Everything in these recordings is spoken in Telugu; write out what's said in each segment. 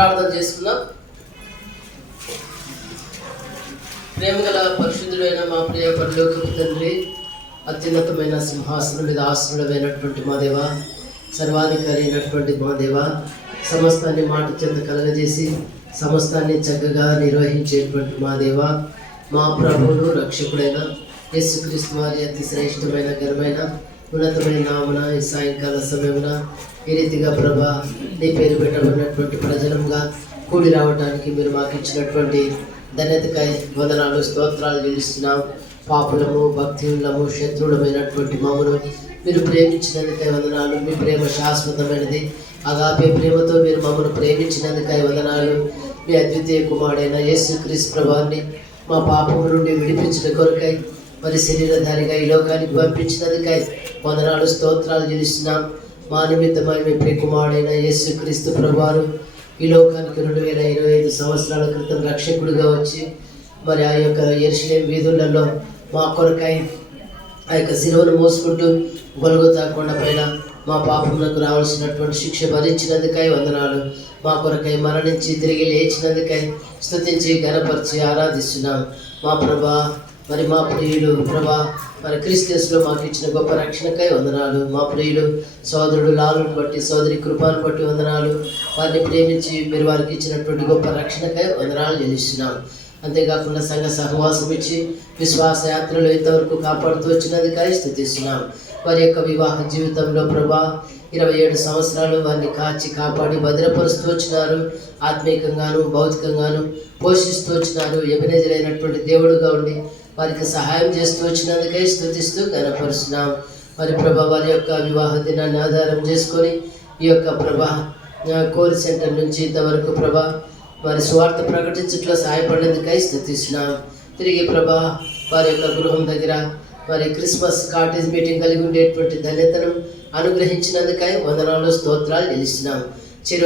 ప్రార్థన చేసుకుందాం. ప్రేమగల పరిశుద్ధుడైన మా ప్రియ పరలోకపు తండ్రి, అత్యున్నతమైన సింహాసనం మీద ఆసనుడమైనటువంటి మా దేవ, సర్వాధికారి అయినటువంటి మా దేవ, సమస్తాన్ని మాట చెంత కలగజేసి సమస్తాన్ని చక్కగా నిర్వహించేటువంటి మా దేవ, మా ప్రభువును రక్షకుడైన యేసుక్రీస్తు వారి అతి శ్రేష్టమైన ఘనమైన ఉన్నతమైన నామన ఈ సాయంకాల సమయమున ఈ రీతిగా ప్రభా నీ పేరు పెట్టబడినటువంటి ప్రజలంగా కూడి రావడానికి మీరు మాకు ఇచ్చినటువంటి ధన్యతకై వందనాలు, స్తోత్రాలు చెల్లిస్తున్నాం. పాపులము, భక్తిహీనులము, శత్రువులమైనటువంటి మమ్మను మీరు ప్రేమించినందుకై వందనాలు. మీ ప్రేమ శాశ్వతమైనది. అగాపే ప్రేమతో మీరు మమ్మల్ని ప్రేమించినందుకై వందనాలు. మీ అద్వితీయ కుమారుడైన యేసుక్రీస్తు ప్రభువాన్ని మా పాపము నుండి విడిపించిన కొరకై మరి శరీరధారిగా ఈ లోకానికి పంపించినందుకై వందనాలు, స్తోత్రాలు చెల్లిస్తున్నాం. మా నిమిత్తమై మీ ప్రియ కుమారుడైన యేసుక్రీస్తు ప్రభువారు ఈ లోకానికి 2025 సంవత్సరాల క్రితం రక్షకుడిగా వచ్చి మరి ఆ యొక్క యెరూషలేము వీధులలో మా కొరకై ఆ యొక్క శిలువను మోసుకుంటూ గొల్గొతా కొండ పైన మా పాపములకు రావాల్సినటువంటి శిక్ష భరించినందుకై వందనాలు. మా కొరకై మరణించి తిరిగి లేచినందుకై స్తుతించి ఘనపరిచి ఆరాధిస్తున్నాం. మా ప్రభా మరి మా ప్రియులు ప్రభా మరి క్రిస్టియన్స్లో మాకు ఇచ్చిన గొప్ప రక్షణకై వందనాలు. మా ప్రియులు సోదరుడు లాలును బట్టి, సోదరి కృపాను బట్టి వందనాలు. వారిని ప్రేమించి మీరు వారికి ఇచ్చినటువంటి గొప్ప రక్షణకై వందనాలు చెల్లిస్తున్నాం. అంతేకాకుండా సంఘ సహవాసం ఇచ్చి విశ్వాస యాత్రలో ఇంతవరకు కాపాడుతూ వచ్చినందుకై స్తుతిస్తున్నాం. వారి యొక్క వివాహ జీవితంలో ప్రభా 27 సంవత్సరాలు వారిని కాచి కాపాడి భద్రపరుస్తూ వచ్చినారు. ఆత్మీయంగాను భౌతికంగాను పోషిస్తూ వచ్చినారు. ఎబెనెజర్ అయినటువంటి దేవుడుగా ఉండి వారికి సహాయం చేస్తూ వచ్చినందుకై స్తుతిస్తూ ఘనపరుస్తున్నాం. మరి ప్రభా వారి యొక్క వివాహ దినాన్ని ఆధారం చేసుకొని ఈ యొక్క ప్రభా కోల్ సెంటర్ నుంచి ఇంతవరకు ప్రభా వారి స్వార్థ ప్రకటించట్లో సహాయపడేందుకై స్తుతిస్తున్నాం. తిరిగి ప్రభా వారి యొక్క గృహం దగ్గర మరి క్రిస్మస్ కాటేజ్ మీటింగ్ కలిగి ఉండేటువంటి ధన్యతను అనుగ్రహించినందుకై వందనాలు, స్తోత్రాలు చెల్లిస్తున్నాం.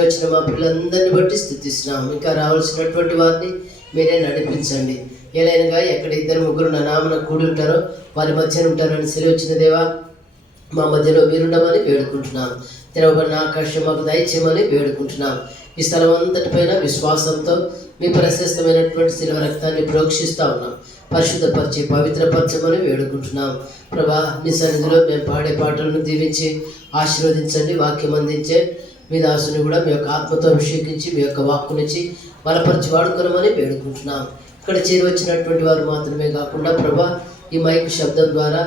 వచ్చిన మా పిల్లలందరినీ బట్టి స్తుతిస్తున్నాం. ఇంకా రావాల్సినటువంటి వారిని మీరే నడిపించండి. ఏలైనగా ఎక్కడ 2-3 నా నామన కూడి ఉంటారో వారి మధ్యన ఉంటారని సెలవిచ్చిన దేవా, మా మధ్యలో మీరుండమని వేడుకుంటున్నాం. తెరవబడిన ఆకాశం మాకు దయచేయమని వేడుకుంటున్నాం. ఈ స్థలం అంతటిపైన విశ్వాసంతో మీ ప్రశస్తమైనటువంటి శిలువ రక్తాన్ని ప్రోక్షిస్తూ ఉన్నాం. పరిశుద్ధపరిచి పవిత్రపరచమని వేడుకుంటున్నాం. ప్రభా మీ సన్నిధిలో మేము పాడే పాటలను దీవించి ఆశీర్వదించండి. వాక్యం అందించే మీ దాసుని కూడా మీ యొక్క ఆత్మతో అభిషేకించి మీ యొక్క వాక్కునిచ్చి బలపరిచి వాడుకోనమని వేడుకుంటున్నాం. ఇక్కడ చేరువచ్చినటువంటి వారు మాత్రమే కాకుండా ప్రభా ఈ మైక్ శబ్దం ద్వారా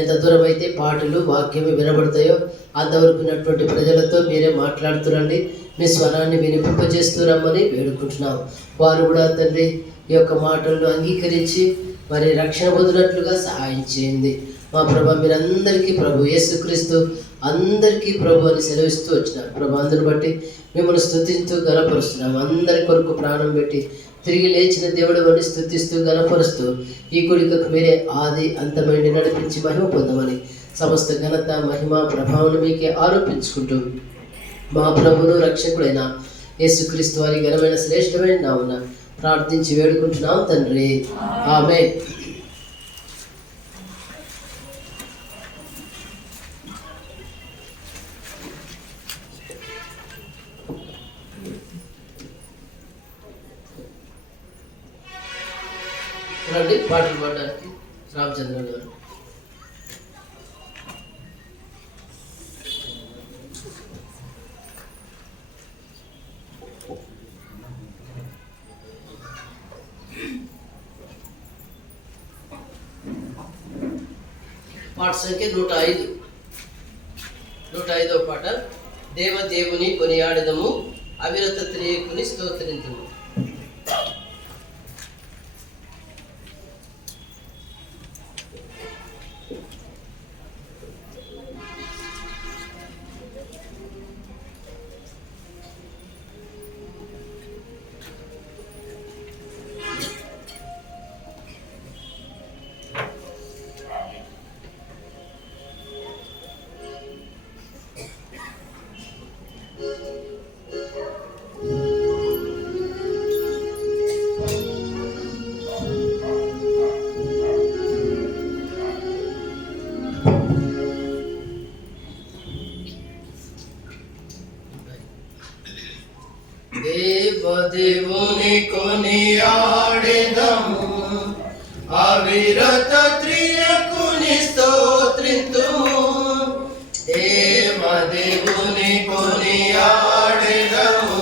ఎంత దూరం అయితే పాటలు వాక్యము వినబడతాయో అంతవరకు ఉన్నటువంటి ప్రజలతో మీరే మాట్లాడుతురండి. మీ స్వరాన్ని వినిపింపజేస్తూ రమ్మని వేడుకుంటున్నాం. వారు కూడా తండ్రి ఈ యొక్క మాటలను అంగీకరించి మరి రక్షణ పొందినట్లుగా సహాయం చేయండి. మా ప్రభా మీరందరికీ ప్రభు యేసుక్రీస్తు అందరికీ ప్రభు అని సెలవిస్తూ వచ్చినారు. ప్రభు అందరిని బట్టి మిమ్మల్ని స్తుతిస్తూ గణపరుస్తున్నాం. అందరి కొరకు ప్రాణం పెట్టి తిరిగి లేచిన దేవుడు అని స్తుతిస్తూ గణపరుస్తూ ఈ కోరికకు మీరే ఆది అంతమైంది నడిపించి మహిమ పొందమని సమస్త ఘనత మహిమ ప్రభావం మీకే ఆరోపించుకుంటూ మా ప్రభును రక్షకుడైన యేసుక్రీస్తు వారి ఘనమైన శ్రేష్టమైన నామమున ప్రార్థించి వేడుకుంటున్నాం తండ్రి, ఆమేన్. రండి పాటలు పాడడానికి రామచంద్ర గారు. పాట సంఖ్య 105. 105వ పాట. దేవదేవుని కొనియాడదము, అవిరత త్రియకుని స్తోత్రింతుము. దేవదేవుని కొనియాడెదము, అవిరత త్రియకుని స్తోత్రింతుము. దేవదేవుని కొనియాడెదము,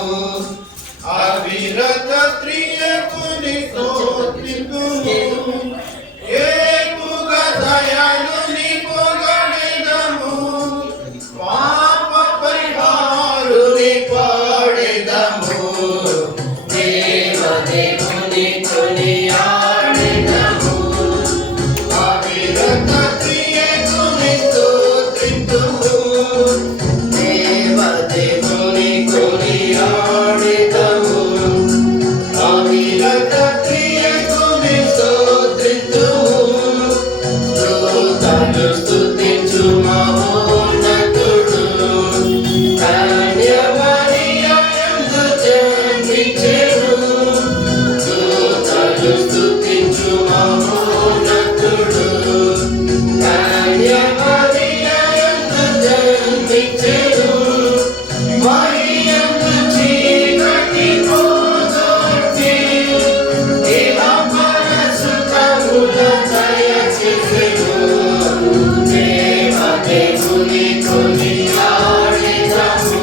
అవిరత త్రియకుని స్తోత్రింతుము. ఏపుగా దయాళుని పొగడెదము, పాప పరిహారుని పాడెదము. దేవదేవుని కొనియాడెదము, అవిరత త్రియకుని స్తోత్రింతుము. దేవదేవుని కొనియాడెదము, అవిరత త్రియకుని స్తోత్రింతుము. దూతలు స్తుతించు మహోన్నతుడు, కన్యమరియయందు జన్మించెను. దూతలు స్తుతించు మహోన్నతుడు, కన్యమరియయందు జన్మించెను. మరియందు చీకటి పోగొట్టి, ఇహపర సుఖముల దయచేసెను. దేవదేవుని కొనియాడెదము,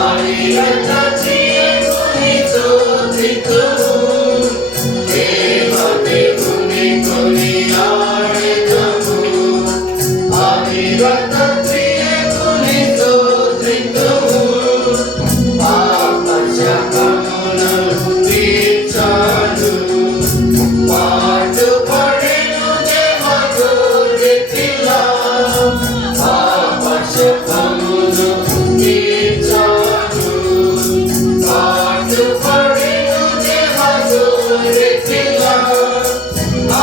అవిరత త్రియకుని స్తోత్రింతుము. దేవదేవుని కొనియాడెదము, అవిరత త్రియకుని స్తోత్రింతుము. పాప శాపములను తీర్చాడు, పాటుపడెను దేవగొర్రెపిల్ల. పాప శాపములను తీర్చాడు, పాటుపడెను దేవగొర్రెపిల్ల. ఆ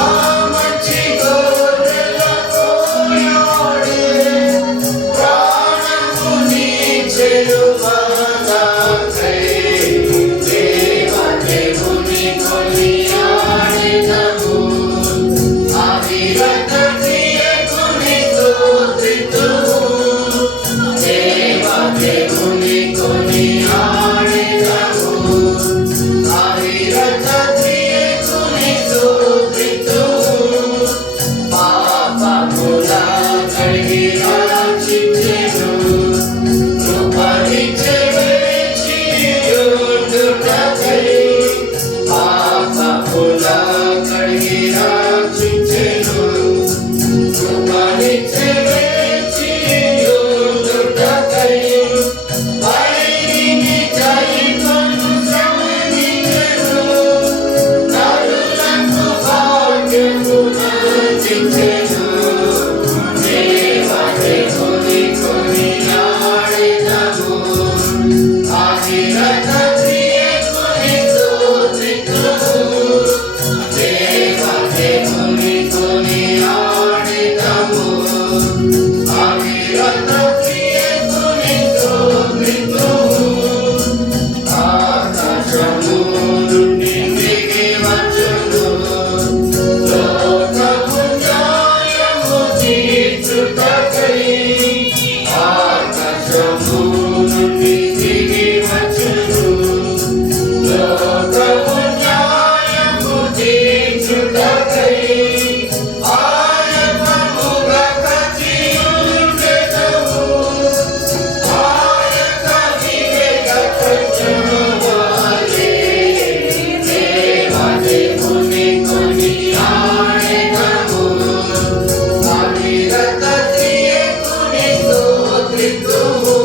మంచి గొర్రెల కోయాడే, ప్రాణమునిచ్చెను మనకై. దేవదేవుని కొనియాడెదము, అవిరత త్రియకుని స్తోత్రింతుము. దేవదేవుని కొనియాడెదము, అవిరత త్రియకుని స్తోత్రింతుము. పాపముల కడిగి రక్షించెను, కృపనిచ్చే వేచియుండుటకై. పాపముల కడిగి రక్షించెను, కృపనిచ్చే వేచియుండుటకై. వైరిని జయించును శ్రమనిచ్చెను, నరులకు భాగ్యమునందించెను. దేవదేవుని కొనియాడెదము, అవిరత త్రియకుని స్తోత్రింతుము. దేవదేవుని కొనియాడెదము, అవిరత త్రియకుని స్తోత్రింతుము. ఆకాశము నుండి దిగి వచ్చును, లోకము న్యాయము తీర్చుటకై. ఆకాశము నుండి దిగి వచ్చును, లోకము న్యాయము తీర్చుటకై. ఆయనముగా కచ్చియుండెదము, ఆయన వివేక ఖడ్గమువలె. దేవదేవుని కొనియాడెదము, అవిరత త్రియకుని స్తోత్రింతుము.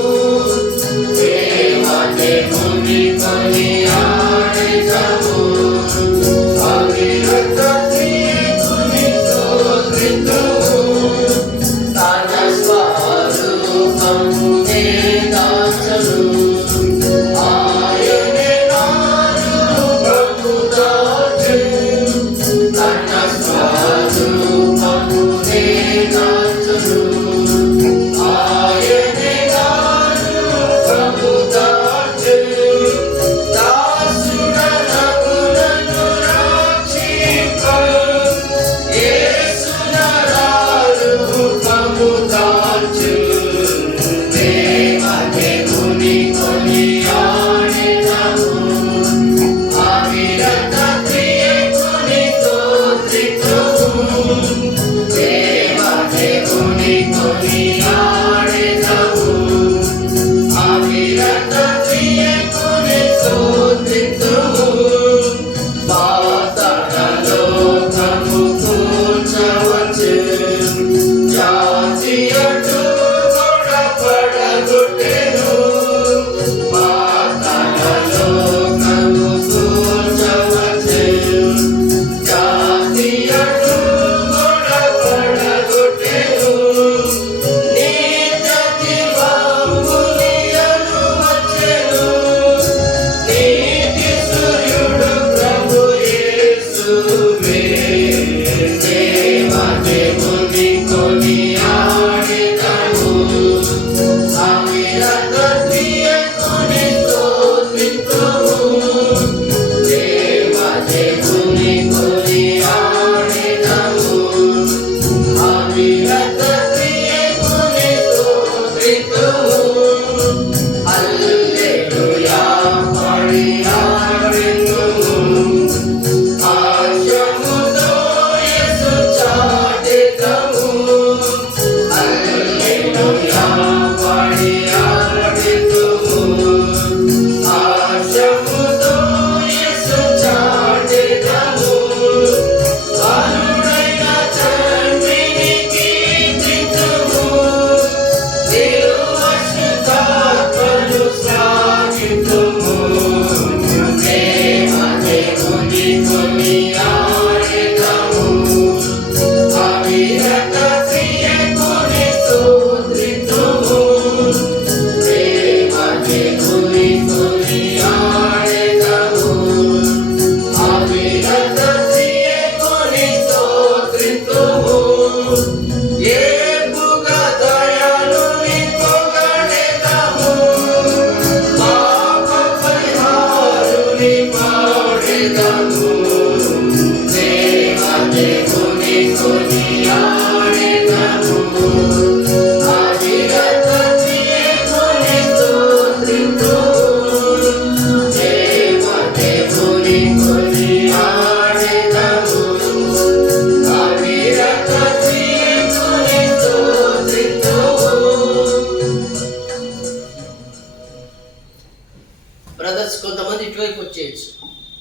బ్రదర్స్ కొంతమంది ఇటువైపు వచ్చేయచ్చు,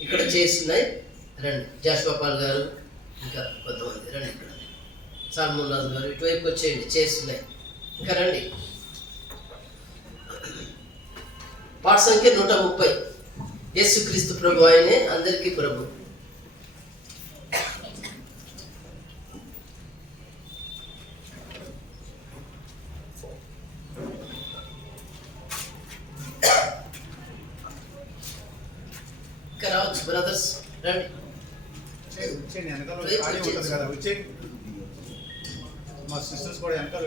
ఇక్కడ చేస్తున్నాయి రండి. జాషువా గారు ఇంకా కొంతమంది రండి. ఇక్కడ సాల్మోన్ రాజు గారు ఇటువైపు వచ్చేయండి, చేస్తున్నాయి ఇంకా రండి. పాట సంఖ్య 130. యేసుక్రీస్తు ప్రభు ఆయనే అందరికీ ప్రభు. ఇంకా రావచ్చు బ్రదర్స్ రండి. మా సిస్టర్స్ కూడా వెనకాల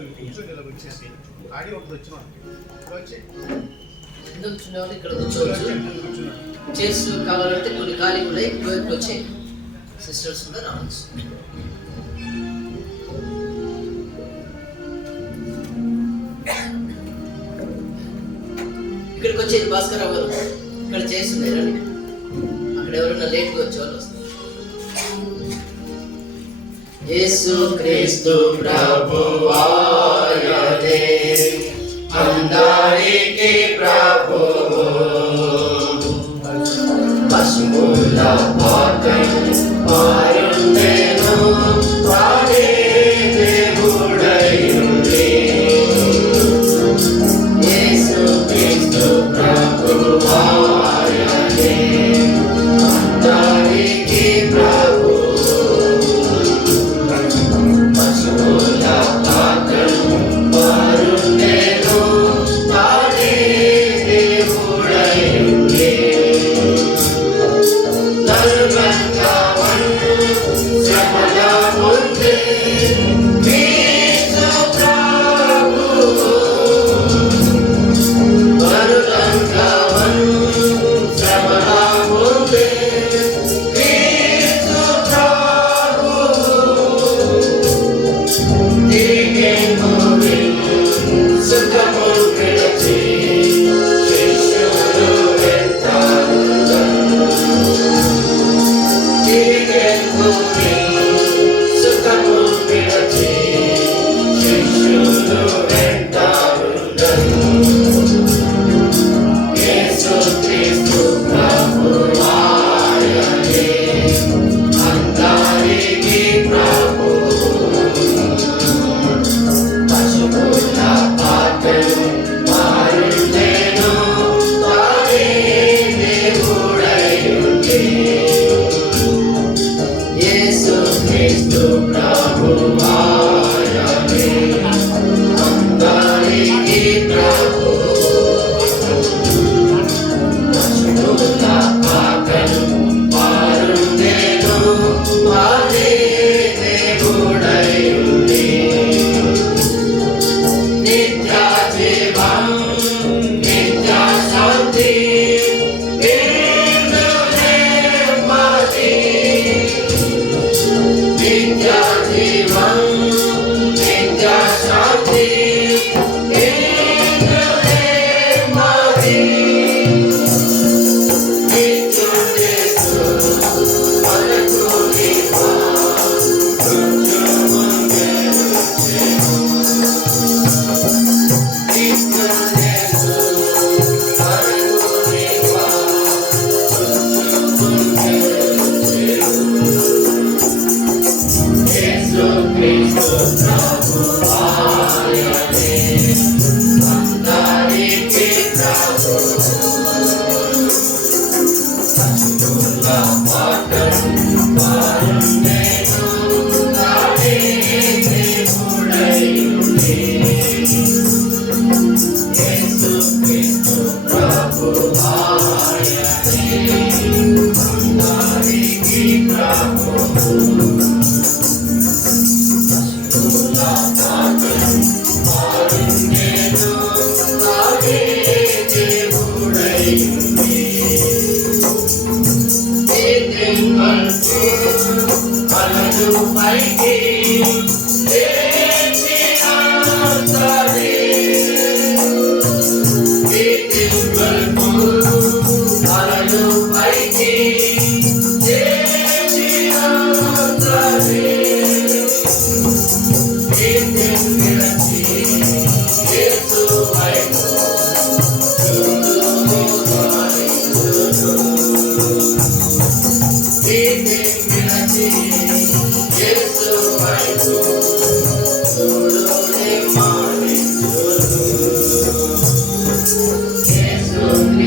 వచ్చేసి ఆడి ఒకటి వచ్చిన ఎందుకు కూర్చునేవాళ్ళు ఇక్కడ కూర్చోవచ్చు. చైర్స్ కావాలంటే కొన్ని ఖాళీ ఉన్నాయి, ఇటువైపు వచ్చే సిస్టర్స్ కూడా రావచ్చు. ఇక్కడికి వచ్చేది భాస్కర్ గారు, ఇక్కడ చేస్తున్నాయి రండి. అక్కడ ఎవరైనా లేట్గా వచ్చేవాళ్ళు వస్తారు. యేసుక్రీస్తు ప్రభువాయనే అందరికీ ప్రభువు, పశువుల పాకం పారుండెను వాడే దేవుడైయుండి. యేసుక్రీస్తు ప్రభువాయనే అందరికీ ప్రభువు, పశువుల పాకం పారుండెను వాడే దేవుడైయుండి. It is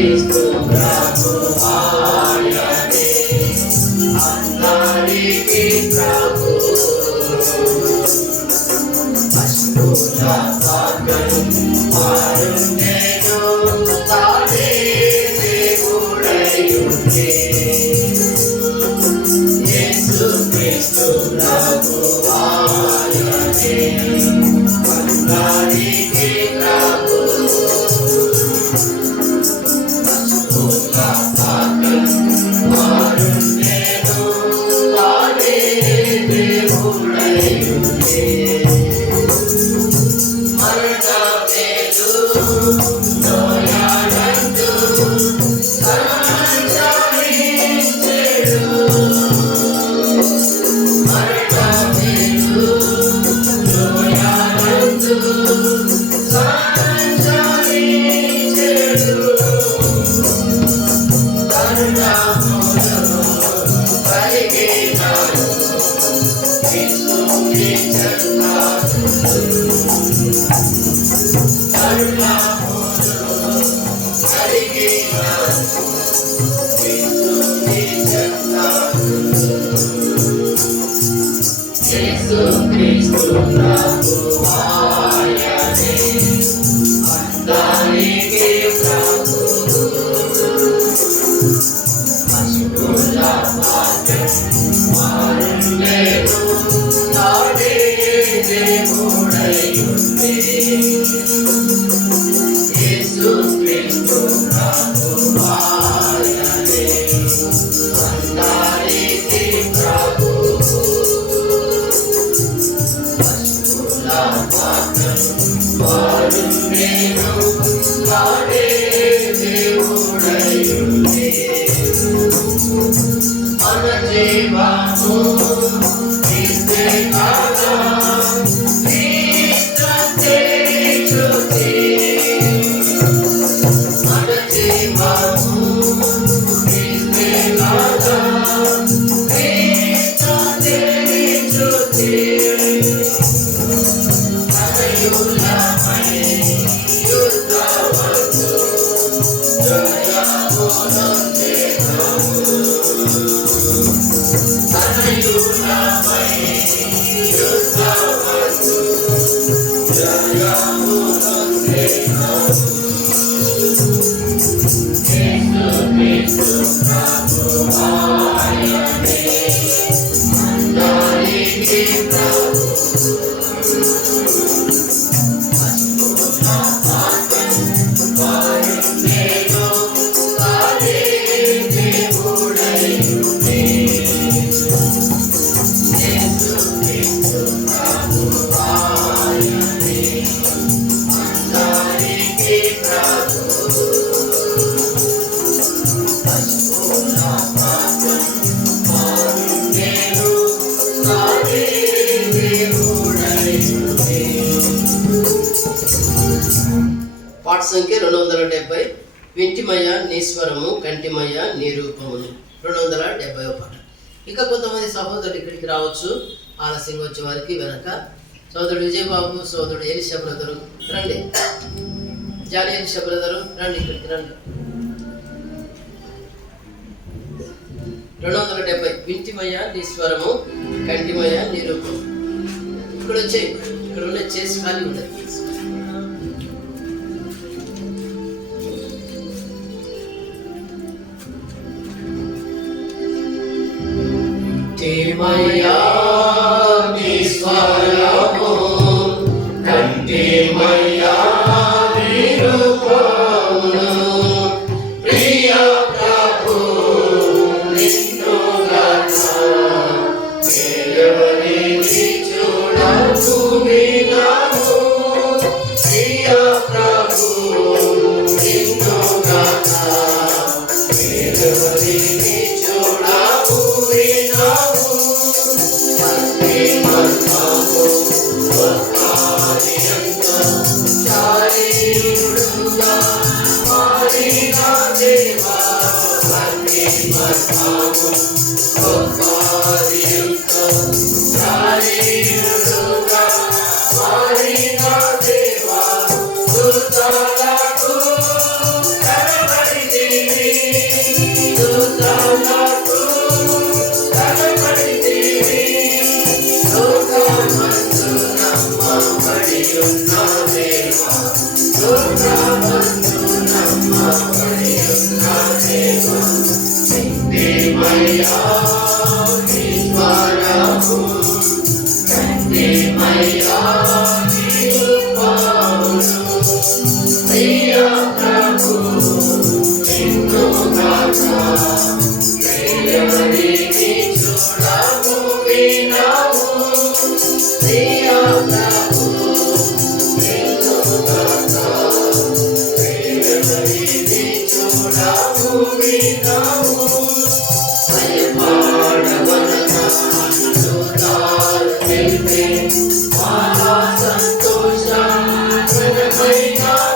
క్రీస్తు ప్రభువాయనే అందరికీ ప్రభు అష్టుల పాత్రను మారుండెను తానే దేవుడయుండే యేసు క్రీస్తు ప్రభువాయనే అందరికీ ప్రభు అష్టుల పాత్రను మారుండెను తానే దేవుడయుండే క్రీస్తు ప్రభువాయనే అందరికీ ప్రభు అష్టుల పాత్రను మారుండెను తానే దేవుడయుండే యేసు క్రీస్తు ప్రభువాయనే అందరికీ ప్రభు మారుండెను తానే దేవుడయుండే మన జీవము క్రీస్తే కాదా క్రీస్తే స్తుతి మన జీవము క్రీస్తే కాదా క్రీస్తే స్తుతి పాట సంఖ్య 270 వింటిమయ నీశ్వరము కంటిమయ నిరూపమును 270వ పాట. ఇంకా కొంతమంది సహోదరులు ఇక్కడికి రావచ్చు, ఆలస్యంగా వచ్చే వారికి వెనక సోదరుడు విజయబాబు, సోదరుడు ఎలిషా బ్రదరు రండి, జాలి ఎలిషా బ్రదరు రండి, ఇక్కడికి రండి. 270 వింటిమయ నీశ్వరము కంటిమయ నిరూపము. ఇక్కడ వచ్చే ఇక్కడ ఉన్న చేసి ఖాళీ ఉండదు. కంటిమయా నీశ్వరము కంటిమయా నిరూపమును ప్రియ ప్రభు నిన్ను గాచా ఎవరిని చూడకు వినము ప్రియ ప్రభు నిన్ను గాచా ఎవరిని చూడకు వినము దేవా చూడము వినము భయపడవలన చూడాలి తెలిపే మహా సంతోషకరమైన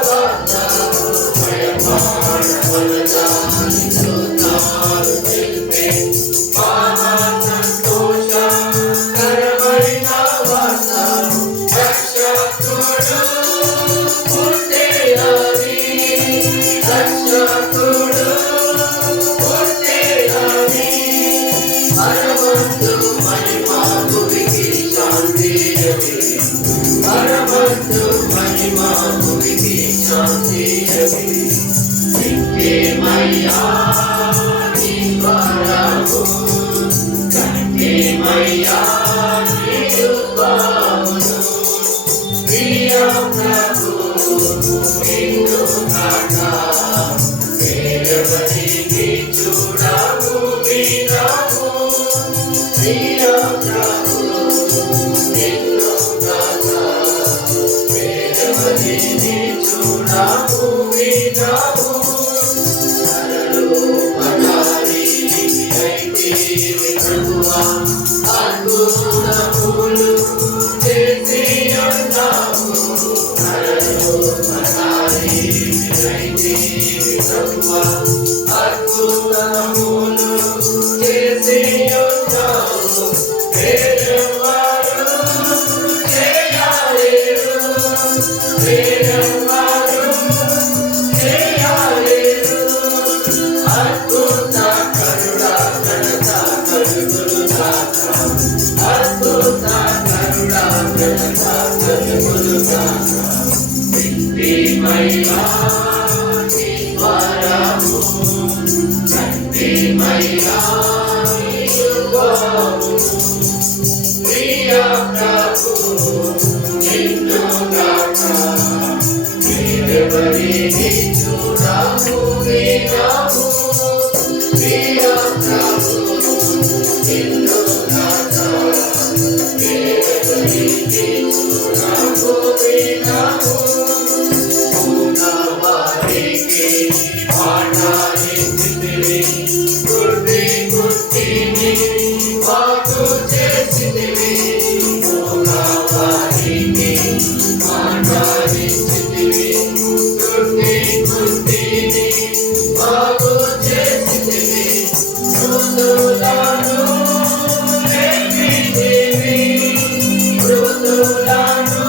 వార్త భయపడవలన చూడాలి తెలిపే మహా సంతోషకరమైన వార్త రక్షకుడు పుట్టెనని రక్షకుడు పుట్టెనని పరమందు మహిమా భువికి శాంతి పరమందు మహిమా భువికి శాంతి నిత్యమయ్యా నీ వరము నిత్యమయ్యా నీ కృపను ప్రియ ప్రభు నిన్ను కాక వేరెవరిని చూడము వినము ప్రియ ప్రభు నిన్ను కాక వేరెవరిని చూడము వినము సర్వోపకారి అయితివి ప్రభువా అద్భుతములు చేసి ఉన్నావు సర్వోపకారి అయితివి ప్రభువా అద్భుతములు చేసి ఉన్నావు వేరెవరు చేయలేరు వేరెవరు చేయలేరు అద్భుత కరుణా ఘనత కలుగును గాక అద్భుత కరుణా ఘనత కలుగును గాక నిత్యమయ్యా నీ వరము నిత్యమయ్యా నీ కృపను ప్రియ ప్రభు నిన్ను గాక వేరెవరిని చూడము వినము ప్రియ ప్రభు నిన్ను గాక వేరెవరిని చూడము వినము పూర్ణవారికి మాటలిచ్చితివి గుడ్డి గుడ్డిని బాగు చేసితివి పూర్ణవారికి మాటలిచ్చితివి గుడ్డి గుడ్డిని బాగు చేసితివి మృతులను లేపితివి మృతులను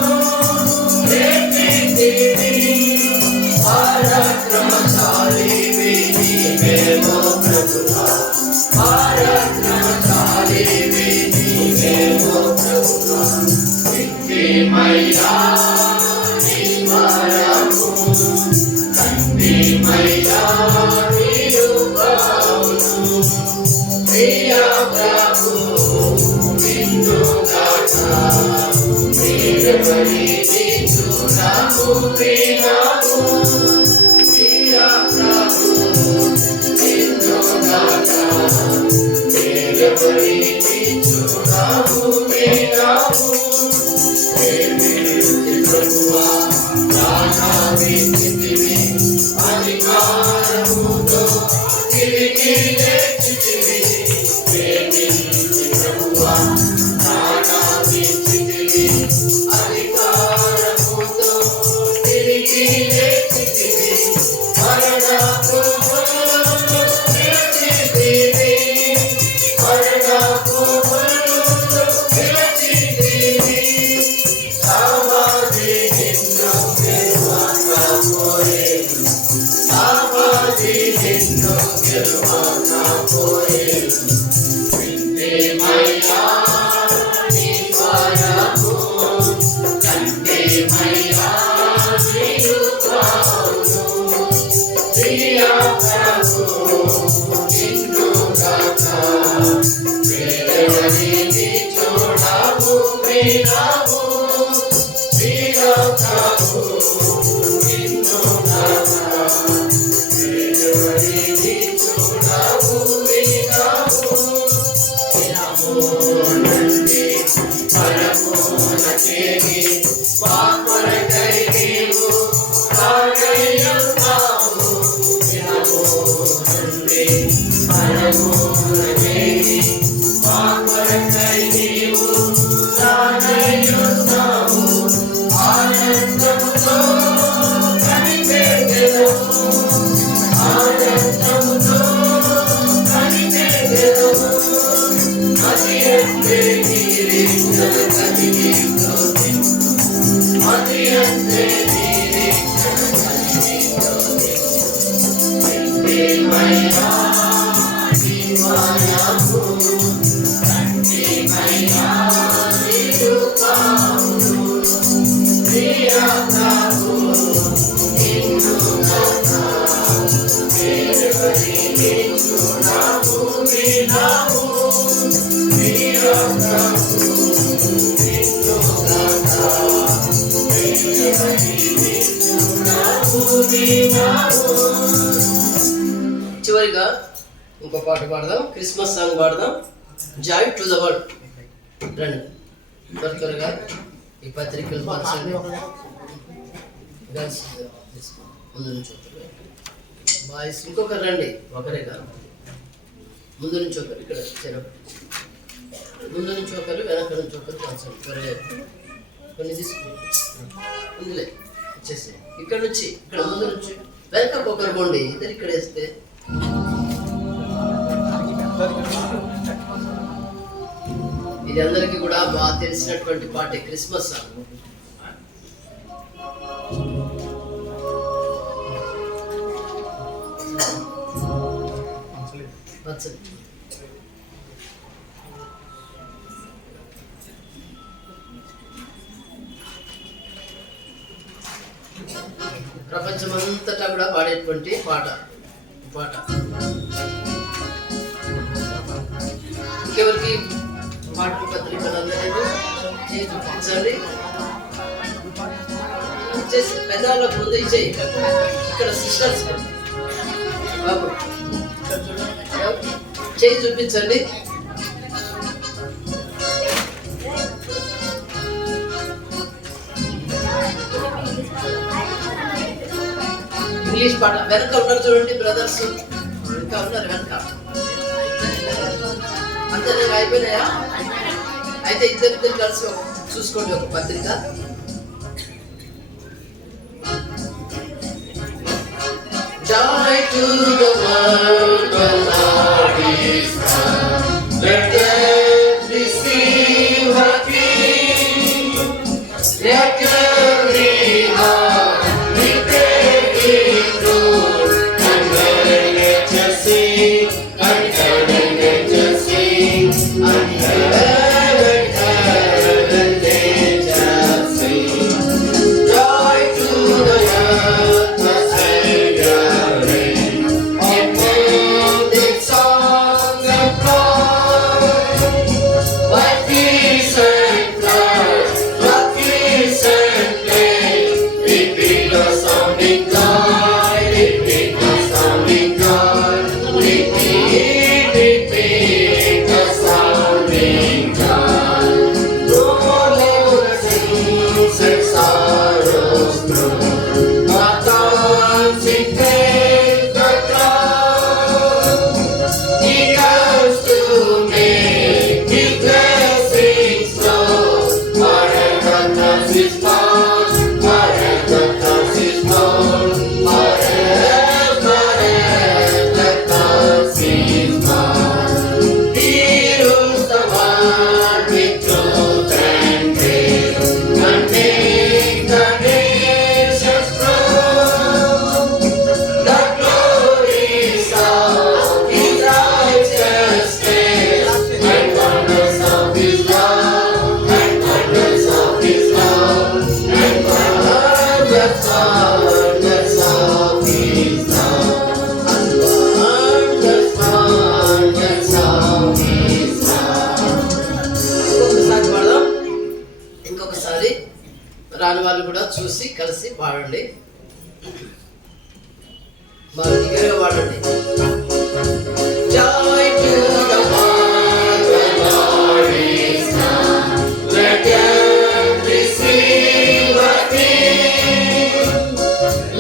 లేపితివి పరాక్రమశాలివి నీవేమో ప్రభువా పరాక్రమశాలివి నీవేమో ప్రభువా నిత్యమయ్యా నీ వరము నిత్యమయ్యా నీ కృపను ప్రియ ప్రభు నిన్ను గాక వేరెవరిని చూడము వినము ప్రియ ప్రభు నిన్ను గాక వేరెవరిని చూడము వినము ప్రభువా ప్రాణమిచ్చితివి అధికారముతో తిరిగి లేచితివి ప్రభువా ప్రాణమిచ్చితివి అధికారముతో తిరిగి లేచితివి మరణపు ముళ్ళను విరచితివి మరణపు ముళ్ళను విరచితివి సమాధి నిన్ను గెలువకపోయేను సమాధి నిన్ను గెలువకపోయేను నిత్యమయ్యా నీ వరము నిత్యమయ్యా నీ కృపను ప్రియ ప్రభు నిన్ను గాక వేరెవరిని చూడము వినము ప్రియ ప్రభు నిన్ను గాక వేరెవరిని చూడము వినము వినము నంది పరమున చేరి మా కొరకై నీవు రాగయ్యున్నావు చివరిగా ఇంకో పాట పాడదాం, క్రిస్మస్ సాంగ్ పాడదాం, జాయ్ టు ద వరల్డ్. రండి త్వరగా ఈ పత్రికలు పంచండి. గర్ల్స్ ముందు నుంచి ఒకరు, బాయ్స్ ఇంకొకరు రండి, ఒకరే కాదు, ముందు నుంచి ఒకరు, ఇక్కడ ముందు నుంచి ఒకరు, వెనక నుంచి ఒకరు పంచండి. త్వరగా కొన్ని తీసుకుంటాం ముందులే వచ్చేసి, ఇక్కడ నుంచి ఇక్కడ ముందు నుంచి వెనక ఒకరు పోండి, ఇద్దరు ఇక్కడ వేస్తే ఇది అందరికీ కూడా బాగా తెలిసినటువంటి పాటే, క్రిస్మస్ సాంగ్. ప్రపంచమంతటా కూడా పాడేటువంటి పాట. ఇంకెవరికి పాటల పత్రికలు అందలేదు చేయి చూపించండి. చేసి పెద్దవాళ్ళకు ముందు ఇచ్చేయి. ఇక్కడ సిస్టర్స్ బాబు చేయి చూపించండి. ఇంగ్లీష్ పాట వెనక ఉన్నారు చూడండి, బ్రదర్స్ ఇంకా ఉన్నారు వెనక. అంతే నేను అయిపోయినాయా? అయితే ఇద్దరు కలిసి చూసుకోండి ఒక పత్రిక. Joy to the world, the Lord is come. Let them receive her King. Let every heart be praising Lord. And heaven let us sing, and heaven let us sing, and heaven let us sing. Joy to the world, the Savior reigns. Upon this song of God, what peace and love, what peace and play. Repeat the sounding God, repeat the sounding God, repeat the sounding God. Lord, let us sing and sorrows through. Our thoughts in faith the cloud. He comes to make His blessings flow. Wherever touch His mouth, wherever touch His mouth, wherever touch His mouth. He rules the world with truth and grace, and makes the nations proud. The glories of His righteousness, and wonders of His love, and wonders of His love, and wonders of His love, and wonders of His love. ఇంకొకసారి పాడదాం, ఇంకొకసారి రాని వాళ్ళు కూడా చూసి కలిసి పాడండి. మరి దగ్గరగా పాడండి. Joy to the world, the Lord is come. Let them receive a King.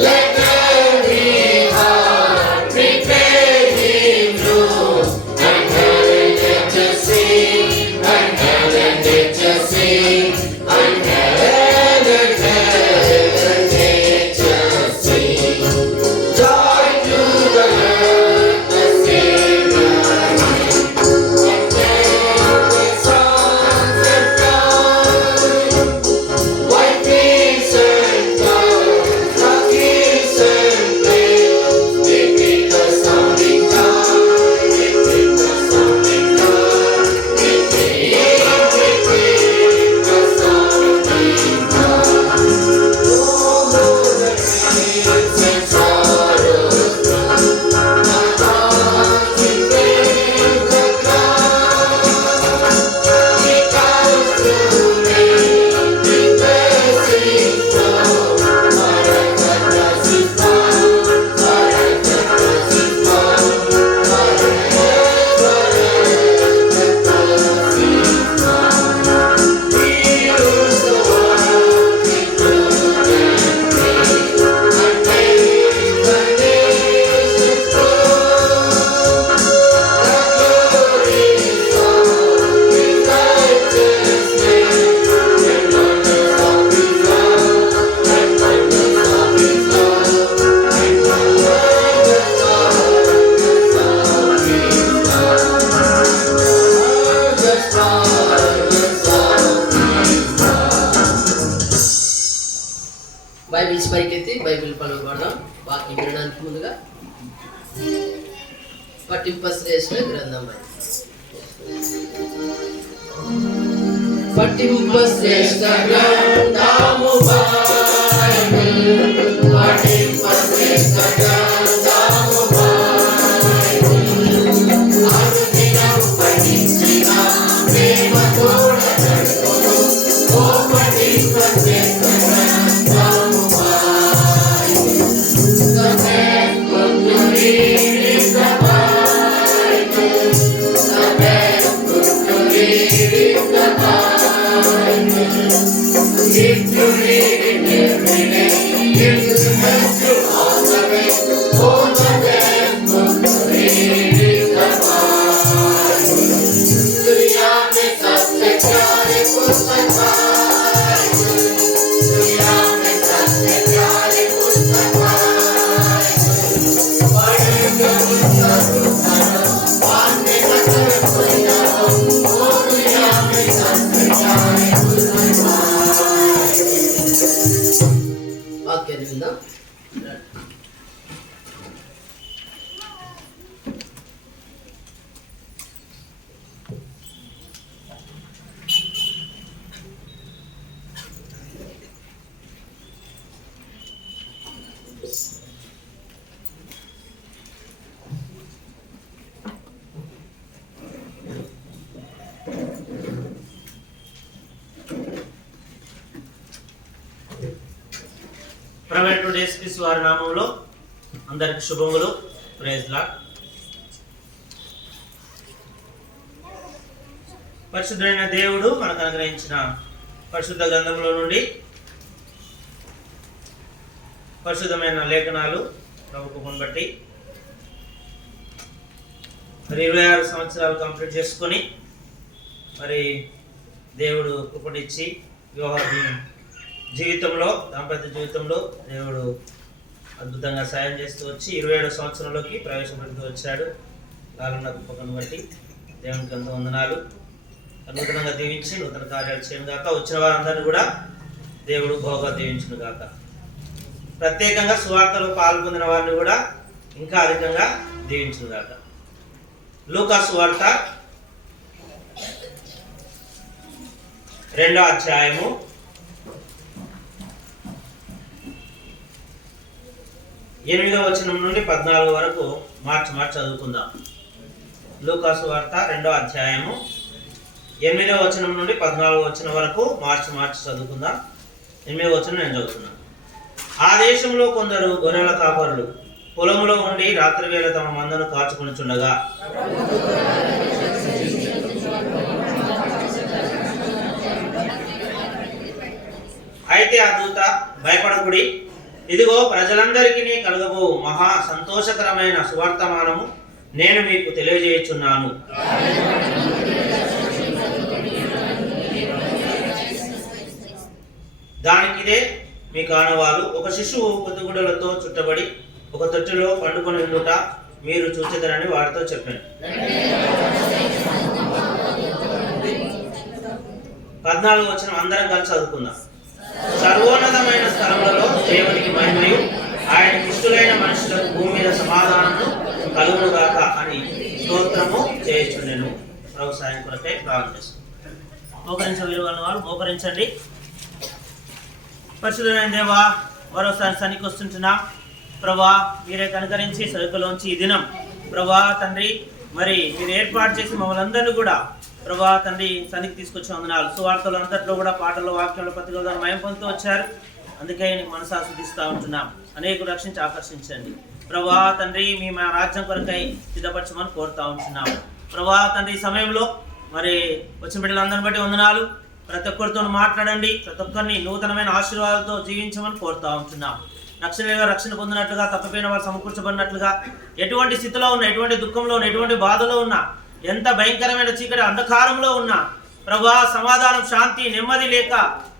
Let every heart prepare Him room. And heaven let us sing, and heaven let us sing, and heaven let us sing. Joy to the పఠింప శ్రేష్ఠ గ్రంథమై పఠింప శ్రేష్ఠ గ్రంథము బైబిల్ పఠింప శ్రేష్ఠ గ్రంథము బైబిల్ అనుదినం పఠించిన ప్రేమ తోడగడును ఓ పఠింప శ్రేష్ఠ గ్రంథము Bible If you read it every day, it will help you all the way. Oh, the best book to read is the Bible. दुनिया में सबसे प्यारे पुस्तक बाइबल, दुनिया में सबसे प्यारे पुस्तक बाइबल। पढ़े जो पुस्तक पाने का सब कोई ना हो, ओ दुनिया में सबसे प्यारे पुस्तक बाइबल। వాక్యాన్ని విందాం. ప్రైవేట్ డేస్కిస్ వారి నామంలో అందరికి శుభములు. Praise Lord. పరిశుద్ధుడైన దేవుడు మనకు అనుగ్రహించిన పరిశుద్ధ గ్రంథంలో నుండి పరిశుద్ధమైన లేఖనాలు ప్రభుత్వం బట్టి మరి 26 సంవత్సరాలు కంప్లీట్ చేసుకొని మరి దేవుడు కృపనిచ్చి వివాహ జీవితంలో దాంపత్య జీవితంలో దేవుడు అద్భుతంగా సాయం చేస్తూ వచ్చి 27 సంవత్సరంలోకి ప్రవేశపెడుతూ వచ్చాడు. కాలంలో గొప్పకను బట్టి దేవునికి ఎంతో వందనాలు. నూతనంగా దీవించి నూతన కార్యాలు చేయను గాక. వచ్చిన వారందరినీ కూడా దేవుడు బహుగా దీవించును గాక. ప్రత్యేకంగా సువార్తలో పాల్గొందిన వారిని కూడా ఇంకా అధికంగా దీవించును గాక. లూకా సువార్త 2వ అధ్యాయము 8వ వచనం నుండి 14 వరకు మార్చి చదువుకుందాం. లూకా సువార్త 2వ అధ్యాయము 8వ వచనం నుండి 14వ వచనం వరకు మార్చి చదువుకుందాం. 8వ వచనం నేను చదువుతున్నాను. ఆ దేశంలో కొందరు గొర్రెల కాపరులు పొలంలో ఉండి రాత్రి వేళ తమ మందను కాచుకొనుచుండగా అయితే ఆ దూత, భయపడకుడి, ఇదిగో ప్రజలందరికీ కలుగబో మహా సంతోషకరమైన సువర్తమానము నేను మీకు తెలియజేయుచున్నాను. దానికిదే మీ కానవాలు. ఒక శిశువు పొద్దుగుడలతో చుట్టబడి ఒక తొట్టిలో పండుకొని ఉండుట మీరు చూచెదరని వారితో చెప్పాను. 14వ వచనం అందరం కలిసి చదువుకుందాం. సర్వోన్నతమైన స్థలములలో దేవునికి మహిమయు ఆయనకి ఇష్టలైన మనుషులకు భూమి మీద సమాధానము కలుగునుగాక అని స్తోత్రము చేయుచుండెను. ప్రభు సాయం కొరకై ప్రార్థన చేసుకుంటాం. మోకరించగలిగిన వారు మోకరించండి. పరిశుద్ధమైన దేవా, మరోసారి సన్నిధికి వస్తుంటున్నా ప్రభా, మీరే కనుకరించి సరుకులోంచి ఈ దినం ప్రభా తండ్రి మరి మీరు ఏర్పాటు చేసి మమ్మల్ని అందరినీ కూడా ప్రభా తండ్రి సన్నిధికి తీసుకొచ్చి వందనాలు. సువార్తలు అంతట్లో కూడా పాటలు, వాక్యాలు, పత్రికల ద్వారా మయం పొందుతూ వచ్చారు. అందుకే నీకు మనసు ఆస్వాదిస్తూ ఉంటున్నాం. అనేక రక్షించి ఆకర్షించండి ప్రభా తండ్రి. మీ మా రాజ్యం కొరకై సిద్ధపరచమని కోరుతూ ఉంటున్నాం ప్రభా తండ్రి. ఈ సమయంలో మరి వచ్చిన బిడ్డలందరిని బట్టి వందనాలు. ప్రతి ఒక్కరితో మాట్లాడండి. ప్రతి ఒక్కరిని నూతనమైన ఆశీర్వాదాలతో జీవించమని కోరుతూ ఉంటున్నాం. రక్షణ పొందినట్లుగా, తప్పిపోయిన వారు సమకూర్చబడినట్లుగా, ఎటువంటి స్థితిలో ఉన్న, ఎటువంటి దుఃఖంలో ఉన్న, ఎటువంటి బాధలో ఉన్నా, ఎంత భయంకరమైన చీకటి అంధకారంలో ఉన్నా ప్రభా సమాధానం, శాంతి, నెమ్మది లేక,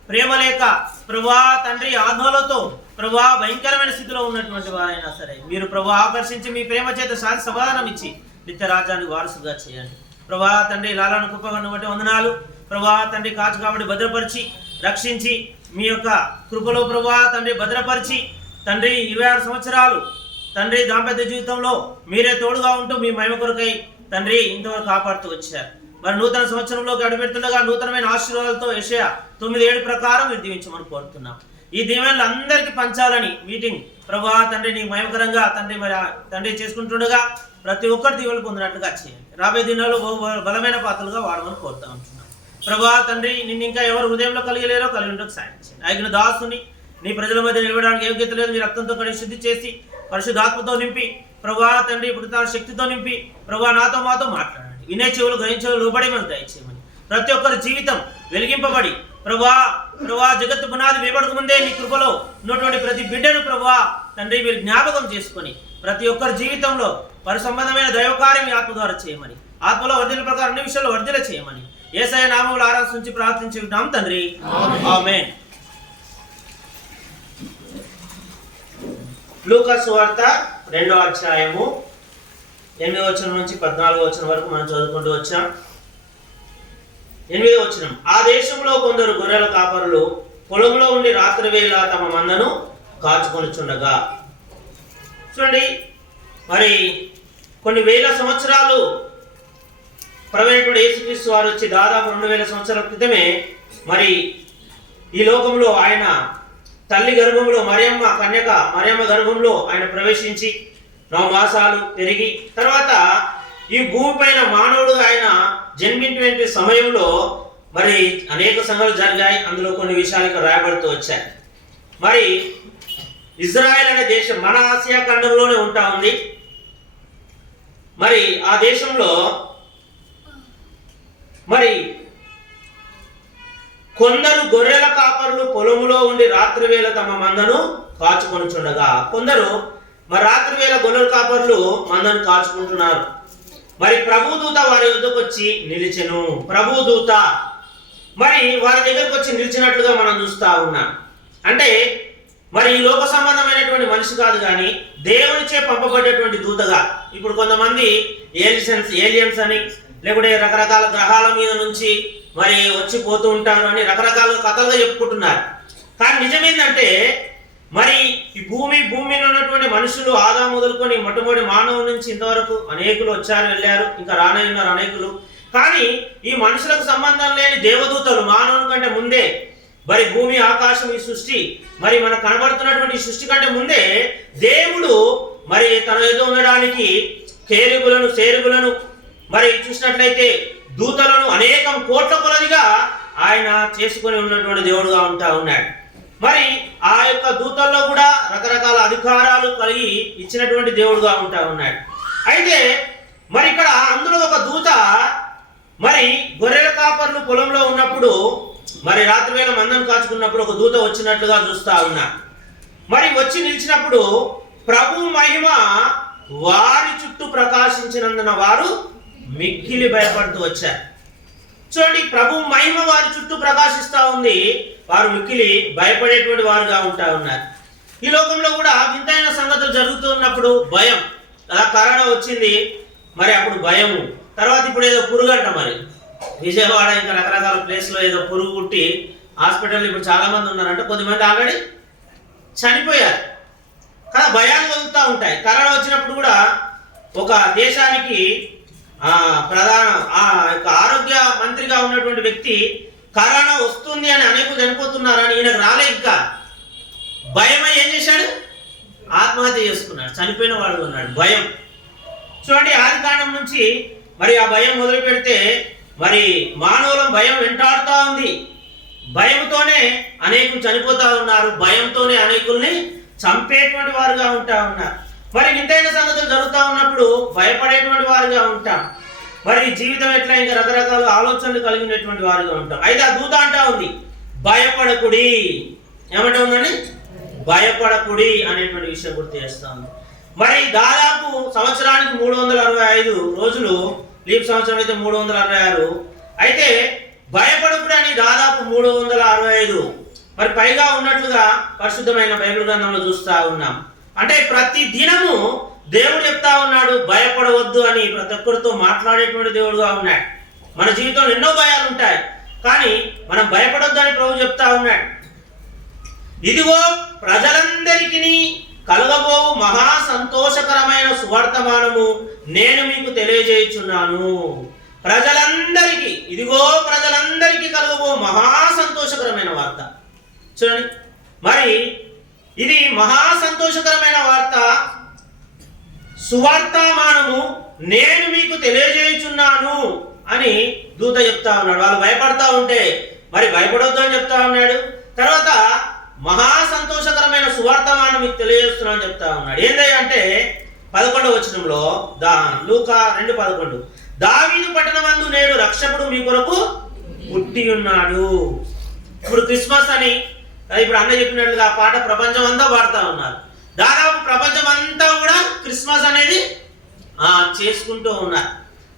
ప్రేమ లేక ప్రభా తండ్రి ఆత్మలతో ప్రభా భయంకరమైన స్థితిలో ఉన్నటువంటి వారైనా సరే మీరు ప్రభా ఆకర్షించి మీ ప్రేమ చేత శాంతి సమాధానం ఇచ్చి నిత్య రాజ్యానికి వారసుగా చేయండి ప్రభా తండ్రి. లాలను కృపను బట్టి వందనాలు ప్రభా తండ్రి. కాచు కాబట్టి భద్రపరిచి రక్షించి మీ యొక్క కృపలో ప్రభా తండ్రి భద్రపరిచి తండ్రి 26 సంవత్సరాలు తండ్రి దాంపత్య జీవితంలో మీరే తోడుగా ఉంటూ మీ మహిమ కొరకై తండ్రి ఇంతవరకు కాపాడుతూ వచ్చారు. మరి నూతన సంవత్సరంలోకి అడుగుపెడుతుండగా నూతనమైన ఆశీర్వాదాలతో యెషయా 9:7 ప్రకారం మీరు దీవించమని కోరుతున్నాం. ఈ దీవెనలు అందరికీ పంచాలని మీటింగ్ ప్రభా తండ్రి నీ మహిమకరంగా తండ్రి మరి తండ్రి చేసుకుంటుండగా ప్రతి ఒక్కరి దీవెనలు పొందినట్లుగా చేయండి. రాబోయే దినాల్లో బలమైన పాత్రలుగా వాడమని కోరుతా ఉంటున్నాం. ప్రభా తండ్రి నిన్ను ఇంకా ఎవరు హృదయంలో కలిగలేరో కలిగి ఉండకు సాయం చేయండి. ఆయన దాసుని నీ ప్రజల మధ్య నిలబడడానికి యోగ్యత లేదు, మీ రక్తంతో కడిగి శుద్ధి చేసి పరిశుద్ధాత్మతో నింపి ప్రభా తండ్రి ఇప్పుడు తన శక్తితో నింపి ప్రభా నాతో మాతో మాట్లాడండి. వినే చెవులు గ్రహించేవులు లోబడి మనం దయచేయమని ప్రతి ఒక్కరి జీవితం వెలిగింపబడి ప్రభా జగత్తు పునాది వేయబడక ముందే నీ కృపలో ఉన్నటువంటి ప్రతి బిడ్డను ప్రభా తండ్రి మీరు జ్ఞాపకం చేసుకొని ప్రతి ఒక్కరి జీవితంలో పరిసంబంధమైన దైవకార్యం మీ ఆత్మ ద్వారా చేయమని, ఆత్మలో వర్ధిల ప్రకారం అన్ని విషయాల్లో వర్ధిల చేయమని యేసయ్య నామములో ఆరాధించి ప్రార్థించుకుంటాం తండ్రి, ఆమేన్. లూకా సువార్త 2వ అధ్యాయము 8వ వచనం నుంచి 14వ వచనం వరకు మనం చదువుకుంటూ వచ్చాం. 8వ వచనం, ఆ దేశంలో కొందరు గొర్రెల కాపరులు పొలంలో ఉండి రాత్రి వేళ తమ మందను కాచుకొనిచుండగా. చూడండి, మరి కొన్ని వేల సంవత్సరాలు ప్రవీణుడు యేసుక్రీస్తు వారు వచ్చి దాదాపు 2000 సంవత్సరాల క్రితమే మరి ఈ లోకంలో ఆయన తల్లి గర్భంలో మరియమ్మ గర్భంలో ఆయన ప్రవేశించి 9 మాసాలు పెరిగి తర్వాత ఈ భూమిపైన మానవుడుగా ఆయన జన్మించే సమయంలో మరి అనేక సంఘటనలు జరిగాయి. అందులో కొన్ని విషయాలు ఇక్కడ రాయబడుతూ వచ్చాయి. మరి ఇజ్రాయెల్ అనే దేశం మన ఆసియా ఖండంలోనే ఉంటా ఉంది. మరి ఆ దేశంలో మరి కొందరు గొర్రెల కాపరులు పొలములో ఉండి రాత్రి వేళ తమ మందను కాచుకొనుచుండగా, కొందరు మరి రాత్రి వేళ గొర్రెల కాపరులు మందను కాచుకుంటున్నారు. మరి ప్రభుదూత వారి వద్దకు వచ్చి నిలిచెను. ప్రభుదూత మరి వారి దగ్గరకు వచ్చి నిలిచినట్లుగా మనం చూస్తా ఉన్నాం. అంటే మరి ఈ లోక సంబంధమైనటువంటి మనిషి కాదు కానీ దేవునిచే పంపబడేటువంటి దూతగా. ఇప్పుడు కొంతమంది ఏలియన్స్ అని లేకుంటే రకరకాల గ్రహాల మీద నుంచి మరి వచ్చి పోతూ ఉంటారు అని రకరకాల కథలుగా చెప్పుకుంటున్నారు. కానీ నిజమేంటంటే మరి ఈ భూమి మీద ఉన్నటువంటి మనుషులు ఆదాము మొదలుకొని మొట్టమొదటి మానవు నుంచి ఇంతవరకు అనేకులు వచ్చారు వెళ్ళారు, ఇంకా రానయ్యున్నారు అనేకులు. కానీ ఈ మనుషులకు సంబంధం లేని దేవదూతలు మానవుని కంటే ముందే మరి భూమి ఆకాశం ఈ సృష్టి మరి మనకు కనబడుతున్నటువంటి ఈ సృష్టి కంటే ముందే దేవుడు మరి తన ఎదుట ఉండడానికి సేరుగులను మరి చూసినట్లయితే దూతలను అనేకం కోట్ల కొలదిగా ఆయన చేసుకొని ఉన్నటువంటి దేవుడుగా ఉంటా ఉన్నాడు. మరి ఆ యొక్క దూతల్లో కూడా రకరకాల అధికారాలు కలిగి ఇచ్చినటువంటి దేవుడుగా ఉంటా ఉన్నాడు. అయితే మరి ఇక్కడ అందులో ఒక దూత మరి గొర్రెల కాపర్లు పొలంలో ఉన్నప్పుడు మరి రాత్రి వేళ మందను కాచుకున్నప్పుడు ఒక దూత వచ్చినట్లుగా చూస్తా ఉన్నా. మరి వచ్చి నిలిచినప్పుడు ప్రభు మహిమ వారి చుట్టూ ప్రకాశించినందున వారు మిక్కిలి భయపడుతూ వచ్చారు. చూడండి, ప్రభు మహిమ వారి చుట్టూ ప్రకాశిస్తా ఉంది, వారు మిక్కిలి భయపడేటువంటి వారుగా ఉంటా ఉన్నారు. ఈ లోకంలో కూడా వింతైన సంగతులు జరుగుతున్నప్పుడు భయం. అలా కరోనా వచ్చింది, మరి అప్పుడు భయము. తర్వాత ఇప్పుడు ఏదో పురుగంట, మరి విజయవాడ ఇంకా రకరకాల ప్లేస్లో ఏదో పురుగు పుట్టి హాస్పిటల్ ఇప్పుడు చాలా మంది ఉన్నారంటే కొద్దిమంది ఆల్రెడీ చనిపోయారు కదా. భయాలు కలుగుతూ ఉంటాయి. కరోనా వచ్చినప్పుడు కూడా ఒక దేశానికి ఆరోగ్య మంత్రిగా ఉన్నటువంటి వ్యక్తి కరోనా వస్తుంది అని అనేకులు చనిపోతున్నారని ఈయనకు రాలే, ఇంకా భయమై ఏం చేశాడు, ఆత్మహత్య చేసుకున్నాడు, చనిపోయిన వాడు ఉన్నాడు. భయం. చూడండి, ఆది కాండం నుంచి మరి ఆ భయం మొదలు పెడితే మరి మానవుల భయం వెంటాడుతూ ఉంది. భయంతోనే అనేకులు చనిపోతా ఉన్నారు, భయంతోనే అనేకుల్ని చంపేటువంటి వారుగా ఉంటా ఉన్నారు. మరి వింతైన సంగతులు జరుగుతూ ఉన్నప్పుడు భయపడేటువంటి వారుగా ఉంటాం. మరి జీవితం ఎట్లా ఇంకా రకరకాల ఆలోచనలు కలిగినటువంటి వారుగా ఉంటాం. అయితే ఆ దూత అంటా ఉంది, భయపడకుడి. ఏమంటా ఉందండి, భయపడకుడి అనేటువంటి విషయం గుర్తు చేస్తా ఉంది. మరి దాదాపు సంవత్సరానికి 365 రోజులు, లీప్ సంవత్సరం అయితే 366. అయితే భయపడకుడి అని దాదాపు 365 మరి పైగా ఉన్నట్లుగా పరిశుద్ధమైన బైబిల్ గ్రంథంలో చూస్తా ఉన్నాం. అంటే ప్రతి దినము దేవుడు చెప్తా ఉన్నాడు భయపడవద్దు అని. ప్రతి ఒక్కరితో మాట్లాడేటువంటి దేవుడుగా ఉన్నాడు. మన జీవితంలో ఎన్నో భయాలు ఉంటాయి, కానీ మనం భయపడొద్దు అని ప్రభు చెప్తా ఉన్నాడు. ఇదిగో ప్రజలందరికీ కలగబోవు మహా సంతోషకరమైన సువర్తమానము నేను మీకు తెలియజేయుచున్నాను. ప్రజలందరికీ, ఇదిగో ప్రజలందరికీ కలగబో మహా సంతోషకరమైన వార్త. చూడండి, మరి ఇది మహా సంతోషకరమైన వార్త, సువార్తమానము నేను మీకు తెలియజేయుచున్నాను అని దూత చెప్తా ఉన్నాడు. వాళ్ళు భయపడతా ఉంటే మరి భయపడొద్దు అని చెప్తా ఉన్నాడు. తర్వాత మహా సంతోషకరమైన సువార్తమానం మీకు తెలియజేస్తున్నా అని చెప్తా ఉన్నాడు. ఏంటంటే 11వ వచనంలో లూకా 2:11, దావీదు పట్టణమందు నేడు రక్షకుడు మీ కొరకు పుట్టి ఉన్నాడు. ఇప్పుడు క్రిస్మస్ అని ఇప్పుడు అన్న చెప్పినట్లుగా ఆ పాట ప్రపంచం అంతా పాడుతూ ఉన్నారు. దాదాపు ప్రపంచం అంతా కూడా క్రిస్మస్ అనేది చేసుకుంటూ ఉన్నారు,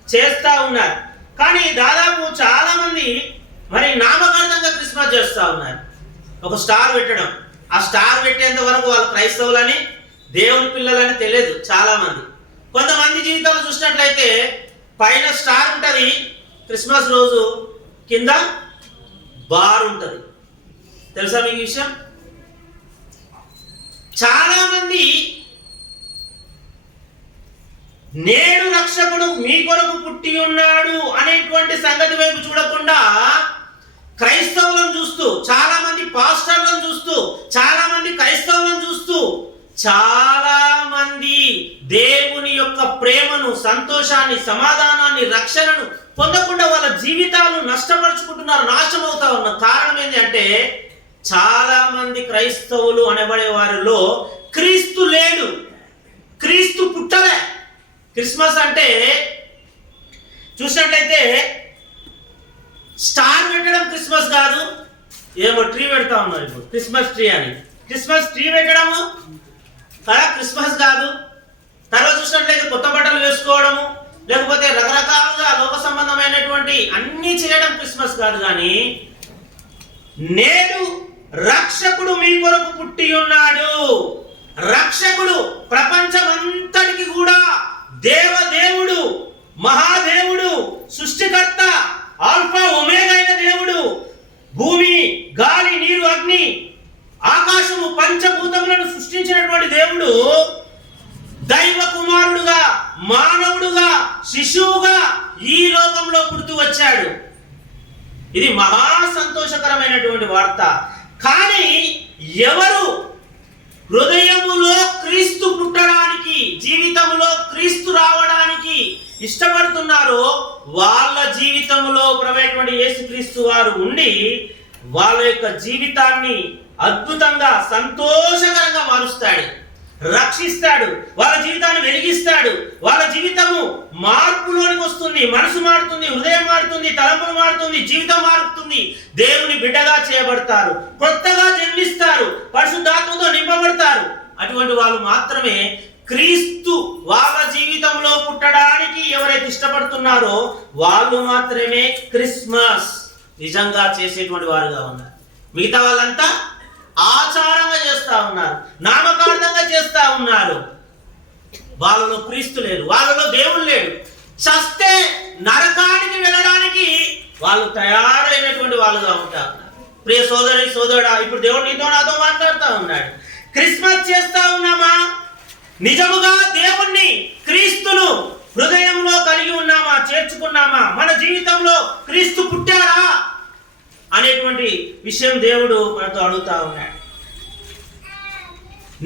చేస్తూ ఉన్నారు. కానీ దాదాపు చాలా మంది మరి నామకార్థంగా క్రిస్మస్ చేస్తూ ఉన్నారు. ఒక స్టార్ పెట్టడం, ఆ స్టార్ పెట్టేంత వరకు వాళ్ళు క్రైస్తవులని దేవుని పిల్లలని తెలియదు చాలా మంది. కొంతమంది జీవితాలు చూసినట్లయితే పైన స్టార్ ఉంటుంది క్రిస్మస్ రోజు, కింద బార్ ఉంటుంది. తెలుసా మీకు విషయం? చాలా మంది నేడు రక్షకుడు మీ కొరకు పుట్టి ఉన్నాడు అనేటువంటి సంగతి వైపు చూడకుండా క్రైస్తవులను చూస్తూ, చాలా మంది పాస్టర్లను చూస్తూ, చాలా మంది క్రైస్తవులను చూస్తూ, చాలా మంది దేవుని యొక్క ప్రేమను, సంతోషాన్ని, సమాధానాన్ని, రక్షణను పొందకుండా వాళ్ళ జీవితాలు నష్టపరుచుకుంటున్నారు, నాశనం అవుతా ఉన్న కారణం ఏంటి అంటే చాలా మంది క్రైస్తవులు అనబడే వారిలో క్రీస్తు లేడు, క్రీస్తు పుట్టలే. క్రిస్మస్ అంటే చూసినట్లయితే స్టార్ పెట్టడం క్రిస్మస్ కాదు, ఏమో ట్రీ పెడతా ఉన్నారు ఇప్పుడు క్రిస్మస్ ట్రీ అని. క్రిస్మస్ ట్రీ పెట్టడము కదా క్రిస్మస్ కాదు. తర్వాత చూసినట్లయితే కొత్త బట్టలు వేసుకోవడము, లేకపోతే రకరకాలుగా లోక సంబంధమైనటువంటి అన్ని చేయడం క్రిస్మస్ కాదు. కానీ నేడు రక్షకుడు మీ కొరకు పుట్టి ఉన్నాడు. రక్షకుడు ప్రపంచమంతటికి కూడా దేవదేవుడు, మహాదేవుడు, సృష్టికర్త, ఆల్ఫా ఒమేగా అయిన దేవుడు, భూమి, గాలి, నీరు, అగ్ని, ఆకాశము, పంచభూతములను సృష్టించినటువంటి దేవుడు దైవ కుమారుడుగా, మానవుడుగా, శిశువుగా ఈ లోకంలో పుడుతూ వచ్చాడు. ఇది మహా సంతోషకరమైనటువంటి వార్త. కానీ ఎవరు హృదయములో క్రీస్తు పుట్టడానికి, జీవితంలో క్రీస్తు రావడానికి ఇష్టపడుతున్నారో వాళ్ళ జీవితంలో ప్రవేశటువంటి యేసుక్రీస్తు వారు ఉండి వాళ్ళ యొక్క జీవితాన్ని అద్భుతంగా, సంతోషకరంగా మారుస్తాడు, రక్షిస్తాడు, వాళ్ళ జీవితాన్ని వెలిగిస్తాడు. వాళ్ళ జీవితము మార్పులోనికి వస్తుంది, మనసు మారుతుంది, హృదయం మారుతుంది, తలంపులు మారుతుంది, జీవితం మారుతుంది. దేవుని బిడ్డగా చేయబడతారు, కొత్తగా జన్మిస్తారు, పరిశుద్ధాత్మతో నింపబడతారు. అటువంటి వాళ్ళు మాత్రమే క్రీస్తు వాళ్ళ జీవితంలో పుట్టడానికి ఎవరైతే ఇష్టపడుతున్నారో వాళ్ళు మాత్రమే క్రిస్మస్ నిజంగా చేసేటువంటి వారుగా ఉన్నారు. మిగతా వాళ్ళంతా ఆచారంగా చేస్తా ఉన్నారు, నామకార్థంగా చేస్తా ఉన్నారు. వాళ్ళలో క్రీస్తు లేడు, వాళ్ళలో దేవుడు లేడు. చస్తే నరకానికి వెళ్ళడానికి వాళ్ళు తయారైనటువంటి వాళ్ళుగా ఉంటారు. ప్రియ సోదరి సోదరుడా, ఇప్పుడు దేవుడు నీతో నాతో మాట్లాడుతూ ఉన్నాడు. క్రిస్మస్ చేస్తా ఉన్నామా? నిజముగా దేవుణ్ణి, క్రీస్తును హృదయంలో కలిగి ఉన్నామా, చేర్చుకున్నామా? మన జీవితంలో క్రీస్తు పుట్టారా అనేటువంటి విషయం దేవుడు మనతో అడుగుతా ఉన్నాడు.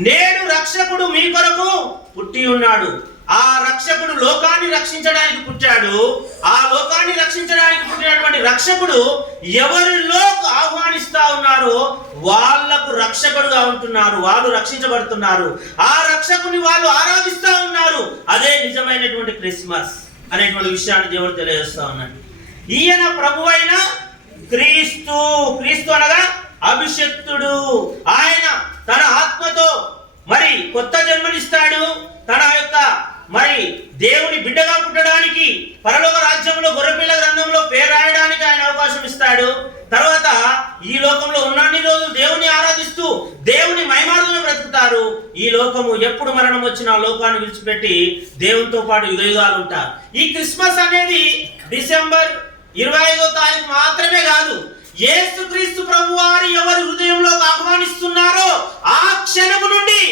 నేడు రక్షకుడు మీ కొరకు పుట్టి ఉన్నాడు. ఆ రక్షకుడు లోకాన్ని రక్షించడానికి పుట్టాడు. ఆ లోకాన్ని రక్షించడానికి పుట్టినటువంటి రక్షకుడు ఎవరిలో ఆహ్వానిస్తా ఉన్నారో వాళ్లకు రక్షకుడుగా ఉంటున్నారు, వాళ్ళు రక్షించబడుతున్నారు. ఆ రక్షకుని వాళ్ళు ఆరాధిస్తా ఉన్నారు. అదే నిజమైనటువంటి క్రిస్మస్ అనేటువంటి విషయాన్ని దేవుడు తెలియజేస్తా ఉన్నాడు. ఈయన ప్రభువైన క్రీస్తు, క్రీస్తు అనగా అభిషక్తుడు. ఆయన తన ఆత్మతో మరి కొత్త జన్మనిస్తాడు. తన యొక్క మరి దేవుని బిడ్డగా పుట్టడానికి, పరలోక రాజ్యంలో గొర్రెపిల్ల గ్రంథంలో పేరు రాయడానికి ఆయన అవకాశం ఇస్తాడు. తర్వాత ఈ లోకంలో ఉన్నన్ని రోజులు దేవుని ఆరాధిస్తూ దేవుని మహిమార్థమే బ్రతుకుతారు. ఈ లోకము ఎప్పుడు మరణం వచ్చినా లోకాన్ని విడిచిపెట్టి దేవునితో పాటు యుగయుగాలు ఉంటారు. ఈ క్రిస్మస్ అనేది డిసెంబర్ 25వ తారీఖు మాత్రమే కాదు. యేసుక్రీస్తు ప్రభువారు ఎవరి హృదయంలో ఆహ్వానిస్తున్నారో ఆ క్షణము నుండి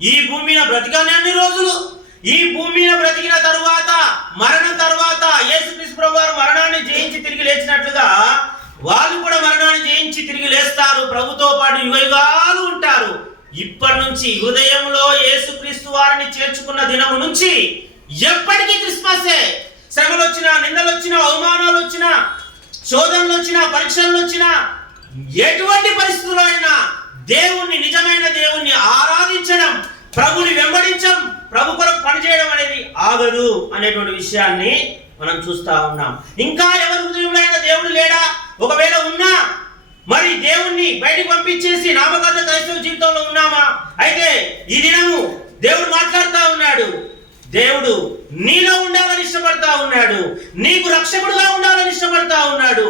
ఈ భూమి మీద బ్రతికానే అన్ని రోజులు. ఈ భూమి మీద బ్రతికిన తరువాత, మరణం తరువాత యేసుక్రీస్తు ప్రభువారు మరణాన్ని జయించి తిరిగి లేచినట్లుగా వాళ్ళు కూడా మరణాన్ని జయించి తిరిగి లేస్తారు. ప్రభుతో పాటు యుగయుగాలు ఉంటారు. ఇప్పటి నుంచి హృదయంలో యేసుక్రీస్తు వారిని చేర్చుకున్న దినము నుంచి ఎప్పటికీ క్రిస్మసే. శ్రమలు వచ్చినా, నిందలు వచ్చినా, అవమానాలు వచ్చినా, శోధనలు వచ్చినా, పరీక్షలు వచ్చినా, ఎటువంటి పరిస్థితుల్లో అయినా దేవుణ్ణి, నిజమైన దేవుణ్ణి ఆరాధించడం, ప్రభుని వెంబడించడం, ప్రభు కొరకు పనిచేయడం అనేది ఆగదు అనేటువంటి విషయాన్ని మనం చూస్తా ఉన్నాం. ఇంకా ఎవరి హృదయంలో అయినా దేవుడు లేడా? ఒకవేళ ఉన్నా మరి దేవుణ్ణి బయటికి పంపించేసి నామకార్థ క్రైస్తవ జీవితంలో ఉన్నామా? అయితే ఈ దినము దేవుడు మాట్లాడుతూ ఉన్నాడు. దేవుడు నీలో ఉండాలని ఇష్టపడతా ఉన్నాడు. నీకు రక్షకుడుగా ఉండాలని ఇష్టపడతా ఉన్నాడు.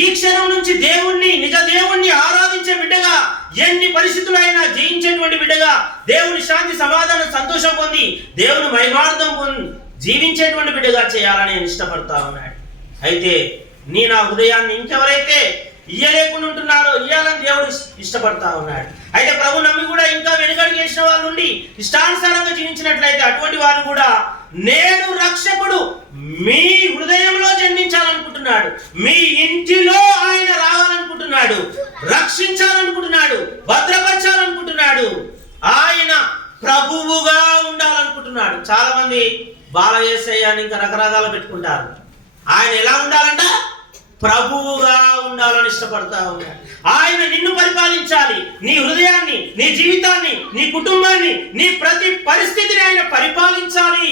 ఈ క్షణం నుంచి దేవుణ్ణి, నిజ దేవుణ్ణి ఆరాధించే బిడ్డగా, ఎన్ని పరిస్థితులైనా జయించేటువంటి బిడ్డగా, దేవుని శాంతి, సమాధానం, సంతోషం పొంది దేవుని మహిమార్థం పొంది జీవించేటువంటి బిడ్డగా చేయాలని నేను ఇష్టపడతా ఉన్నాడు. అయితే నా హృదయాన్ని ఇంకెవరైతే ఇయ్యలేకుండా ఉంటున్నారో ఇయ్యాలని దేవుడు ఇష్టపడతా ఉన్నాడు. అయితే ప్రభు నమ్మి కూడా ఇంకా వెనుకడుగు వేసిన వాళ్ళు ఉండి ఇష్టానుసారంగా జీవించినట్లయితే అటువంటి వారు కూడా నేను రక్షకుడు మీ హృదయంలో జన్మించాలనుకుంటున్నాడు, మీ ఇంటిలో ఆయన రావాలనుకుంటున్నాడు, రక్షించాలనుకుంటున్నాడు, భద్రపరచాలనుకుంటున్నాడు, ఆయన ప్రభువుగా ఉండాలనుకుంటున్నాడు. చాలా మంది బాలయేసయ్య అని ఇంకా రకరకాలు పెట్టుకుంటారు. ఆయన ఎలా ఉండాలంట? ప్రభువుగా ఉండాలని ఇష్టపడతా ఉన్నాడు. ఆయన నిన్ను పరిపాలించాలి. నీ హృదయాన్ని, నీ జీవితాన్ని, నీ కుటుంబాన్ని, నీ ప్రతి పరిస్థితిని ఆయన పరిపాలించాలి.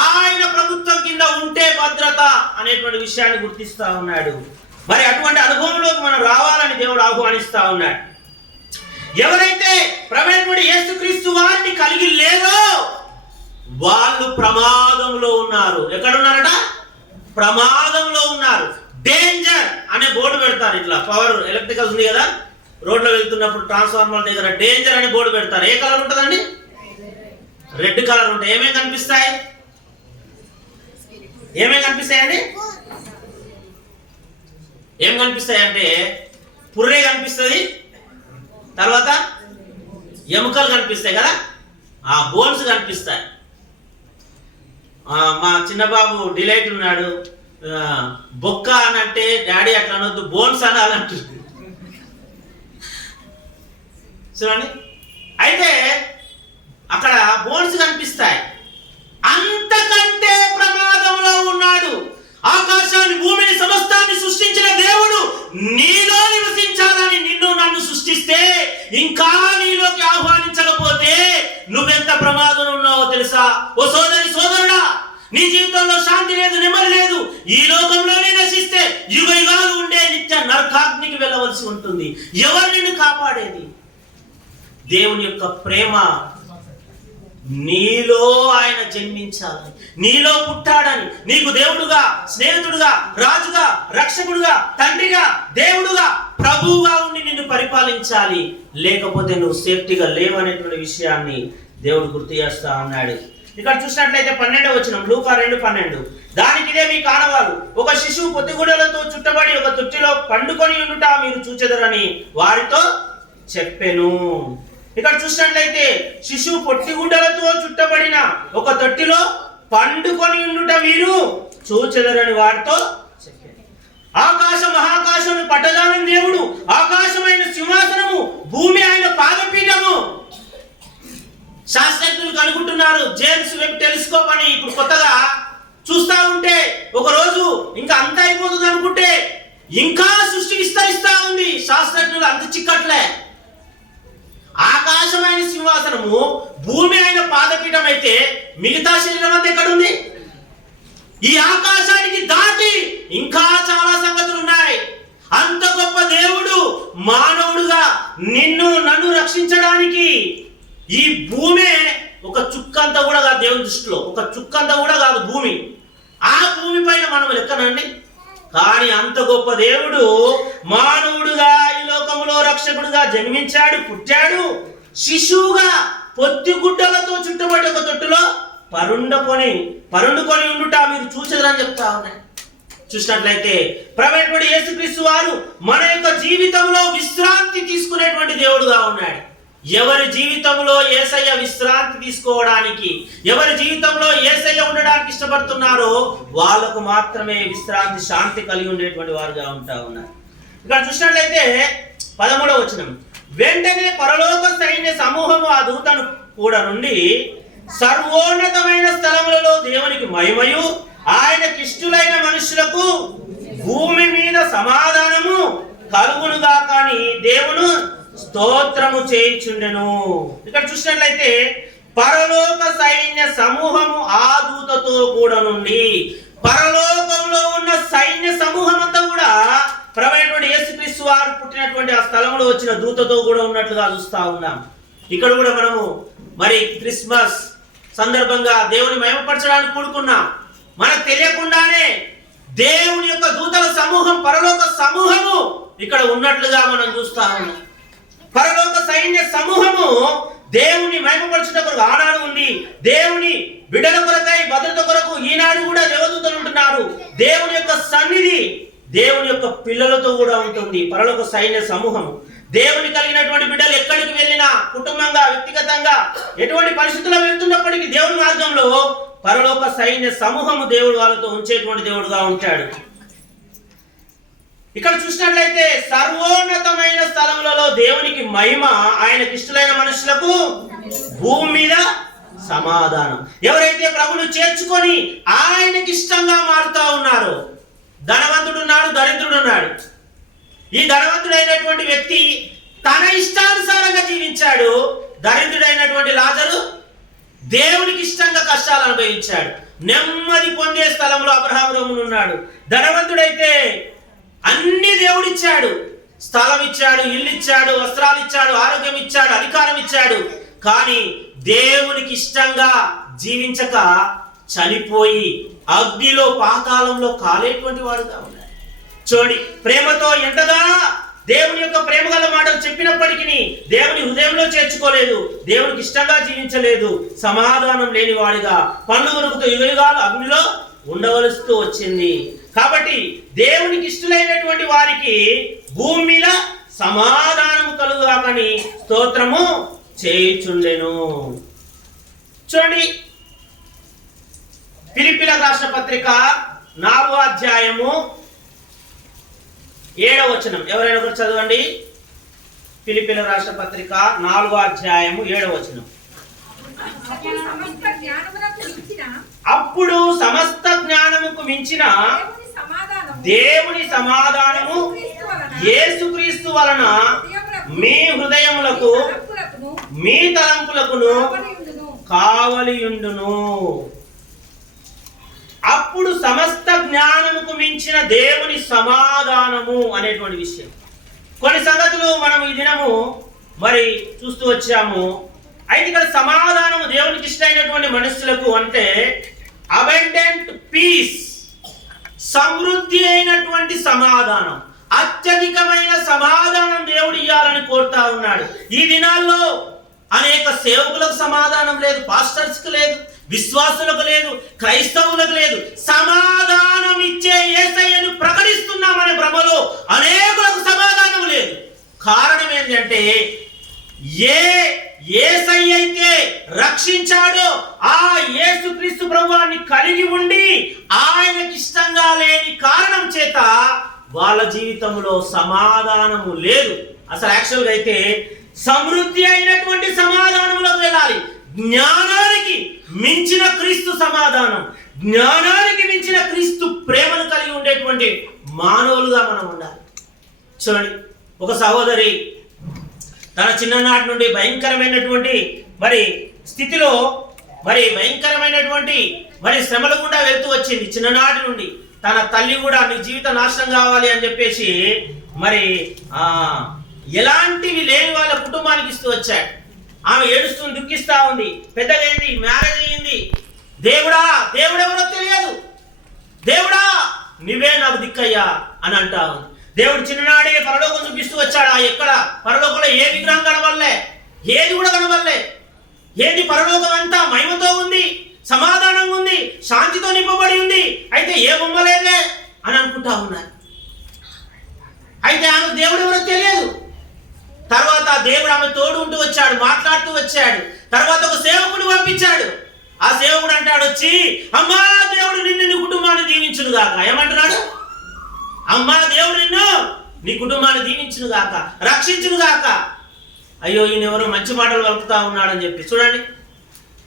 ఆయన ప్రభుత్వం కింద ఉంటే భద్రత అనేటువంటి విషయాన్ని గుర్తిస్తా ఉన్నాడు. మరి అటువంటి అనుభవంలోకి మనం రావాలని దేవుడు ఆహ్వానిస్తా ఉన్నాడు. ఎవరైతే ప్రభువైన యేసుక్రీస్తు వారిని కలిగి లేరో వాళ్ళు ప్రమాదంలో ఉన్నారు. ఎక్కడున్నారట? ప్రమాదంలో ఉన్నారు. డేంజర్ అనే బోర్డు పెడతారు. ఇట్లా పవర్ ఎలక్ట్రికల్ ఉంది కదా, రోడ్లో వెళ్తున్నప్పుడు ట్రాన్స్ఫార్మర్ దగ్గర డేంజర్ అనే బోర్డు పెడతారు. ఏ కలర్ ఉంటుందండి? రెడ్ కలర్ ఉంటాయి. ఏమేమి కనిపిస్తాయి? ఏమేమి కనిపిస్తాయండి? ఏం కనిపిస్తాయి అంటే పుర్రే కనిపిస్తుంది, తర్వాత ఎముకలు కనిపిస్తాయి కదా, ఆ బోన్స్ కనిపిస్తాయి. మా చిన్నబాబు డిలైట్ ఉన్నాడు, బొక్క అని అంటే డాడీ అట్లా అనొద్దు, బోన్స్ అనాలంటుంది. చూడండి, అయితే అక్కడ బోన్స్ కనిపిస్తాయి. అంతకంటే ప్రమాదంలో ఉన్నాడు. ఆకాశాన్ని, భూమిని, సమస్తాన్ని సృష్టించిన దేవుడు నీలో నివసించాలని నిన్ను నన్ను సృష్టిస్తే ఇంకా నీలోకి ఆహ్వానించకపోతే నువ్వెంత ప్రమాదం ఉన్నావో తెలుసా? ఓ సోదరి, సోదరుడా, నీ జీవితంలో శాంతి లేదు, నెమ్మది లేదు. ఈ లోకంలోనే నశిస్తే యుగయుగాలు ఉండే నిత్య నరకాగ్నికి వెళ్ళవలసి ఉంటుంది. ఎవరు నిన్ను కాపాడేది? దేవుని యొక్క ప్రేమ నీలో ఆయన జన్మించాలని, నీలో పుట్టాడని, నీకు దేవుడుగా, స్నేహితుడుగా, రాజుగా, రక్షకుడుగా, తండ్రిగా, దేవుడుగా, ప్రభువుగా ఉండి నిన్ను పరిపాలించాలి. లేకపోతే నువ్వు సేఫ్టీగా లేవనేటువంటి విషయాన్ని దేవుడు గుర్తు చేస్తా ఉన్నాడు. ఇక్కడ చూసినట్లయితే 12వ వచనం, లూకా 2:12, దానికి ఇదే మీ కానవాలు, ఒక శిశువు పొత్తిగుడ్డలతో చుట్టబడి ఒక తొట్టిలో పండుకొని ఉండుట మీరు చూచెదరని వారితో చెప్పెను. ఇక్కడ చూసినట్లయితే శిశువు పొట్టిగుడ్డలతో చుట్టబడిన ఒక తొట్టిలో పండుకొని ఉండుట మీరు చూచెదరని వారితో చెప్పాను. ఆకాశం మహాకాశం పట్టజాలని దేవుడు, ఆకాశమైన సింహాసనము, భూమి ఆయన పాదపీఠము. శాస్త్రజ్ఞులు కనుక్కుంటున్నారు, జేమ్స్ వెబ్ టెలిస్కోప్ అని ఇప్పుడు కొత్తగా చూస్తా ఉంటే ఒక రోజు ఇంకా అంత అయిపోతుంది అనుకుంటే ఇంకా సృష్టి విస్తరిస్తా ఉంది. శాస్త్రజ్ఞులు అంత చిక్కట్లే. ఆకాశమైన సింహాసనము, భూమి అయిన పాదపీఠం అయితే మిగతా శరీరం అంతా ఎక్కడుంది? ఈ ఆకాశానికి దాటి ఇంకా చాలా సంగతులు ఉన్నాయి. అంత గొప్ప దేవుడు మానవుడుగా నిన్ను నన్ను రక్షించడానికి ఈ భూమి ఒక చుక్కంతా కూడా కాదు. దేవుని దృష్టిలో ఒక చుక్కంతా కూడా కాదు భూమి. ఆ భూమి పైన మనం లెక్కనండి. కానీ అంత గొప్ప దేవుడు మానవుడుగా ఈ లోకంలో రక్షకుడుగా జన్మించాడు, పుట్టాడు. శిశువుగా పొత్తిగుడ్డలతో చుట్టబడి ఒక తొట్టులో పరుండుకొని ఉండుట మీరు చూసేదని చెప్తా ఉన్నాయి. చూసినట్లయితే ప్రభువైన యేసుక్రీస్తు వారు మన యొక్క జీవితంలో విశ్రాంతి తీసుకునేటువంటి దేవుడుగా ఉన్నాడు. ఎవరి జీవితంలో యేసయ్య విశ్రాంతి తీసుకోవడానికి, ఎవరి జీవితంలో యేసయ్య ఉండడానికి ఇష్టపడుతున్నారో వాళ్ళకు మాత్రమే విశ్రాంతి, శాంతి కలిగి ఉండేటువంటి వారుగా ఉంటా ఉన్నారు. ఇక్కడ చూసినట్లయితే 13వ వచనం, వెంటనే పరలోక సైన్య సమూహము ఆ దూతను కూడా నుండి సర్వోన్నతమైన స్థలములలో దేవునికి మహిమయు ఆయనకిష్టులైన మనుషులకు భూమి మీద సమాధానము కలుగునుగా కానీ దేవుడు స్తోత్రము చేయుచుండెను. ఇక్కడ చూసినట్లయితే పరలోక సైన్య సమూహము ఆ దూతతో కూడా నుండి, పరలోకంలో ఉన్న సైన్య సమూహం అంతా కూడా ప్రభువైనటువంటి యేసుక్రీస్తు వారు పుట్టినటువంటి ఆ స్థలంలో వచ్చిన దూతతో కూడా ఉన్నట్లుగా చూస్తా ఉన్నాం. ఇక్కడ కూడా మనము మరి క్రిస్మస్ సందర్భంగా దేవుని మహిమపరచడానికి కూడుకున్నాం. మనకు తెలియకుండానే దేవుని యొక్క దూతల సమూహం, పరలోక సమూహము ఇక్కడ ఉన్నట్లుగా మనం చూస్తా ఉన్నాం. పరలోక సైన్య సమూహము దేవుని మహిమపరచుటకు ఆనాడు ఉంది. దేవుని బిడ్డల కొరకై భద్రత కొరకు ఈనాడు కూడా దేవదూతలు ఉంటున్నారు. దేవుని యొక్క సన్నిధి దేవుని యొక్క పిల్లలతో కూడా ఉంటుంది. పరలోక సైన్య సమూహం దేవుని కలిగినటువంటి బిడ్డలు ఎక్కడికి వెళ్ళినా, కుటుంబంగా, వ్యక్తిగతంగా, ఎటువంటి పరిస్థితుల్లో వెళ్తున్నప్పటికీ దేవుని మార్గంలో పరలోక సైన్య సమూహము దేవుడు వాళ్ళతో ఉంచేటువంటి దేవుడుగా ఉంటాడు. ఇక్కడ చూసినట్లయితే సర్వోన్నతమైన స్థలములలో దేవునికి మహిమ, ఆయనకి ఇష్టలైన మనుషులకు భూమి మీద సమాధానం. ఎవరైతే ప్రభువును చేర్చుకొని ఆయనకి ఇష్టంగా మారుతా ఉన్నారో, ధనవంతుడు ఉన్నాడు, దరిద్రుడు ఉన్నాడు. ఈ ధనవంతుడైనటువంటి వ్యక్తి తన ఇష్టానుసారంగా జీవించాడు. దరిద్రుడైనటువంటి లాజరు దేవునికి ఇష్టంగా కష్టాలు అనుభవించాడు. నెమ్మది పొందే స్థలంలో అబ్రహాము ఉన్నాడు. ధనవంతుడైతే అన్ని దేవుడిచ్చాడు. స్థలం ఇచ్చాడు, ఇల్లు ఇచ్చాడు, వస్త్రాలు ఇచ్చాడు, ఆరోగ్యం ఇచ్చాడు, అధికారం ఇచ్చాడు. కానీ దేవునికి ఇష్టంగా జీవించక చనిపోయి అగ్నిలో, పాతాళంలో కాలేటువంటి వాడుగా ఉన్నాడు. చూడండి, ప్రేమతో ఎంతగా దేవుని యొక్క ప్రేమ గల మాటలు చెప్పినప్పటికీ దేవుని హృదయంలో చేర్చుకోలేదు, దేవునికి ఇష్టంగా జీవించలేదు, సమాధానం లేని వాడిగా పండుగనుకుతో యుగయుగాలు అగ్నిలో ఉండవలసి వచ్చింది. కాబట్టి దేవునికి ఇష్టలైనటువంటి వారికి భూమి మీద సమాధానం కలుగుగాకని స్తోత్రము చేయుచుండెను. చూడండి, ఫిలిప్పీలకు రాసిన పత్రిక 4వ అధ్యాయము 7వ వచనం. ఎవరైనా ఒకరు చదవండి. ఫిలిప్పీలకు రాసిన పత్రిక 4వ అధ్యాయము 7వ వచనం. అప్పుడు సమస్త జ్ఞానముకు మించిన దేవుని సమాధానము యేసుక్రీస్తు వలన మీ హృదయములకు, మీ తలంపులకును కావలియుండును. అప్పుడు సమస్త జ్ఞానముకు మించిన దేవుని సమాధానము అనేటువంటి విషయం. కొన్ని సంగతులు మనం ఈ దినము మరి చూస్తూ వచ్చాము. అయితే ఇక్కడ సమాధానము దేవునికి ఇష్టమైనటువంటి మనుషులకు అంటే అబండెంట్ పీస్, సమృద్ధి అయినటువంటి సమాధానం, అత్యధికమైన సమాధానం దేవుడు ఇవ్వాలని కోరుతా ఉన్నాడు. ఈ దినాల్లో అనేక సేవకులకు సమాధానం లేదు, పాస్టర్స్కి లేదు, విశ్వాసులకు లేదు, క్రైస్తవులకు లేదు. సమాధానం ఇచ్చే యేసయ్యను ప్రకటిస్తున్నామనే భ్రమలో అనేకులకు సమాధానం లేదు. కారణం ఏంటంటే యేసయ్య అయితే రక్షించాడో ఆ యేసుక్రీస్తు ప్రభువాన్ని కలిగి ఉండి ఆయనకి ఇష్టంగా లేని కారణం చేత వాళ్ళ జీవితంలో సమాధానము లేదు. అసలు యాక్చువల్గా అయితే సమృద్ధి అయినటువంటి సమాధానంలోకి వెళ్ళాలి. జ్ఞానానికి మించిన క్రీస్తు సమాధానం, జ్ఞానానికి మించిన క్రీస్తు ప్రేమను కలిగి ఉండేటువంటి మానవులుగా మనం ఉండాలి. చూడండి, ఒక సహోదరి తన చిన్ననాటి నుండి భయంకరమైనటువంటి మరి స్థితిలో భయంకరమైనటువంటి శ్రమల గుండా వెళ్తూ వచ్చింది. చిన్ననాటి నుండి తన తల్లి కూడా నీ జీవిత నాశనం కావాలి అని చెప్పేసి ఎలాంటివి లేని వాళ్ళ కుటుంబానికి ఇస్తూ వచ్చాడు. ఆమె ఏడుస్తుంది, దుఃఖిస్తా ఉంది. పెద్దగైంది, మ్యారేజ్ అయ్యింది. దేవుడెవరో తెలియదు. దేవుడా నువ్వే నాకు దిక్కయ్యా అని అంటా ఉంది. దేవుడు చిన్ననాడే పరలోకం చూపిస్తూ వచ్చాడు. ఎక్కడ పరలోకంలో ఏ విగ్రహం కనబడలే, ఏది కూడా కనబడలే. ఏది పరలోకం అంతా మహిమతో ఉంది, సమాధానంగా ఉంది, శాంతితో నింపబడి ఉంది. అయితే ఏ బొమ్మ లేదే అని అనుకుంటా ఉన్నారు. అయితే ఆమెకు దేవుడు ఎవరో తెలియదు. తర్వాత దేవుడు ఆమె తోడు ఉంటూ వచ్చాడు, మాట్లాడుతూ వచ్చాడు. తర్వాత ఒక సేవకుడు పంపించాడు. ఆ సేవకుడు అంటాడు వచ్చి, అమ్మా దేవుడు నిన్ను నీ కుటుంబాన్ని దీవించును గాక. ఏమంటున్నాడు? అమ్మా దేవుడు నిన్ను నీ కుటుంబాన్ని దీవించును గాక, రక్షించును గాక. అయ్యో ఈయన ఎవరో మంచి మాటలు పలుకుతా ఉన్నాడని చెప్పి చూడండి.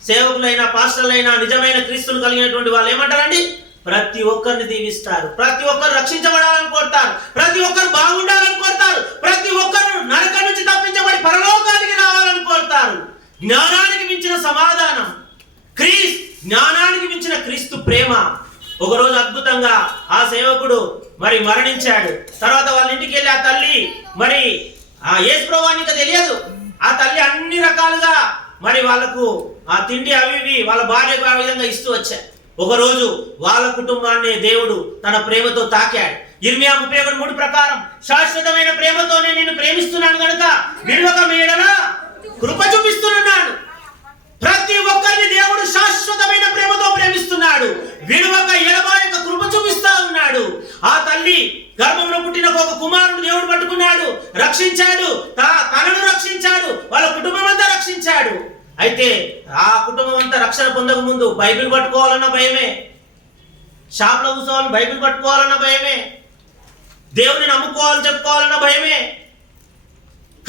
సేవకులైనా పాస్టర్లైనా నిజమైన క్రీస్తులు కలిగినటువంటి వాళ్ళు ఏమంటారండి? ప్రతి ఒక్కరిని దీవిస్తారు, ప్రతి ఒక్కరు రక్షించబడాలని కోరుతారు, ప్రతి ఒక్కరు బాగుండాలని కోరుతారు, ప్రతి ఒక్కరు నరకం నుంచి తప్పించబడి పరలోకానికి రావాలని కోరుతారు. జ్ఞానానికి మించిన సమాధానం జ్ఞానానికి మించిన క్రీస్తు ప్రేమ. ఒకరోజు అద్భుతంగా ఆ సేవకుడు మరి మరణించాడు. తర్వాత వాళ్ళ ఇంటికి వెళ్ళి ఆ తల్లి మరి యేసు ప్రభువునికి తెలియదు. ఆ తల్లి అన్ని రకాలుగా మరి వాళ్ళకు ఆ తిండి అవి వాళ్ళ భార్యకు ఆ విధంగా ఇస్తూ వచ్చారు. ఒకరోజు వాళ్ళ కుటుంబాన్ని దేవుడు తన ప్రేమతో తాకాడు. ఇర్మియా 31:3 ప్రకారం శాశ్వతమైన ప్రేమతోనే నేను ప్రేమిస్తున్నాను కనుక విడవక మీడల కృప చూపిస్తున్నాను. ప్రతి ఒక్కరిని దేవుడు శాశ్వతమైన ప్రేమతో ప్రేమిస్తున్నాడు. విడవక ఎడబాయక కృప చూపిస్తా ఉన్నాడు. ఆ తల్లి గర్భంలో పుట్టిన ఒక కుమారుడు దేవుడు పట్టుకున్నాడు, రక్షించాడు, తనను రక్షించాడు, వాళ్ళ కుటుంబం అంతా రక్షించాడు. అయితే ఆ కుటుంబం అంతా రక్షణ పొందక ముందు బైబిల్ పట్టుకోవాలన్న భయమే, షాప్లో కూర్చోవాలని బైబిల్ పట్టుకోవాలన్న భయమే, దేవుని నమ్ముకోవాలని చెప్పుకోవాలన్న భయమే.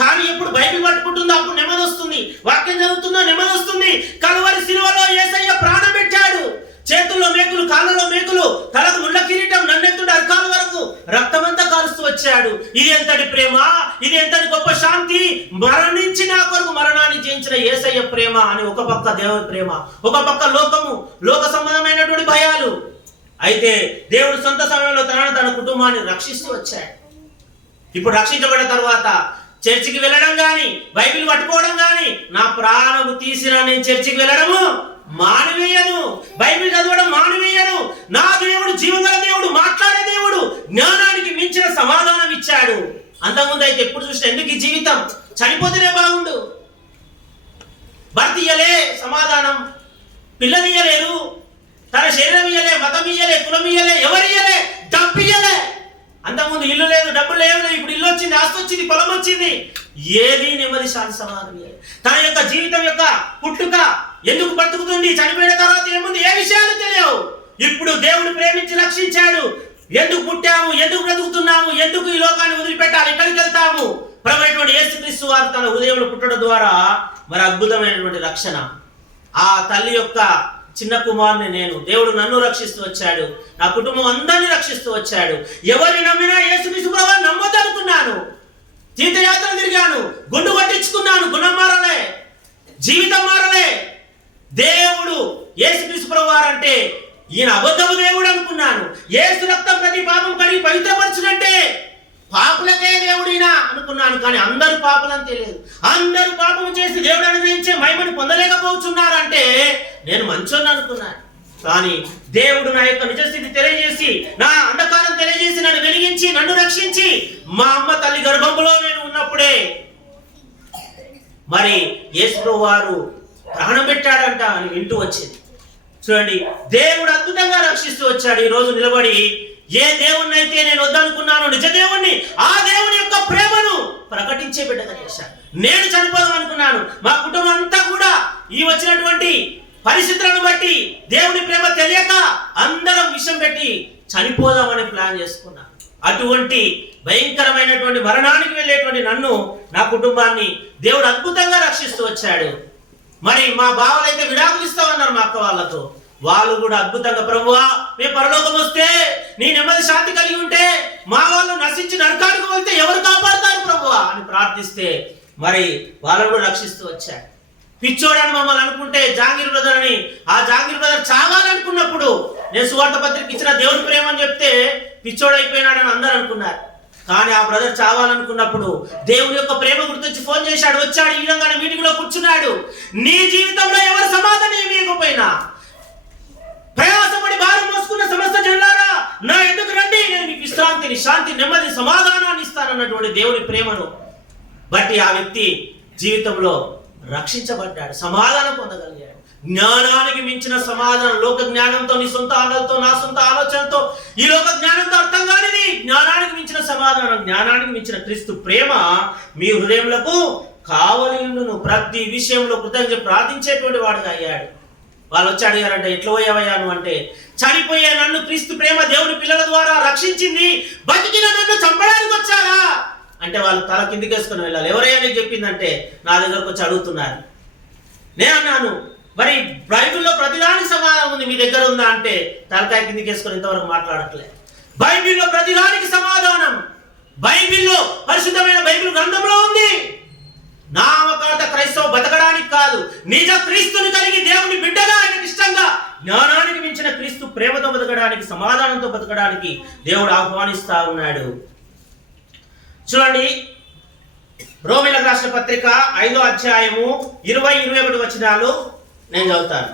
కానీ ఇప్పుడు బైబిల్ పట్టుకుంటుందో అప్పుడు నెమ్మది వస్తుంది, వాక్యం చదువుతుందో నెమ్మది వస్తుంది. కలువరి శిలువలో యేసయ్య ప్రాణం పెట్టాడు. చేతుల్లో మేకులు, కాళ్ళలో మేకులు, తలకు ముళ్ళ కిరీటం, నన్నెత్తుడు అరకాల వరకు రక్తమంతా కాలుస్తూ వచ్చాడు. ఇది ఎంతటి ప్రేమ, ఇది ఎంతటి గొప్ప శాంతి. మరణించి నా కొరకు మరణాన్ని జయించిన యేసయ్య ప్రేమ అని ఒక పక్క దేవుని ప్రేమ, ఒక పక్క లోక సంబంధమైనటువంటి భయాలు. అయితే దేవుడు సొంత సమయంలో తన కుటుంబాన్ని రక్షిస్తూ వచ్చాడు. ఇప్పుడు రక్షించబడిన తర్వాత చర్చికి వెళ్ళడం కానీ, బైబిల్ పట్టుకోవడం కానీ, నా ప్రాణము తీసినా నేను చర్చికి వెళ్ళడము మానివేయను, బైబిల్ చదవడం మానివేయను. నా దేవుడు జీవగల దేవుడు, మాట్లాడే దేవుడు, జ్ఞానానికి మించిన సమాధానం ఇచ్చాడు. అంతకుముందు అయితే ఎప్పుడు చూసినా ఎందుకు ఈ జీవితం, చనిపోతేనే బాగుండు, భర్త ఇయ్యలే సమాధానం, పిల్లలు ఇయ్యలేరు, తన శరీరం ఇయ్యలే, మతం ఇయ్యలే, కులం ఇయ్యలే, ఎవరు ఇయ్యలే, డబ్బు ఇయ్యలే. అంతకుముందు ఇల్లు లేదు, డబ్బులు లేవు, ఇప్పుడు ఇల్లు వచ్చింది, ఆస్తి వచ్చింది, పొలం వచ్చింది, ఏది నెమ్మది శాంతి సమాధానం. తన యొక్క జీవితం యొక్క పుట్టుక, ఎందుకు బ్రతుకుతుంది, చనిపోయిన తర్వాత ఏముంది, ఏ విషయాలు తెలియవు. ఇప్పుడు దేవుడు ప్రేమించి రక్షించాడు. ఎందుకు పుట్టాము, ఎందుకు బ్రతుకుతున్నాము, ఎందుకు ఈ లోకాన్ని వదిలిపెట్టాలి, ఎక్కడికి వెళ్తాము. ప్రభువైనటువంటి యేసుక్రీస్తు వారు తన హృదయంలో పుట్టడం ద్వారా మరి అద్భుతమైనటువంటి రక్షణ. ఆ తల్లి యొక్క చిన్న కుమారుని దేవుడు నన్ను రక్షిస్తూ వచ్చాడు, నా కుటుంబం అందరినీ రక్షిస్తూ వచ్చాడు. ఎవరిని నమ్మినా యేసుక్రీస్తు ప్రభువుని నమ్మొద్దనుకున్నాను, తీర్థయాత్రలు తిరిగాను, గుండు కొట్టించుకున్నాను, గుణం మారలే, జీవితం మారలే. దేవుడు యేసుక్రీస్తు ప్రభువారు అంటే ఈయన అబద్ధపు దేవుడు అనుకున్నాను. యేసు రక్తం ప్రతి పాపం కడిగి పవిత్రపరచునంటే పాపులకే దేవుడినా అనుకున్నాను. కానీ అందరూ పాపులని తెలియదు. అందరూ పాపం చేసి దేవుడు అనుగ్రహించే మహిమను పొందలేకపోతున్నారంటే నేను మంచోని అనుకున్నాను. కానీ దేవుడు నా యొక్క నిజస్థితి తెలియజేసి, నా అంధకారం తెలియజేసి, నన్ను వెలిగించి, నన్ను రక్షించి, మా అమ్మ తల్లి గర్భంలో నేను ఉన్నప్పుడే మరి యేసు ప్రభువారు ప్రాణం పెట్టాడంట అని వింటూ వచ్చింది. చూడండి, దేవుడు అద్భుతంగా రక్షిస్తూ వచ్చాడు. ఈ రోజు నిలబడి ఏ దేవుణ్ణి అయితే నేను వద్దనుకున్నాను, నిజ దేవుణ్ణి, ఆ దేవుని యొక్క ప్రేమను ప్రకటించే బిడ్డగా చేశాను. నేను చనిపోదాం అనుకున్నాను, మా కుటుంబం అంతా కూడా ఈ వచ్చినటువంటి పరిస్థితులను బట్టి దేవుని ప్రేమ తెలియక అందరం విషం పెట్టి చనిపోదామని ప్లాన్ చేసుకున్నాను. అటువంటి భయంకరమైనటువంటి మరణానికి వెళ్ళేటువంటి నన్ను, నా కుటుంబాన్ని దేవుడు అద్భుతంగా రక్షిస్తూ వచ్చాడు. మరి మా బావలైతే విడాకులు ఇస్తామన్నారు మా అక్క వాళ్ళతో. వాళ్ళు కూడా అద్భుతంగా, ప్రభువా మేము పరలోకం వస్తే, నీ నెమ్మది శాంతి కలిగి ఉంటే, మా వాళ్ళు నశించి నరకానికి వెళ్తే ఎవరు కాపాడుతారు ప్రభువా అని ప్రార్థిస్తే మరి వాళ్ళను కూడా రక్షిస్తూ వచ్చాడు. పిచ్చోడని మమ్మల్ని అనుకుంటే జాంగీర్ బ్రదర్ అని, ఆ జాంగీర్ బ్రదర్ చావాలనుకున్నప్పుడు నేను సువార్త పత్రిక ఇచ్చిన దేవుని ప్రేమ అని చెప్తే పిచ్చోడైపోయినాడని అందరూ అనుకున్నారు. కానీ ఆ బ్రదర్ చావాలనుకున్నప్పుడు దేవుని యొక్క ప్రేమ గుర్తొచ్చి ఫోన్ చేశాడు, వచ్చాడు, ఈ విధంగా మీటింగ్ లో కూర్చున్నాడు. నీ జీవితంలో ఎవరు సమాధానం ఇవ్వకపోయినా, ప్రయాసపడి భారం మోసుకున్న సమస్త జనులారా నా ఎదుగు రండి, నేను మీకు విశ్రాంతిని, శాంతి, నెమ్మది, సమాధానాన్ని ఇస్తానన్నటువంటి దేవుని ప్రేమను బట్టి ఆ వ్యక్తి జీవితంలో రక్షించబడ్డాడు, సమాధానం పొందగలిగాడు, జ్ఞానానికి మించిన సమాధానం, లోక జ్ఞానంతో, నీ సొంత ఆలోచనతో, నా సొంత ఆలోచనతో, ఈ లోక జ్ఞానంతో అర్థం కానిది జ్ఞానానికి మించిన సమాధానం, జ్ఞానానికి మించిన క్రీస్తు ప్రేమ మీ హృదయములకు కావలి ఉండును. ప్రతి విషయంలో కృతజ్ఞత ప్రార్థించేటువంటి వాడుగా అయ్యాడు. వాళ్ళు వచ్చి అడిగారంటే, ఎట్లా పోయావయ్యా నువ్వు అంటే, చనిపోయే నన్ను క్రీస్తు ప్రేమ దేవుని పిల్లల ద్వారా రక్షించింది, బతికిన నన్ను చంపడానికి వచ్చారా అంటే వాళ్ళు తల కిందికేసుకొని వెళ్ళాలి. ఎవరైనా నీకు చెప్పిందంటే నా దగ్గరకు వచ్చి అడుగుతున్నారు. నేను అన్నాను, మరి బైబిల్లో ప్రతిదానికి సమాధానం ఉంది, మీ దగ్గర ఉందా అంటే తలకాయ కిందికేసుకొని ఇంతవరకు మాట్లాడట్లేదు. బైబిల్లో ప్రతిదానికి సమాధానం బైబిల్లో, పరిశుద్ధమైన బైబిల్ గ్రంథంలో ఉంది. నామకార్థ క్రైస్తవ బతకడానికి కాదు, నిజ క్రీస్తుని కలిగి దేవుని బిడ్డగా ఆయనకి ఇష్టంగా జ్ఞానానికి మించిన క్రీస్తు ప్రేమతో బతకడానికి, సమాధానంతో బతకడానికి దేవుడు ఆహ్వానిస్తా ఉన్నాడు. చూడండి, రోమీయులకు రాసిన పత్రిక 5వ అధ్యాయము 20-21 వచనాలు నేను చదువుతాను.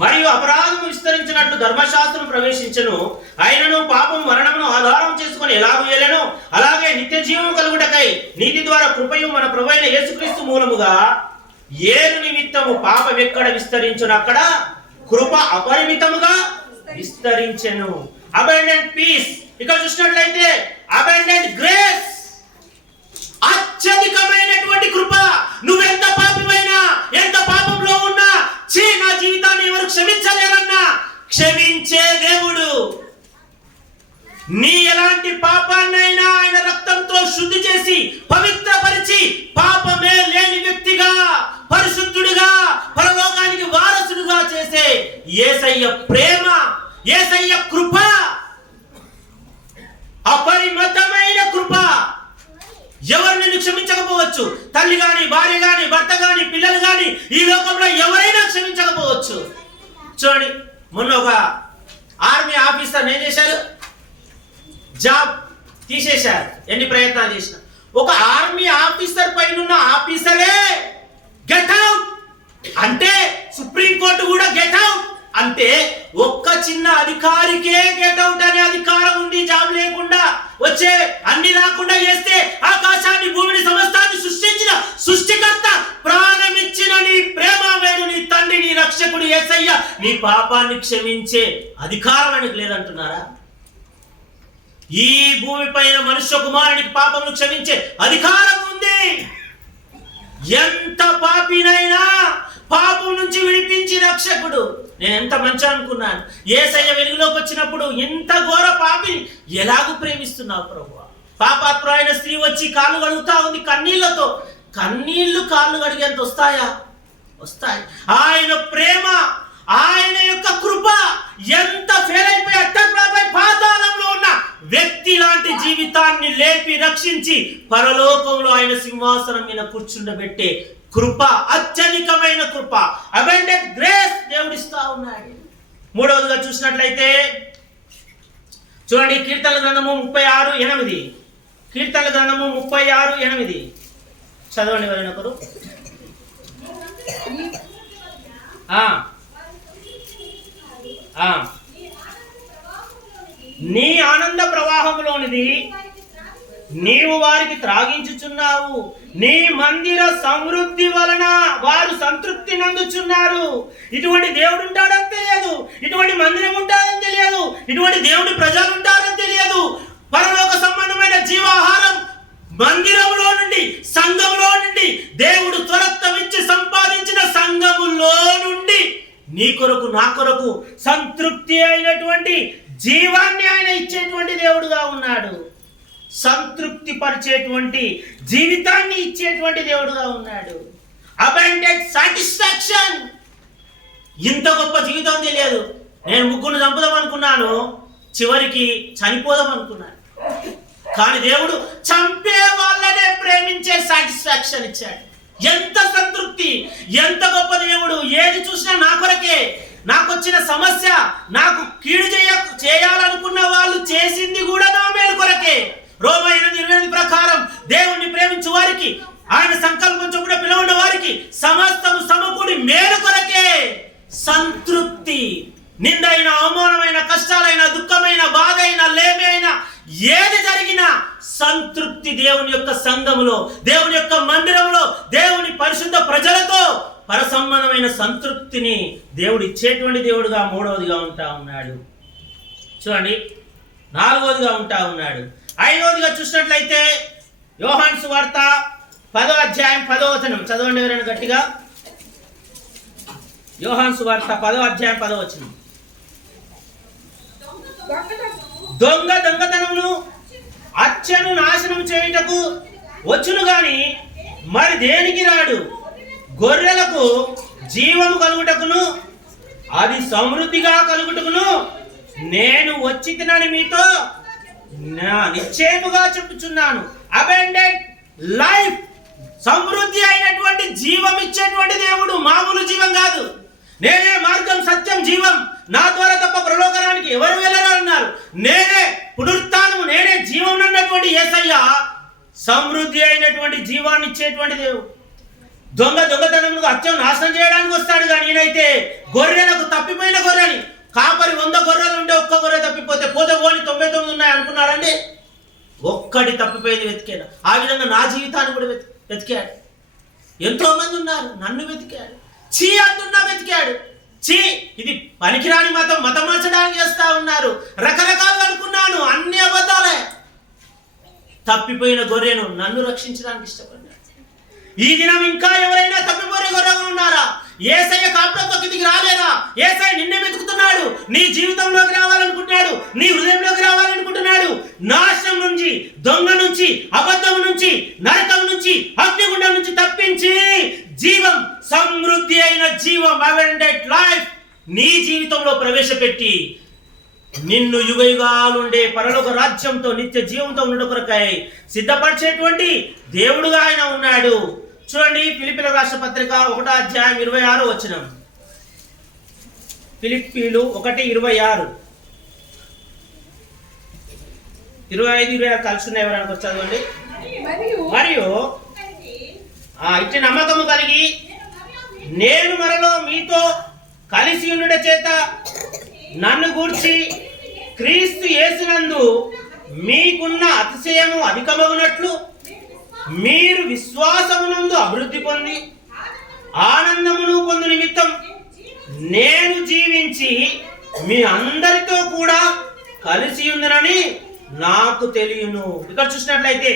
మరియు అపరాధము విస్తరించినట్లు ధర్మశాస్త్రం ప్రవేశించను, అయినను పాపం మరణమును ఆధారం చేసుకొని ఎలాగూ ఏలెనో అలాగే నిత్య జీవము కలుగుటకై నీతి ద్వారా కృపయు మన ప్రభువైన యేసుక్రీస్తు మూలముగా ఏలు నిమిత్తము పాపం ఎక్కడ విస్తరించును అక్కడ కృప అపరిమితముగా విస్తరించెను. అబండెంట్ పీస్, ఇక్కడ చూసినట్లయితే అబండెంట్ గ్రేస్, అత్యధికమైనటువంటి కృప. నువ్వెంత పాపమైనా, ఎంత పాపంలో ఉన్నా, నా జీవితాన్ని ఎవరు క్షమించలేరన్నా క్షమించే దేవుడు. నీ ఎలాంటి పాపాన్నైనా ఆయన రక్తంతో శుద్ధి చేసి పవిత్రపరిచి పాపమే లేని వ్యక్తిగా, పరిశుద్ధుడిగా, పరలోకానికి వారసుడుగా చేసే యేసయ్య ప్రేమ, యేసయ్య కృప, అపరిమితమైన కృప. ఎవరు నిన్ను క్షమించకపోవచ్చు, తల్లి గాని, భార్య గాని, భర్త గాని, పిల్లలు గాని, ఈ లోకంలో ఎవరైనా క్షమించకపోవచ్చు. చూడండి, మొన్న ఒక ఆర్మీ ఆఫీసర్ ఏం చేశారు, జాబ్ తీసేశారు. ఎన్ని ప్రయత్నాలు చేసినా ఒక ఆర్మీ ఆఫీసర్ పైన ఆఫీసరే గెట్ అవుట్ అంటే, సుప్రీంకోర్టు కూడా గెట్ అవుట్ అంటే, ఒక్క చిన్న అధికారికే గెట్ అవుట్ అనే అధికారం ఉంది. జాబ్ లేకుండా వచ్చే, అన్ని రాకుండా చేస్తే ఆకాశాన్ని, భూమిని, సమస్తాన్ని సృష్టించిన సృష్టికర్త, ప్రాణమిచ్చిన నీ ప్రేమమేడు నీ తండ్రి, నీ రక్షకుడు యేసయ్య నీ పాపాన్ని క్షమించే అధికారం ఆయనకు లేదంటున్నారా? ఈ భూమి పైన మనుష్య కుమారునికి పాపమును క్షమించే అధికారం ఉంది. ఎంత పాపినైనా పాపం నుంచి విడిపించి రక్షకుడు. నేను ఎంత మంచి అనుకున్నాను, యేసయ్య వెలుగులోకి వచ్చినప్పుడు ఎంత ఘోర పాపిని ఎలాగూ ప్రేమిస్తున్నావు ప్రభువా. పాపాత్మురాలైన స్త్రీ వచ్చి కాళ్ళు కడుగుతా ఉంది కన్నీళ్లతో. కన్నీళ్లు కాళ్ళు కడిగేంత వస్తాయా? వస్తాయి. ఆయన ప్రేమ, ఆయన యొక్క కృప ఎంత ఫెయిల్ అయిపోయి అట్టర్పై పాతాళంలో ఉన్న వ్యక్తి లాంటి జీవితాన్ని లేపి రక్షించి పరలోకంలో ఆయన సింహాసనం మీద కూర్చుండబెట్టే కృప, అత్యధికమైన కృప, అబండెంట్ గ్రేస్ దేవుడిస్తా ఉన్నాడు. మూడవదిగా చూసినట్లయితే చూడండి, కీర్తనల గ్రంథము 36:8. కీర్తనల గ్రంథము 36:8 చదవండి ఎవరైనా ఒకరు. నీ ఆనంద ప్రవాహంలోనిది నీవు వారికి త్రాగించుచున్నావు, నీ మందిర సమృద్ధి వలన వారు సంతృప్తి నందుచున్నారు. ఇటువంటి దేవుడు ఉంటాడని తెలియదు, ఇటువంటి మందిరం ఉంటాడని తెలియదు, ఇటువంటి దేవుడి ప్రజలు ఉంటారని తెలియదు. పరలోక సంబంధమైన జీవాహారం మందిరంలో నుండి, సంఘంలో నుండి, దేవుడు త్వరత్వమిచ్చి సంపాదించిన సంఘములో నుండి నీ కొరకు, నా కొరకు సంతృప్తి అయినటువంటి జీవాన్ని ఆయన ఇచ్చేటువంటి దేవుడుగా ఉన్నాడు. సంతృప్తి పరిచేటువంటి జీవితాన్ని ఇచ్చేటువంటి దేవుడుగా ఉన్నాడు. Abundant satisfaction. ఇంత గొప్ప జీవితం తెలియదు. నేను ముగ్గురు చంపుదాం అనుకున్నాను, చివరికి చనిపోదాం అనుకున్నాను. కానీ దేవుడు చంపే వాళ్ళనే ప్రేమించే సాటిస్ఫాక్షన్ ఇచ్చాడు. ఎంత సంతృప్తి, ఎంత గొప్ప దేవుడు. ఏది చూసినా నా కొరకే. నాకు వచ్చిన సమస్య, నాకు కీడు చేయాలనుకున్న వాళ్ళు చేసింది కూడా నా మేలు కొరకే. రోమా 8:28 ప్రకారం దేవుణ్ణి ప్రేమించు వారికి, ఆయన సంకల్పం చొప్పున పిలువబడిన వారికి సమస్తము సమకూడి మేలు కొరకే. సంతృప్తి. నిందైన, అవమానమైన, కష్టాలైన, దుఃఖమైన, బాధ అయినా, లేమైనా, ఏది జరిగినా సంతృప్తి దేవుని యొక్క సంఘములో, దేవుని యొక్క మందిరంలో, దేవుని పరిశుద్ధ ప్రజలతో పరసంబంధమైన సంతృప్తిని దేవుడు ఇచ్చేటువంటి దేవుడుగా మూడవదిగా ఉంటా ఉన్నాడు. చూడండి, నాలుగవదిగా ఉంటా ఉన్నాడు. ఐదవదిగా చూసినట్లయితే యోహాను సువార్త 10వ అధ్యాయం 10వ వచనం చదవండి ఎవరైనా గట్టిగా. యోహాను సువార్త 10వ అధ్యాయం 10వ వచనం. దొంగ దొంగతనమును హత్యను నాశనం చేయుటకు వచ్చును గాని మరి దేనికి రాడు, గొర్రెలకు జీవము కలుగుటకును అది సమృద్ధిగా కలుగుటకును నేను వచ్చి తినని మీతో నిశ్చయముగా చెప్పుచున్నాను. అబెండెంట్ లైఫ్, సమృద్ధి అయినటువంటి జీవం ఇచ్చేటువంటి దేవుడు, మామూలు జీవం కాదు. నేనే మార్గం, సత్యం, జీవం, నా ద్వారా తప్ప పరలోకానికి ఎవరు వెళ్ళరన్నారు. నేనే పునరుత్థానము, నేనే జీవం అన్నటువంటి యేసయ్య సమృద్ధి అయినటువంటి జీవాన్ని ఇచ్చేటువంటి దేవుడు. దొంగతనమును హత్యను నాశనం చేయడానికి వస్తాడు కానీ నేనైతే గొర్రెలకు, తప్పిపోయిన గొర్రెని, కాపరి 100 గొర్రెలు ఉంటే ఒక్క గొర్రె తప్పిపోతే పోతే పోని 99 ఉన్నాయి అనుకున్నాడండి. ఒక్కటి తప్పిపోయింది వెతికాడు. ఆ విధంగా నా జీవితాన్ని కూడా వెతికాడు. ఎంతో మంది ఉన్నారు, నన్ను వెతికాడు. చీ అంటున్నా వెతికాడు. చీ, ఇది పనికిరాని మతం మార్చడానికి చేస్తా ఉన్నారు. రకరకాలు అనుకున్నాను, అన్ని అబద్ధాలే. తప్పిపోయిన గొర్రెను నన్ను రక్షించడానికి ఇష్టపడ్డాడు. ఈ దినం ఇంకా ఎవరైనా తప్పిపోయిన గొర్రెలు ఉన్నారా? యేసయ్య కాపురంతో కిందికి రాలేదా? యేసయ్య నిన్నే వెతుకుతున్నాడు. నీ జీవితంలోకి రావాలనుకుంటున్నాడు, నీ హృదయంలోకి రావాలనుకుంటున్నాడు. నాశనం నుంచి, దొంగ నుంచి, అబద్ధం నుంచి, నరకం నుంచి, అగ్నిగుండం నుంచి తప్పించి జీవం, సమృద్ధి అయిన జీవం, అబెండెంట్ లైఫ్ నీ జీవితంలో ప్రవేశపెట్టి నిన్ను యుగయుగాలుండే పరలోక రాజ్యంతో నిత్య జీవంతో ఉండడం కొరకై సిద్ధపరిచేటువంటి దేవుడుగా ఆయన ఉన్నాడు. చూడండి, ఫిలిప్పీల రాష్ట్ర పత్రిక 1వ అధ్యాయం 26వ వచనం. ఫిలిప్పీలు 1:26, 25-26 కలిసి ఉన్నాయి. ఎవరైనా చదవండి. మరియు ఇట్టి నమ్మకము కలిగి నేను మరలో మీతో కలిసి ఉండుట చేత నన్ను గూర్చి క్రీస్తు యేసునందు మీకున్న అతిశయము అధికమగునట్లు మీరు విశ్వాసమునందు అభివృద్ధి పొంది ఆనందమును పొందు నిమిత్తం నేను జీవించి మీ అందరితో కూడా కలిసి ఉందనని నాకు తెలియను. ఇక్కడ చూసినట్లయితే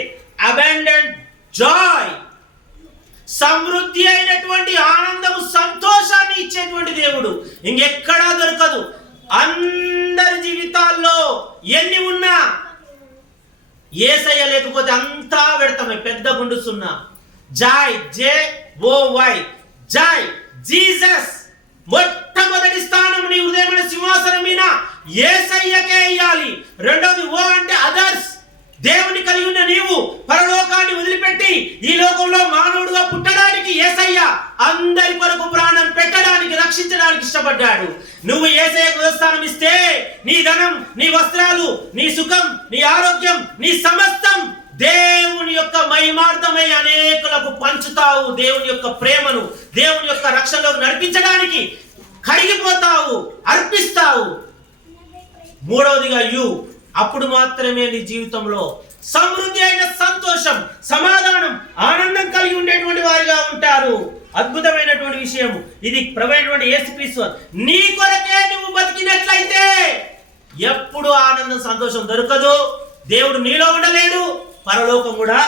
అబాండెంట్ జాయ్, సమృద్ధి అయినటువంటి ఆనందము, సంతోషాన్ని ఇచ్చేటువంటి దేవుడు ఇంకెక్కడా దొరకదు. అందరి జీవితాల్లో ఎన్ని ఉన్నా యేసయ్య లేకపోతే అంతా పెడతామే. పెద్ద గుండు 0. Joy, JOY, Joy, Jesus. మొట్టమొదటి స్థానం నీ హృదయమైన సింహాసనం మీద యేసయ్యకే ఇయ్యాలి. రెండోది ఓ అంటే అదర్స్. దేవుని కలిగి ఉన్న నీవు పరలోకాన్ని వదిలిపెట్టి ఈ లోకంలో మానవుడుగా పుట్టడానికి యేసయ్య అందరి కొరకు ప్రాణం పెట్టడానికి, రక్షించడానికి ఇష్టపడ్డాడు. నువ్వు యేసయ్యకు స్థానం ఇస్తే నీ ధనం, నీ వస్త్రాలు, నీ సుఖం, నీ ఆరోగ్యం, నీ సమస్తం దేవుని యొక్క మహిమార్థమై అనేకులకు పంచుతావు. దేవుని యొక్క ప్రేమను, దేవుని యొక్క రక్షణలోకి నడిపించడానికి కడిగిపోతావు, అర్పిస్తావు. మూడవదిగా అప్పుడు మాత్రమే నీ జీవితంలో సమృద్ధి అయిన సంతోషం, సమాధానం, ఆనందం కలిగి ఉండేటువంటి వారిగా ఉంటారు. అద్భుతమైనటువంటి విషయం ఇది. ప్రభువైనటువంటి యేసుక్రీస్తు నీ కొరకే నువ్వు బతికినట్లయితే ఎప్పుడు ఆనందం, సంతోషం దొరకదు. దేవుడు నీలో ఉండలేడు, పరలోకం కూడా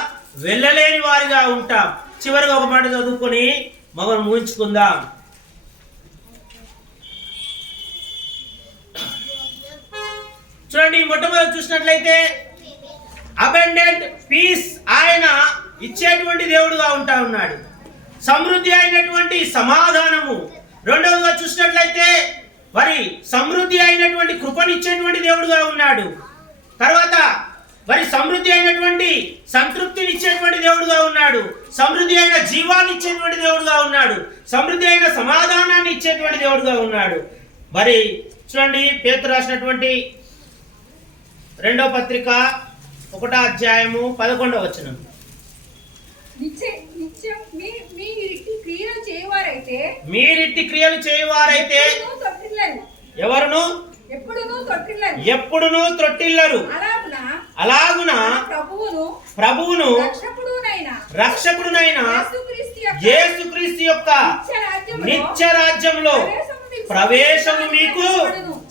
వెళ్ళలేని వారిగా ఉంటాం. చివరిగా ఒక మాట చదువుకొని మనం ముగించుకుందాం. చూడండి, మొట్టమొదటి చూసినట్లయితే అబెండెంట్ పీస్ ఆయన ఇచ్చేటువంటి దేవుడుగా ఉంటా ఉన్నాడు. సమృద్ధి అయినటువంటి సమాధానము. రెండవదిగా చూసినట్లయితే మరి సమృద్ధి అయినటువంటి కృపనిచ్చేటువంటి దేవుడుగా ఉన్నాడు. తర్వాత మరి సమృద్ధి అయినటువంటి సంతృప్తిని ఇచ్చేటువంటి దేవుడుగా ఉన్నాడు. సమృద్ధి అయిన జీవాన్ని ఇచ్చేటువంటి దేవుడుగా ఉన్నాడు. సమృద్ధి అయిన సమాధానాన్ని ఇచ్చేటువంటి దేవుడుగా ఉన్నాడు. మరి చూడండి, పేతురు రాసినటువంటి 2వ పత్రిక 1వ అధ్యాయము 11వ వచనం. మీరిట్టి క్రియలు చేయవారైతే ఎవరును ఎప్పుడును త్రొట్టిల్లరు. అలాగున ప్రభువును రక్షకుడునైన యేసుక్రీస్తు యొక్క నిత్య రాజ్యంలో ప్రవేశము మీకు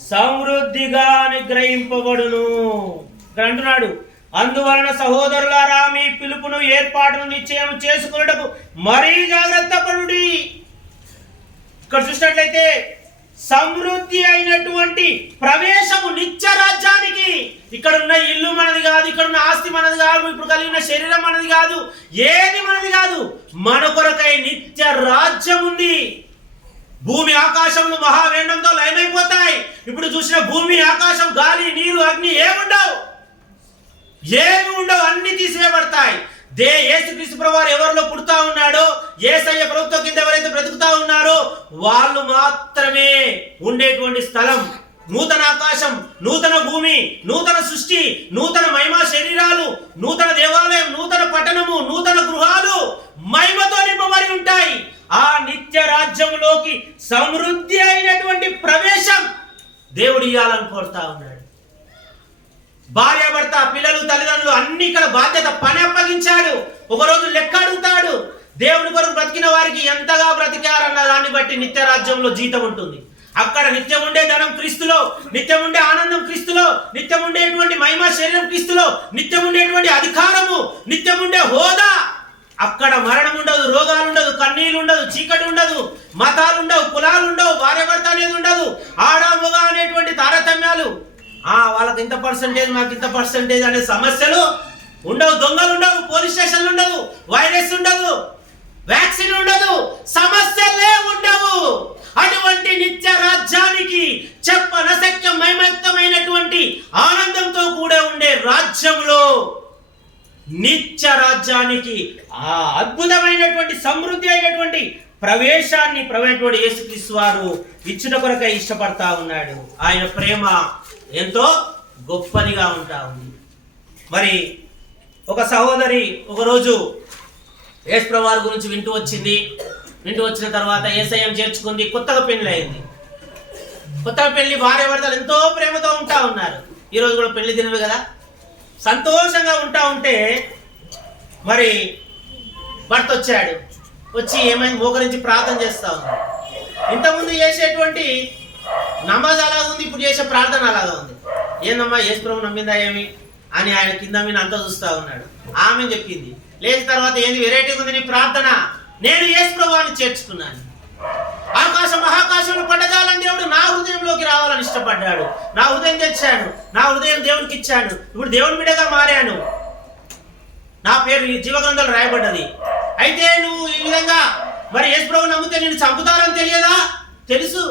సమృద్ధిగా అనుగ్రహింపబడును అంటున్నాడు. అందువలన సహోదరులారా, మీ పిలుపును ఏర్పాటును నిశ్చయం చేసుకున్నటకు మరీ జాగ్రత్త పడుడి. ఇక్కడ చూసినట్లయితే సమృద్ధి అయినటువంటి ప్రవేశము నిత్య రాజ్యానికి. ఇక్కడ ఉన్న ఇల్లు మనది కాదు, ఇక్కడ ఉన్న ఆస్తి మనది కాదు, ఇప్పుడు కలిగిన శరీరం మనది కాదు, ఏది మనది కాదు. మన కొరకై నిత్య రాజ్యం ఉంది. భూమి ఆకాశంలో మహావేండంతో లయమైపోతాయి. ఇప్పుడు చూసిన భూమి ఆకాశం గాలి నీరు అగ్ని ఏముండవు, అన్ని తీసివేయబడతాయి. యేసుక్రీస్తు ప్రభువారు ఎవరిలో పుడతా ఉన్నాడో, యేసయ్య ప్రభుత్వం కింద ఎవరైతే బ్రతుకుతా ఉన్నారో వాళ్ళు మాత్రమే ఉండేటువంటి స్థలం. నూతన ఆకాశం, నూతన భూమి, నూతన సృష్టి, నూతన మహిమా శరీరాలు, నూతన దేవాలయం, నూతన పట్టణము, నూతన గృహాలు మహిమతో నింపబడి ఉంటాయి. ఆ నిత్య రాజ్యంలోకి సమృద్ధి అయినటువంటి ప్రవేశం దేవుడు ఇవ్వాలని కోరుతా ఉన్నాడు. భార్య, భర్త, పిల్లలు, తల్లిదండ్రులు అన్ని ఇక్కడ బాధ్యత పని అప్పగించాడు. ఒకరోజు లెక్క అడుగుతాడు. దేవుని కొరకు బ్రతికిన వారికి ఎంతగా బ్రతికారన్న దాన్ని బట్టి నిత్య రాజ్యంలో జీతం ఉంటుంది. అక్కడ నిత్యం ఉండే ధనం క్రీస్తులో, నిత్యం ఉండే ఆనందం క్రీస్తులో, నిత్యం ఉండేటువంటి మహిమా శరీరం క్రీస్తులో, నిత్యం ఉండేటువంటి అధికారము, నిత్యం ఉండే హోదా. అక్కడ మరణం ఉండదు, రోగాలు ఉండదు, కన్నీళ్ళు ఉండదు, చీకటి ఉండదు, మతాలు ఉండవు, కులాలు ఉండవు, భార్య భర్త అనేది ఉండదు, ఆడ మగ అనేటువంటి తారతమ్యాలు, వాళ్ళకి ఇంత పర్సెంటేజ్ మాకు ఇంత పర్సెంటేజ్ అనే సమస్యలు ఉండవు. దొంగలు ఉండవు, పోలీస్ స్టేషన్లు ఉండవు, వైరస్ ఉండదు, వ్యాక్సిన్ ఉండదు, సమస్యలే ఉండవు. అటువంటి నిత్య రాజ్యానికి చెప్పనశక్య మహిమయుక్తమైనటువంటి ఆనందంతో కూడా ఉండే రాజ్యంలో, నిత్య రాజ్యానికి ఆ అద్భుతమైనటువంటి సమృద్ధి అయినటువంటి ప్రవేశాన్ని ప్రభువైనటువంటి యేసుక్రీస్తు వారు ఇచ్చుట కొరకై ఇష్టపడతా ఉన్నాడు. ఆయన ప్రేమ ఎంతో గొప్పదిగా ఉంటా ఉంది. మరి ఒక సహోదరి ఒకరోజు యేసు ప్రభువు వారి గురించి వింటూ వచ్చిన తర్వాత యేసయ్యను చేర్చుకుంది. కొత్తగా పెళ్లి అయింది. కొత్తగా పెళ్లి, భార్య భర్తలు ఎంతో ప్రేమతో ఉంటా ఉన్నారు. ఈరోజు కూడా పెళ్లి దినమే కదా, సంతోషంగా ఉంటా ఉంటే మరి భర్త వచ్చాడు. వచ్చి ఏమైంది మోకరించి ప్రార్థన చేస్తా ఉంది. ఇంతకుముందు చేసేటువంటి నమాజ్ అలాగా ఉంది, ఇప్పుడు చేసే ప్రార్థన అలాగా ఉంది. ఏందమ్మా యేసు ప్రభువు నమ్మిందా ఏమి అని ఆయన కింద మీద అంతా చూస్తా ఉన్నాడు. ఆమె చెప్పింది. లేచిన తర్వాత ఏంది వెరైటీగా ఉంది నీ ప్రార్థన, నేను యేసు ప్రభువుని చేర్చుకున్నాను. ఆకాశం మహాకాశంలో పడ్డజాలని దేవుడు నా హృదయంలోకి రావాలని ఇష్టపడ్డాడు. నా హృదయం తెచ్చాడు, నా హృదయం దేవునికి ఇచ్చాను. ఇప్పుడు దేవుని బిడ్డగా మారాను. నా పేరు జీవగ్రంథంలో రాయబడ్డది. అయితే నువ్వు ఈ విధంగా మరి యేసు ప్రభువు నమ్మితే నేను చంపుతారని తెలియదా? తెలుసు.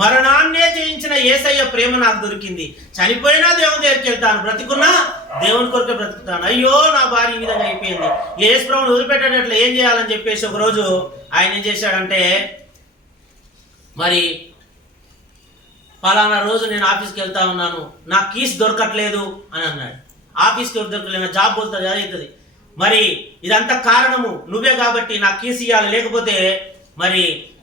మరణాన్నే జయించిన యేసయ్య ప్రేమ నాకు దొరికింది. చనిపోయినా దేవుని దగ్గరికి వెళ్తాను, బ్రతికున్నా దేవుని కొరకే బ్రతుకుతాను. అయ్యో నా భార్య ఈ విధంగా అయిపోయింది, యేసు ప్రభువుని వదిలిపెట్టేటట్లు ఏం చేయాలని చెప్పేసి ఒకరోజు ఆయన ఏం చేశాడంటే, మరి పలానా రోజు నేను ఆఫీస్కి వెళ్తా ఉన్నాను, నా కీస్ దొరకట్లేదు అని అన్నాడు. ఆఫీస్కి దొరకలేదు, నా జాబ్ పోతుంది, అవుతుంది. మరి ఇదంతా కారణము నువ్వే కాబట్టి నాకు కీస్ ఇవ్వాలి, లేకపోతే మరి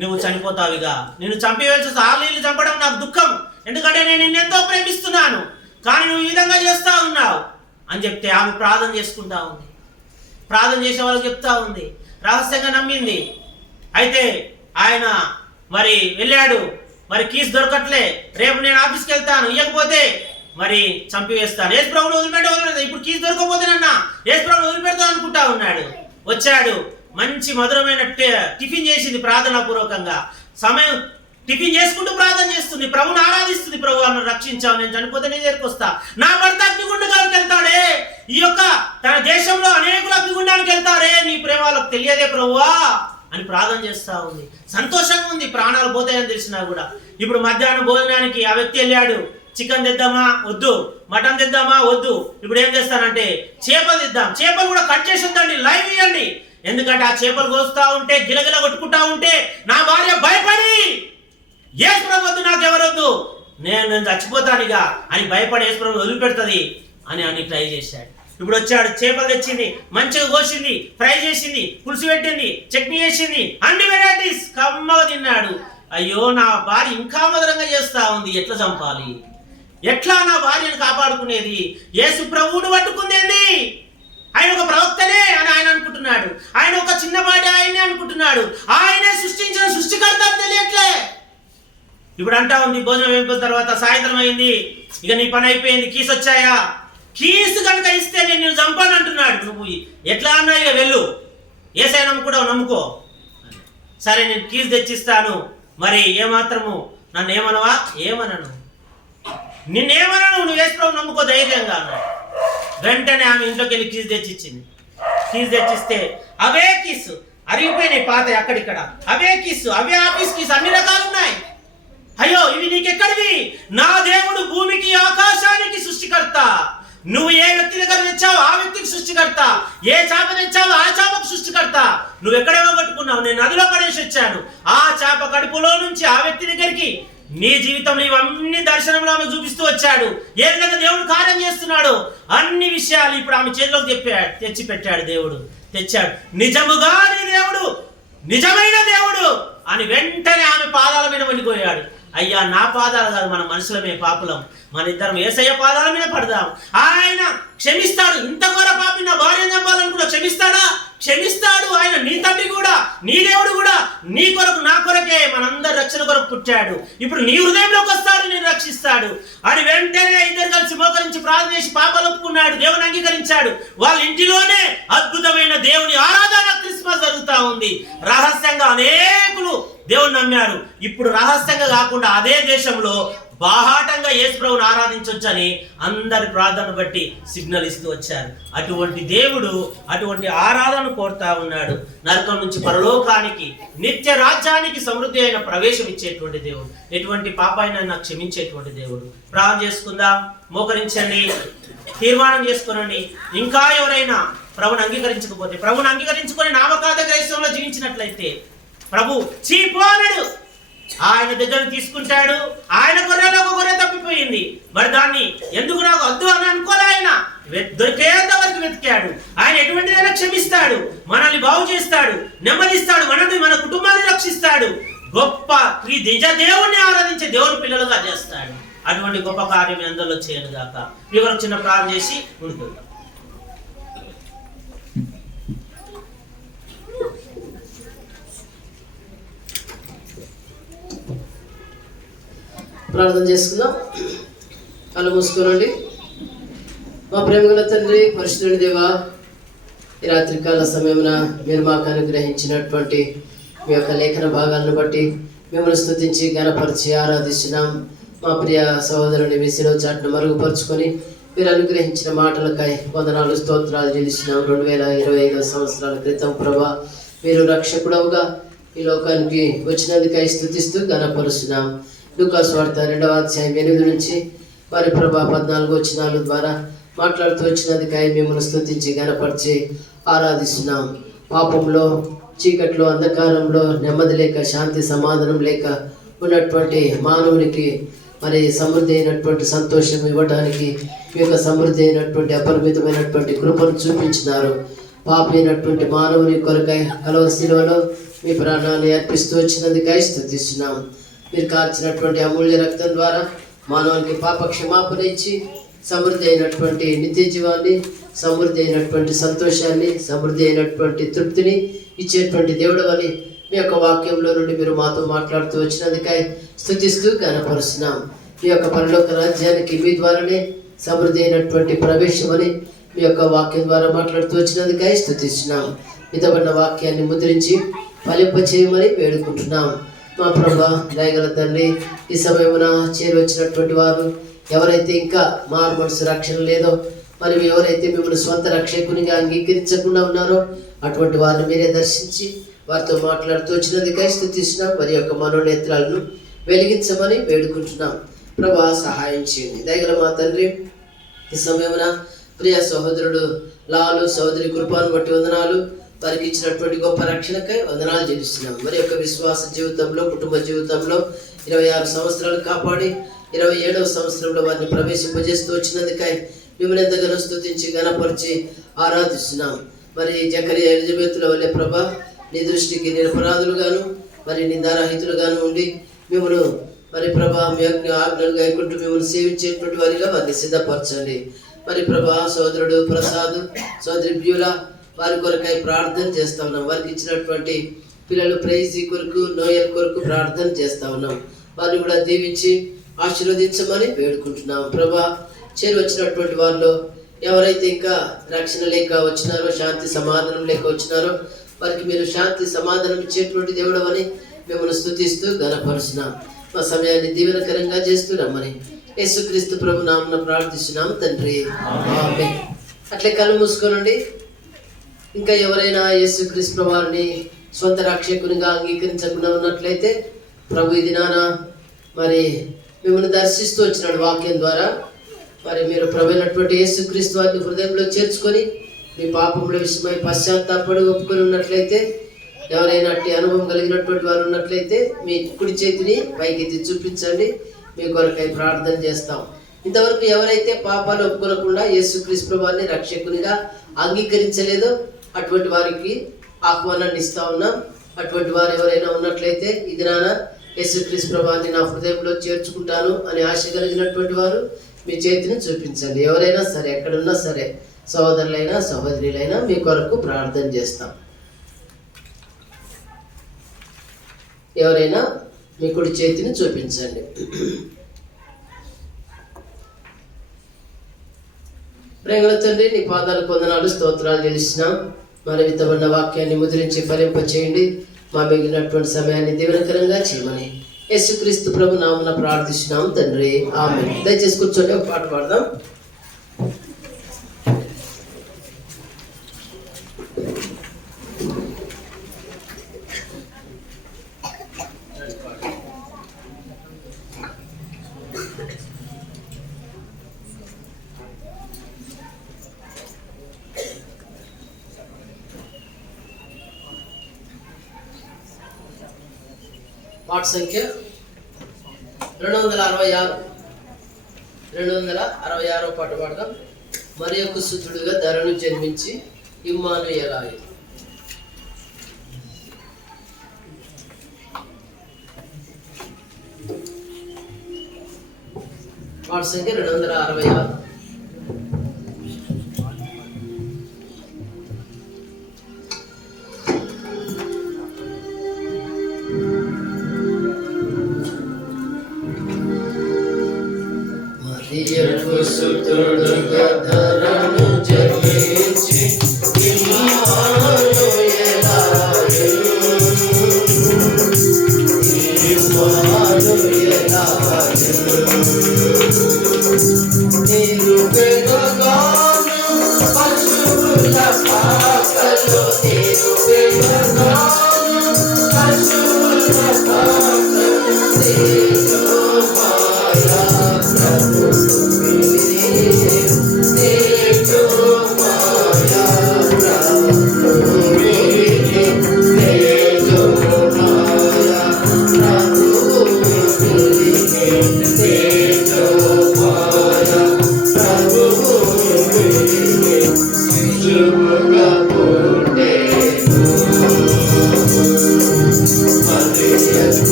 నువ్వు చనిపోతావుగా. నేను చంపేయాల్సి ఆలీలు చంపడం నాకు దుఃఖం, ఎందుకంటే నేను నిన్నెంతో ప్రేమిస్తున్నాను, కానీ నువ్వు ఈ విధంగా చేస్తా ఉన్నావు అని చెప్తే ఆమె ప్రార్థన చేసుకుంటా ఉంది. ప్రార్థన చేసే వాళ్ళకి చెప్తా ఉంది. రహస్యంగా నమ్మింది. అయితే ఆయన మరి వెళ్ళాడు. మరి కీస్ దొరకట్లే, రేపు నేను ఆఫీస్కి వెళ్తాను, ఇవ్వకపోతే మరి చంపివేస్తాను. యేసు ప్రభువుని వదిలిపెట్టవద్దు, ఇప్పుడు కీస్ దొరకకపోతేనన్నా యేసు ప్రభువుని వదిలిపెడతా అనుకుంటా ఉన్నాడు. వచ్చాడు. మంచి మధురమైన టిఫిన్ చేసింది ప్రార్థనాపూర్వకంగా. సమయం టిఫిన్ చేసుకుంటూ ప్రార్థన చేస్తుంది, ప్రభువుని ఆరాధిస్తుంది. ప్రభు నన్ను రక్షించావు, నేను చనిపోతే నీ దగ్గరికి వస్తా. నా భర్త అగ్నిగుండానికి వెళ్తాడే, ఈ యొక్క తన దేశంలో అనేకులు అగ్నిగుండానికి వెళ్తారే, నీ ప్రేమ వాళ్ళకు తెలియదే ప్రభువా అని ప్రార్థన చేస్తా ఉంది. సంతోషంగా ఉంది, ప్రాణాలు పోతాయని తెలిసినా కూడా. ఇప్పుడు మధ్యాహ్నం భోజనానికి ఆ వ్యక్తి వెళ్ళాడు. చికెన్ తెద్దామా వద్దు, మటన్ తెద్దామా వద్దు, ఇప్పుడు ఏం చేస్తానంటే చేపలు తెద్దాం. చేపలు కూడా కట్ చేసి వద్దండి, లైవ్ ఇవ్వండి. ఎందుకంటే ఆ చేపలు కోస్తా ఉంటే గిలగిల కొట్టుకుంటా ఉంటే నా భార్య భయపడి యేసు ప్రభు వద్దు, నాకెవరొద్దు, నేను చచ్చిపోతానిగా అని భయపడి యేసు ప్రభు వదిలిపెడుతుంది అని ట్రై చేశాడు. ఇప్పుడు వచ్చాడు, చేపలు తెచ్చింది, మంచిగా కోసింది, ఫ్రై చేసింది, పులుసు పెట్టింది, చట్నీ చేసింది, అన్ని వెరైటీస్ కమ్మగా తిన్నాడు. అయ్యో నా భార్య ఇంకా మధురంగా చేస్తా ఉంది, ఎట్లా చంపాలి, ఎట్లా నా భార్యను కాపాడుకునేది? యేసు ప్రభువును పట్టుకుందేంది, ఆయన ఒక ప్రవక్తనే అని ఆయన అనుకుంటున్నాడు. ఆయన ఒక చిన్నపాటి ఆయనే అనుకుంటున్నాడు. ఆయనే సృష్టించిన సృష్టికర్త అని తెలియట్లే. ఇప్పుడు అంటా ఉంది, భోజనం అయిపోయిన తర్వాత సాయంత్రం అయింది, ఇక నీ పని అయిపోయింది, కీస్ వచ్చాయా, కీస్ కనుక ఇస్తే నేను నిన్ను చంపాను అంటున్నాడు. నువ్వు ఎట్లా అన్నా ఇక వెళ్ళు, ఏసై నమ్ముకుంటావు నమ్ముకో. సరే నేను కీస్ తెచ్చిస్తాను, మరి ఏమాత్రము నన్ను ఏమనవా? ఏమనను, నిన్నేమనను, నువ్వు యేసు ప్రభువుని నమ్ముకో ధైర్యంగా అన్నాడు. వెంటనే ఆమె ఇంట్లోకి వెళ్ళి కీస్ తెచ్చిచ్చింది. కీస్ తెచ్చిస్తే అవే కీస్ అరిగిపోయినాయి, పాత అక్కడిక్కడ అవే కీస్, అవే ఆఫీస్ కీస్, అన్ని రకాలు ఉన్నాయి. అయ్యో ఇవి నీకెక్కడివి? నా దేవుడు భూమికి ఆకాశానికి సృష్టికర్త. నువ్వు ఏ వ్యక్తి దగ్గర తెచ్చావు ఆ వ్యక్తికి సృష్టికర్త, ఏ చేప తెచ్చావు ఆ చేపకు సృష్టికర్త. నువ్వు ఎక్కడేమో పట్టుకున్నావు, నేను నదిలో పడేసి వచ్చాను. ఆ చేప కడుపులో నుంచి ఆ వ్యక్తి దగ్గరికి నీ జీవితంలో ఇవన్నీ దర్శనంలో ఆమె చూపిస్తూ వచ్చాడు. ఏ విధంగా దేవుడు కార్యం చేస్తున్నాడు అన్ని విషయాలు ఇప్పుడు ఆమె చేతిలోకి తెచ్చి పెట్టాడు. దేవుడు తెచ్చాడు. నిజముగా నీ దేవుడు నిజమైన దేవుడు అని వెంటనే ఆమె పాదాల మీద వెళ్ళిపోయాడు. అయ్యా నా పాదాలు కాదు, మన మనుషులమే పాపులం, మన ఇద్దరం యేసయ్య పాదాల మీద పడదాం. ఆయన క్షమిస్తాడు. ఇంత ఘోర పాపి నా భార్యను చంపాలనుకున్నా క్షమిస్తాడా? క్షమిస్తాడు. ఆయన నీ తండ్రి కూడా, నీ దేవుడు కూడా నీ కొరకు నా కొరకే మనందరి రక్షణ కొరకు పుట్టాడు. ఇప్పుడు నీ హృదయంలోకి వస్తాడు, నేను రక్షిస్తాడు అని వెంటనే ఇద్దరు కలిసి మోకరించి ప్రార్థన చేసి పాపాలు ఒప్పుకున్నాడు. దేవుని అంగీకరించాడు. వాళ్ళ ఇంటిలోనే అద్భుతమైన దేవుని ఆరాధన క్రిస్మస్ జరుగుతూ ఉంది. రహస్యంగా అనేకులు దేవుని నమ్మారు. ఇప్పుడు రహస్యంగా కాకుండా అదే దేశంలో బాహాటంగా యేసు ప్రభువుని ఆరాధించొచ్చని అందరి ప్రార్థన బట్టి సిగ్నల్ ఇస్తూ వచ్చారు. అటువంటి దేవుడు అటువంటి ఆరాధన కోరుతా ఉన్నాడు. నరకం నుంచి పరలోకానికి, నిత్య రాజ్యానికి సమృద్ధి అయిన ప్రవేశం ఇచ్చేటువంటి దేవుడు, ఎటువంటి పాపాయినా క్షమించేటువంటి దేవుడు. ప్రార్థన చేసుకుందాం, మోకరించండి, తీర్మానం చేసుకోనండి. ఇంకా ఎవరైనా ప్రభుని అంగీకరించకపోతే, ప్రభుని అంగీకరించుకొని నామకార్థ క్రైస్తవంలో జీవించినట్లయితే ప్రభు చీపోనడు, ఆయన దగ్గర తీసుకుంటాడు. ఆయన గొర్రెలో ఒక గొర్రె తప్పిపోయింది, మరి దాన్ని ఎందుకు నాకు వద్దు అని అనుకోలే. ఆయన దొరికేంత వరకు వెతికాడు. ఆయన ఎటువంటిదైనా క్షమిస్తాడు, మనల్ని బాగు చేస్తాడు, నెమ్మదిస్తాడు, మన కుటుంబాన్ని రక్షిస్తాడు. గొప్ప ఈ నిజ దేవుణ్ణి ఆరాధించే దేవుని పిల్లలుగా చేస్తాడు. అటువంటి గొప్ప కార్యం అందరిలో చేయను గాక. మీకు చిన్న ప్రార్థన చేసి ఉంటుందాం. ప్రార్థన చేసుకుందాం. కళ్ళు మూసుకోనండి. మా ప్రేమగల తండ్రి, పరిశుద్ధుని దేవా, ఈ రాత్రికాల సమయమున మీరు మాకు అనుగ్రహించినటువంటి మీ యొక్క లేఖన భాగాలను బట్టి మిమ్మల్ని స్తుతించి ఘనపరిచి ఆరాధిస్తున్నాం. మా ప్రియ సహోదరుని మీ శిరో చాటును మరుగుపరుచుకొని మీరు అనుగ్రహించిన మాటలకై వందనాలు స్తోత్రాలు చెల్లిస్తున్నాం. 2025 సంవత్సరాల క్రితం ప్రభా మీరు రక్షకుడవుగా ఈ లోకానికి వచ్చినందుకై స్తుతిస్తూ ఘనపరుస్తున్నాం. లూకా సువార్త 2వ అధ్యాయం 8 నుంచి వారి ప్రభా 14 వచనాల ద్వారా మాట్లాడుతూ వచ్చినందుకై మిమ్మల్ని స్తుతించి ఘనపరిచి ఆరాధిస్తున్నాం. పాపంలో, చీకట్లో, అంధకారంలో నెమ్మది లేక, శాంతి సమాధానం లేక ఉన్నటువంటి మానవునికి మరి సమృద్ధి అయినటువంటి సంతోషం ఇవ్వడానికి మీ యొక్క సమృద్ధి అయినటువంటి అపరిమితమైనటువంటి కృపను చూపించినారు. పాపి అయినటువంటి మానవుని కొరకై కలవ శిలువలో మీ ప్రాణాన్ని అర్పిస్తూ వచ్చినందుకై స్తుతిస్తున్నాం. మీరు కార్చినటువంటి అమూల్య రక్తం ద్వారా మానవునికి పాప క్షమాపణ ఇచ్చి సమృద్ధి అయినటువంటి నిత్య జీవాన్ని, సమృద్ధి అయినటువంటి సంతోషాన్ని, సమృద్ధి అయినటువంటి తృప్తిని ఇచ్చేటువంటి దేవుడు అని మీ యొక్క వాక్యంలో నుండి మీరు మాతో మాట్లాడుతూ వచ్చినందుకై స్తుతిస్తూ ఘనపరుస్తున్నాం. మీ యొక్క పరలోక రాజ్యానికి మీ ద్వారానే సమృద్ధి అయినటువంటి ప్రవేశమని మీ యొక్క వాక్యం ద్వారా మాట్లాడుతూ వచ్చినందుకై స్తుతిస్తున్నాం. మితబడిన వాక్యాన్ని ముద్రించి ఫలింప చేయమని వేడుకుంటున్నాం. మా ప్రభా, దయగల తండ్రి, ఈ సమయమున చేరొచ్చినటువంటి వారు ఎవరైతే ఇంకా మారు మనసు రక్షణ లేదో, మరి ఎవరైతే మిమ్మల్ని స్వంత రక్షకునిగా అంగీకరించకుండా ఉన్నారో అటువంటి వారిని మీరే దర్శించి వారితో మాట్లాడుతూ వచ్చినందుకై స్తుతిస్తున్నాం. వారి యొక్క మనోనేత్రాలను వెలిగించమని వేడుకుంటున్నాం. ప్రభా, సహాయం చేయండి. దయగల మా తండ్రి, ఈ సమయమున ప్రియ సహోదరుడు లాలు, సహోదరి కృపాను బట్టి వందనాలు. వారికి ఇచ్చినటువంటి గొప్ప రక్షణకై వందనాలు చెల్లిస్తున్నాం. మరి యొక్క విశ్వాస జీవితంలో, కుటుంబ జీవితంలో 26 సంవత్సరాలు కాపాడి 27వ సంవత్సరంలో వారిని ప్రవేశింపజేస్తూ వచ్చినందుకై మిమ్మల్ని ఎంతగానో స్తుతించి ఘనపరిచి ఆరాధిస్తున్నాం. మరి జకరియా, ఎలిజబెత్ల వల్లే ప్రభా, నీ దృష్టికి నిరపరాధులుగాను మరి నిందారహితులుగాను ఉండి మిమ్మల్ని మరి ప్రభా మీ ఆజ్ఞలు గైకుంటూ మిమ్మల్ని సేవించేటువంటి వారిగా వారిని సిద్ధపరచండి. మరి ప్రభా సోదరుడు ప్రసాద్, సోదరి బ్యూల వారి కొరకై ప్రార్థన చేస్తా ఉన్నాం. వారికి ఇచ్చినటువంటి పిల్లలు ప్రైజీ కొరకు, నోయల్ కొరకు ప్రార్థన చేస్తా ఉన్నాం. వారిని కూడా దీవించి ఆశీర్వదించమని వేడుకుంటున్నాం. ప్రభా వచ్చినటువంటి వారిలో ఎవరైతే ఇంకా రక్షణ లేక వచ్చినారో, శాంతి సమాధానం లేక వచ్చినారో, వారికి మీరు శాంతి సమాధానం ఇచ్చేటువంటి దేవుడు అని మిమ్మల్ని స్తుతిస్తూ ఘనపరుస్తున్నాం. మా సమయాన్ని దీవెనకరంగా చేస్తున్నామని యేసుక్రీస్తు ప్రభు నామమున ప్రార్థిస్తున్నాం తండ్రి, ఆమేన్. అట్లే కళ్ళు మూసుకోనండి. ఇంకా ఎవరైనా యేసుక్రీస్తు ప్రభువారిని స్వంత రక్షకునిగా అంగీకరించకుండా ఉన్నట్లయితే ప్రభు ఈ దినాన మరి మిమ్మల్ని దర్శిస్తూ వచ్చినాడు వాక్యం ద్వారా. మరి మీరు ప్రభు అయినటువంటి యేసుక్రీస్తు వారిని హృదయంలో చేర్చుకొని మీ పాపముల విషయమై పశ్చాత్తాపడి ఒప్పుకొని ఉన్నట్లయితే, ఎవరైనా అట్టి అనుభవం కలిగినటువంటి వారు ఉన్నట్లయితే మీ కుడి చేతిని పైకెత్తి చూపించండి. మీ కొరకై ప్రార్థన చేస్తాం. ఇంతవరకు ఎవరైతే పాపాలు ఒప్పుకోనకుండా యేసుక్రీస్తు ప్రభువారిని రక్షకునిగా అంగీకరించలేదో అటువంటి వారికి ఆహ్వానాన్ని ఇస్తా ఉన్నాం. అటువంటి వారు ఎవరైనా ఉన్నట్లయితే ఈ దినాన యేసుక్రీస్తు ప్రభువారిని నా హృదయంలో చేర్చుకుంటాను అని ఆశ కలిగినటువంటి వారు మీ చేతిని చూపించండి. ఎవరైనా సరే, ఎక్కడున్నా సరే, సహోదరులైనా సహోదరులైనా మీ కొరకు ప్రార్థన చేస్తాం. ఎవరైనా మీ కుడి చేతిని చూపించండి. ప్రేమల తండ్రి, నీ పాదాలకు వందనాలు, స్తోత్రాలు చెల్లిస్తున్నాం. మరి విత్తబడిన వాక్యాన్ని ముద్రించి ఫలింప చేయండి. మా మిగిలినటువంటి సమయాన్ని దీవెనకరంగా చేయమని యేసుక్రీస్తు ప్రభు నామమున ప్రార్థిస్తున్నాం తండ్రి, ఆమేన్. దయచేసి కూర్చోండి, ఒక పాట పాడదాం. పాట సంఖ్య 266. 266 పాట పాడదాం. మరి యొక్క సుతుడుగా ధరను జన్మించి ఇమ్మానుయేలాయె. పాట సంఖ్య 266. సుతుడుగా ధరను జన్మించి ఇమ్మానుయేలాయె. నిరుపేదగాను పశువుల పాకలు, నిరుపేదగాను పశువుల పాకలు, తేజోమయ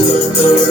ప్రభు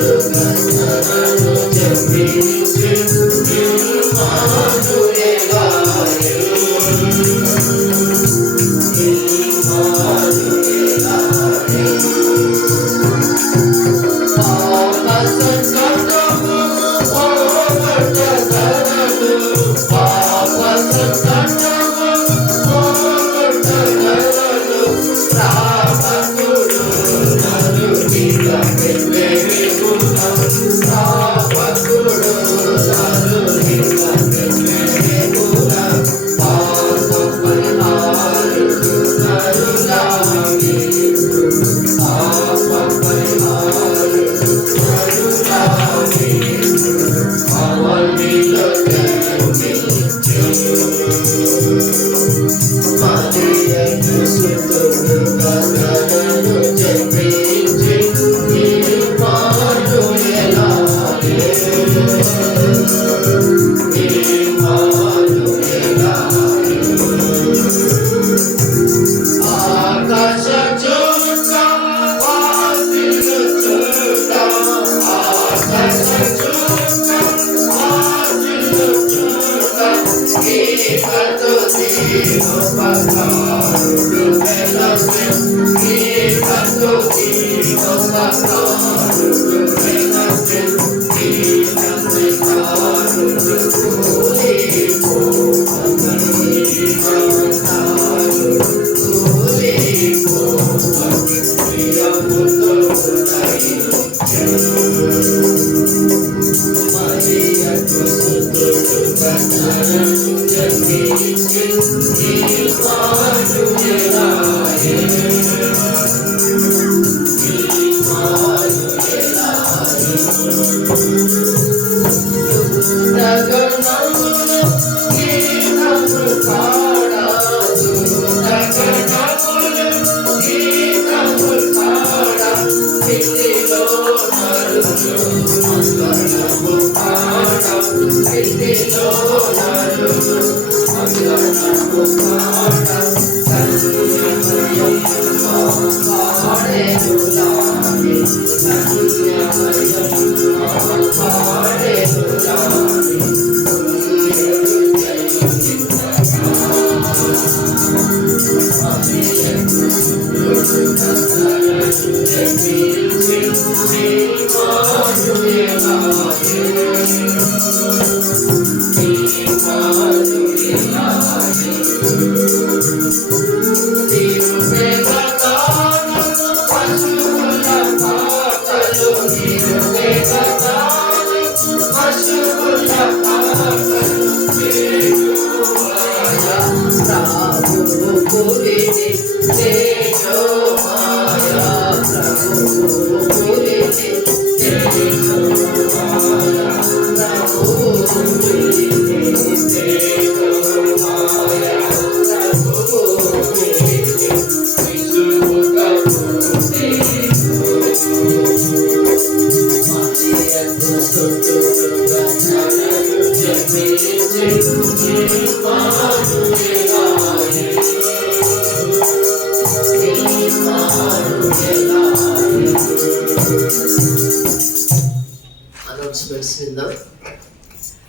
అనౌన్స్మెంట్స్ విందాం.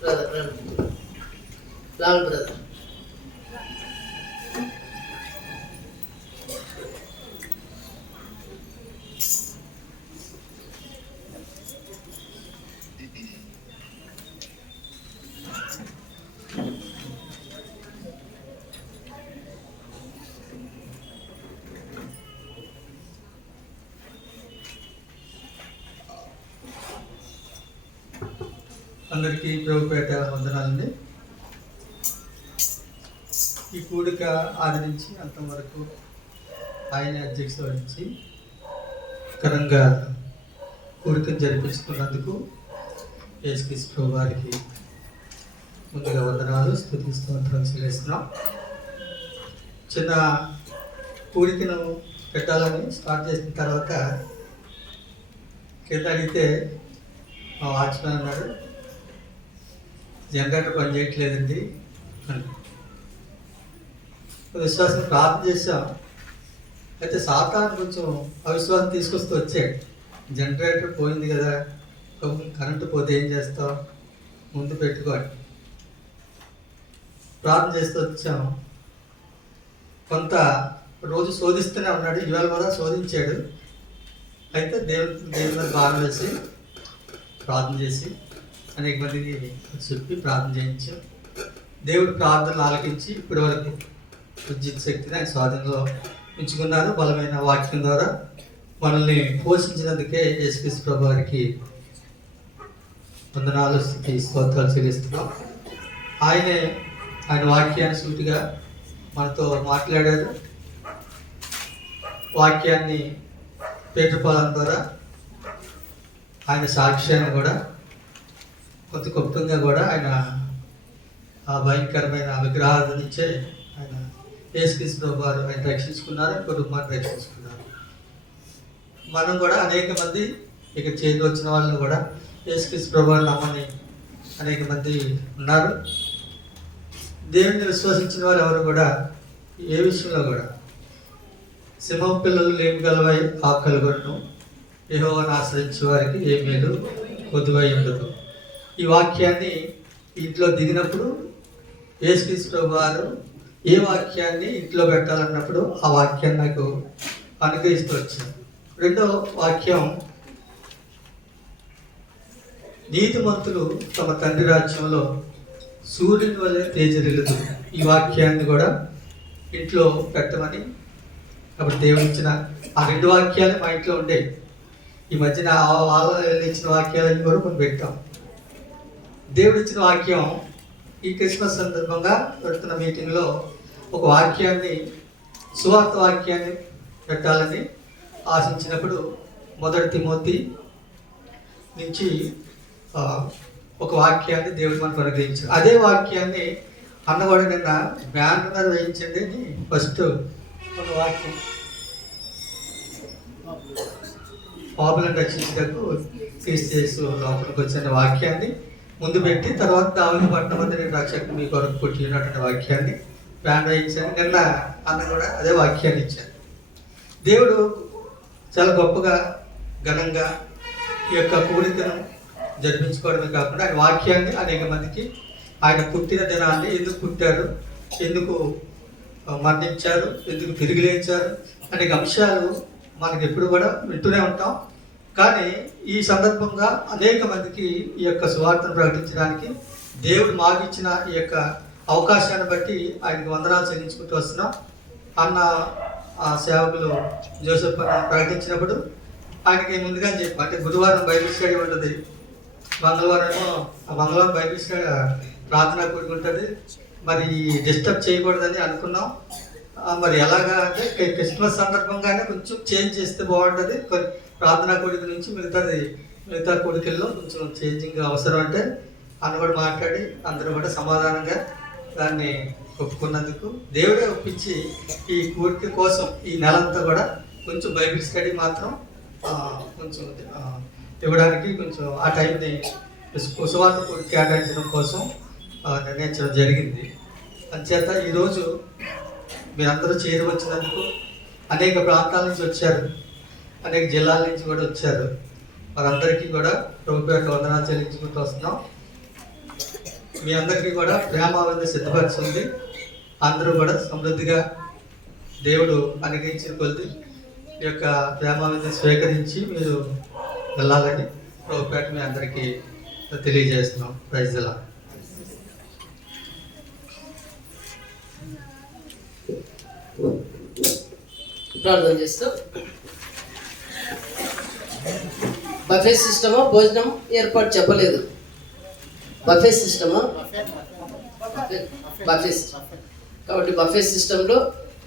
Brother Lal brother. అందరికీ ప్రభుపేట వందనాలండి. ఈ కూడిక ఆది నుంచి అంతం వరకు ఆయన అధ్యక్షత వహించి ఘనంగా కూడికను జరిపించుకున్నందుకు యేసుక్రీస్తు ప్రభు వారికి ముందుగా వందనాలు, స్తుతి స్తోత్రం చెల్లిస్తున్నాం. చిన్న కూడికను పెట్టాలని స్టార్ట్ చేసిన తర్వాత కింద అడిగితే మా వాచ్మెన్ అన్నాడు, జనరేటర్ పని చేయట్లేదండి అని. విశ్వాసం ప్రార్థన చేసాం. అయితే సాతాను కొంచెం అవిశ్వాసం తీసుకొస్తూ వచ్చాడు. జనరేటర్ పోయింది కదా, కరెంటు పోతే ఏం చేస్తాం, ముందు పెట్టుకోండి. ప్రార్థన చేస్తూ వచ్చాము. కొంత రోజు శోధిస్తూనే ఉన్నాడు. ఇవాళ కూడా శోధించాడు. అయితే దేవుని మీద భారం వేసి ప్రార్థన చేసి అనేక మందికి చెప్పి ప్రార్థన చేయించాం. దేవుడు ప్రార్థనలు ఆలకించి ఇప్పటి వరకు విద్యుత్ శక్తిని ఆయన స్వాధీనంలో ఉంచుకున్నారు. బలమైన వాక్యం ద్వారా మనల్ని పోషించినందుకే యేసుక్రీస్తు ప్రభు వారికి వందనాలు, స్తుతి స్తోత్రాలు చెల్లిస్తున్నాం. ఆయన వాక్యాన్ని సూటిగా మనతో మాట్లాడారు. వాక్యాన్ని పేటపాలన ద్వారా ఆయన సాక్ష్యాన్ని కూడా కొంత క్లుప్తంగా కూడా ఆయన ఆ భయంకరమైన విగ్రహాల నుంచే ఆయన యేసుక్రీస్తు ప్రభు వారు ఆయన రక్షించుకున్నారు, కుటుంబాన్ని రక్షించుకున్నారు. మనం కూడా అనేక మంది ఇక చేతి వచ్చిన వాళ్ళని కూడా యేసుక్రీస్తు ప్రభు వారిని నమ్మని అనేక మంది ఉన్నారు. దేవుని విశ్వసించిన వారు ఎవరు కూడా ఏ విషయంలో కూడా సింహం పిల్లలు లేమి గలవై ఆకలిగొను, యెహోవాను ఆశ్రయించే వారికి ఏ మేలు కొద్దువై ఉండదు. ఈ వాక్యాన్ని ఇంట్లో దిగినప్పుడు యేసుక్రీస్తు వారు ఏ వాక్యాన్ని ఇంట్లో పెట్టాలన్నప్పుడు ఆ వాక్యాన్ని నాకు అనుగ్రహిస్తూ వచ్చారు. రెండో వాక్యం, నీతిమంతులు తమ తండ్రి రాజ్యంలో సూర్యుని వల్లే తేజరిల్లుదు. ఈ వాక్యాన్ని కూడా ఇంట్లో పెట్టమని అప్పుడు దేవుడు ఇచ్చిన ఆ 2 వాక్యాలు మా ఇంట్లో ఉండేవి. ఈ మధ్యన వాళ్ళ ఇచ్చిన వాక్యాలన్నీ కూడా మనం పెట్టాం. దేవుడు ఇచ్చిన వాక్యం ఈ క్రిస్మస్ సందర్భంగా పెడుతున్న మీటింగ్లో ఒక వాక్యాన్ని, సువార్త వాక్యాన్ని పెట్టాలని ఆశించినప్పుడు 1 తిమోతి నుంచి ఒక వాక్యాన్ని దేవుడు మనకు అనుగ్రహించాడు. అదే వాక్యాన్ని అన్నవాడు నిన్న బ్యాన్ మీద వేయించండి అని ఫస్ట్ ఒక వాక్యం, పాపులను రక్షించటకు క్రీస్తు లోపలికి వచ్చిన వాక్యాన్ని ముందు పెట్టి, తర్వాత దావిని పట్టణ మంది నేను రక్షకుడు మీ కొరకు పుట్టినటువంటి వాక్యాన్ని బ్యాన్ వేయించాను. నిన్న అన్న కూడా అదే వాక్యాన్ని ఇచ్చాను. దేవుడు చాలా గొప్పగా ఘనంగా ఈ యొక్క కోరికను జరిపించుకోవడమే కాకుండా ఆయన వాక్యాన్ని అనేక మందికి, ఆయన పుట్టిన దినాన్ని, ఎందుకు పుట్టారు, ఎందుకు మరణించారు, ఎందుకు తిరిగి లేచారు అనేక అంశాలు మనకి ఎప్పుడు కూడా వింటూనే ఉంటాం. కానీ ఈ సందర్భంగా అనేక మందికి ఈ యొక్క సువార్తను ప్రకటించడానికి దేవుడు మాకు ఇచ్చిన ఈ యొక్క అవకాశాన్ని బట్టి ఆయనకు వందనాలు చెల్లించుకుంటూ వస్తున్నాం. అన్న ఆ సేవకులు జోసెఫ్ అన్న ప్రకటించినప్పుడు ఆయనకి ముందుగా చెప్పి, అంటే బుధవారం బైబిల్ స్టడీ ఉంటుంది, మంగళవారం బైబిల్ స్టడీ ప్రార్థన కూడికి ఉంటుంది. మరి డిస్టర్బ్ చేయకూడదని అనుకున్నాం. మరి ఎలాగా అంటే క్రిస్మస్ సందర్భంగానే కొంచెం చేంజ్ చేస్తే బాగుంటుంది. ప్రార్థనా కోడిక నుంచి మిగతా కోడికల్లో కొంచెం చేంజింగ్ అవసరం అంటే అన్న కూడా మాట్లాడి అందరూ కూడా సమాధానంగా దాన్ని ఒప్పుకున్నందుకు దేవుడే ఒప్పించి ఈ కోరిక కోసం ఈ నెలంతా కూడా కొంచెం బైబిల్ స్టడీ మాత్రం కొంచెం ఇవ్వడానికి కొంచెం ఆ టైంని సువార్త కోరిక కేటాయించడం కోసం నిర్ణయించడం జరిగింది. అంచేత ఈరోజు మీరందరూ చేరువచ్చినందుకు అనేక ప్రాంతాల నుంచి వచ్చారు, అనేక జిల్లాల నుంచి కూడా వచ్చారు. వారందరికీ కూడా ప్రభుపేట వందనాలు చెల్లించుకుంటూ వస్తున్నాం. మీ అందరికీ కూడా ప్రేమావళి సిద్ధపరిచింది. అందరూ కూడా సమృద్ధిగా దేవుడు అనుగ్రహించిన కొద్ది ఈ యొక్క ప్రేమావళిని స్వీకరించి మీరు వెళ్ళాలని ప్రభుపేట మీ అందరికీ తెలియజేస్తున్నాం. Praise the Lord. ప్రార్థన చేస్తూ, బఫే సిస్టమా భోజనం ఏర్పాటు చెప్పలేదు. బఫే సిస్టమా? Buffet system. కాబట్టి బఫే సిస్టంలో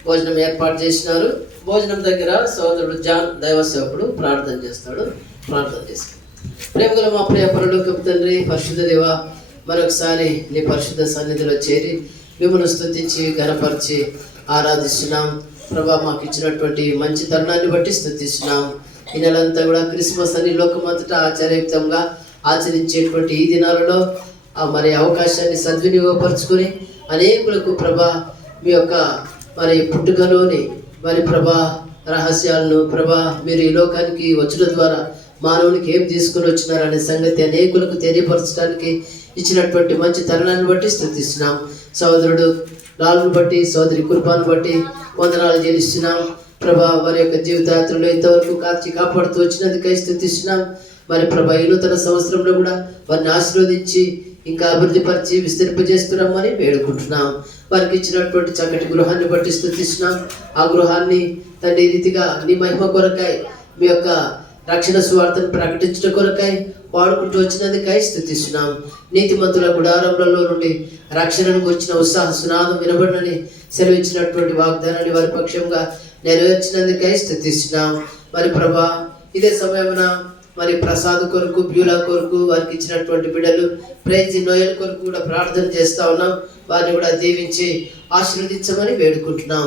భోజనం ఏర్పాటు చేసినారు. భోజనం దగ్గర సోదరుడు జాన్ దైవ సేవకుడు ప్రార్థన చేస్తాడు. ప్రార్థన చేస్తాడు. ప్రేమగల మా ప్రియ పరలోకపు తండ్రి, పరిశుద్ధ దేవ, మరొకసారి నీ పరిశుద్ధ సన్నిధిలో చేరి మిమ్మల్ని స్తుతించి ఘనపరిచి ఆరాధిస్తున్నాం. ప్రభా, మాకు ఇచ్చినటువంటి మంచి తరుణాన్ని బట్టి స్తుతిస్తున్నాం. ఈ నెలంతా కూడా క్రిస్మస్ అని లోకమంతటా ఆచారయుక్తంగా ఆచరించేటువంటి ఈ దినాలలో మరి అవకాశాన్ని సద్వినియోగపరుచుకొని అనేకులకు ప్రభా మీ యొక్క మరి పుట్టుకలోని మరి ప్రభా రహస్యాలను ప్రభా మీరు ఈ లోకానికి వచ్చడం ద్వారా మానవునికి ఏం తీసుకుని వచ్చినారనే సంగతి అనేకులకు తెలియపరచడానికి ఇచ్చినటువంటి మంచి తరుణాన్ని బట్టి స్తుతిస్తున్నాం. సోదరుడు లాల్ను బట్టి, సోదరి కృపాను బట్టి వందనాలు చెల్లిస్తున్నాం. ప్రభా, వారి యొక్క జీవితయాత్రలో ఇంతవరకు కాచి కాపాడుతూ వచ్చినందుకై స్తుతిస్తున్నాం. మరి ప్రభా, ఈ నూతన సంవత్సరంలో కూడా వారిని ఆశీర్వదించి ఇంకా అభివృద్ధి పరిచి విస్తరింపజేస్తున్నామని వేడుకుంటున్నాం. వారికి ఇచ్చినటువంటి చక్కటి గృహాన్ని బట్టి స్తుతిస్తున్నాం. ఆ గృహాన్ని తండ్రి రీతిగా నీ మహిమ కొరకై మీ యొక్క రక్షణ సువార్తను ప్రకటించడం కొరకై వాడుకుంటూ వచ్చినందుకై స్తుతిస్తున్నాం. నీతిమంతుల గుడారములలో నుండి రక్షణను గురించిన ఉత్సాహ సునాదం వినబడినని సెలవిచ్చినటువంటి వాగ్దానాన్ని వారి పక్షంగా నెరవేర్చినందుకై స్తుతిస్తున్నాం. మరి ప్రభా, ఇదే సమయమున మరి ప్రసాద్ కొరకు, బ్యూలా కొరకు, వారికి ఇచ్చినటువంటి బిడ్డలు ప్రైజ్ నోయల్ కొరకు కూడా ప్రార్థన చేస్తా ఉన్నాం. వారిని కూడా దీవించి ఆశీర్వదించమని వేడుకుంటున్నాం.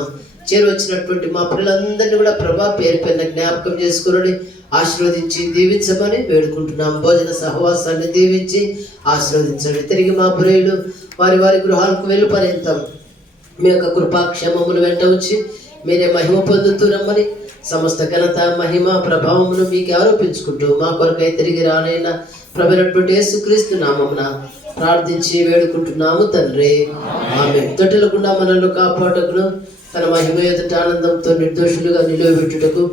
చేరువచ్చినటువంటి మా పిల్లలందరినీ కూడా ప్రభా పేరు పైన జ్ఞాపకం చేసుకుని ఆశీర్వదించి దీవించమని వేడుకుంటున్నాం. భోజన సహవాసాన్ని దీవించి ఆశీర్వదించండి. తిరిగి మా ప్రియులు వారి వారి గృహాలకు వెళ్ళు పర్యంతం మీ యొక్క కృపాక్షేమములు వెంట ఉంచి మీరే మహిమ పొందుతురమ్మని సమస్త ఘనత, మహిమ, ప్రభావమును మీకు ఆరోపించుకుంటూ మా కొరకై తిరిగి రానైనా ప్రభువైనటువంటి యేసుక్రీస్తు నామమున ప్రార్థించి వేడుకుంటున్నాము తండ్రి. ఆమె తొట్టెలకుండా మనల్ని కాపాడకును తన మహిమ ఎదుట ఆనందంతో నిర్దోషులుగా నిలువబెట్టుటకు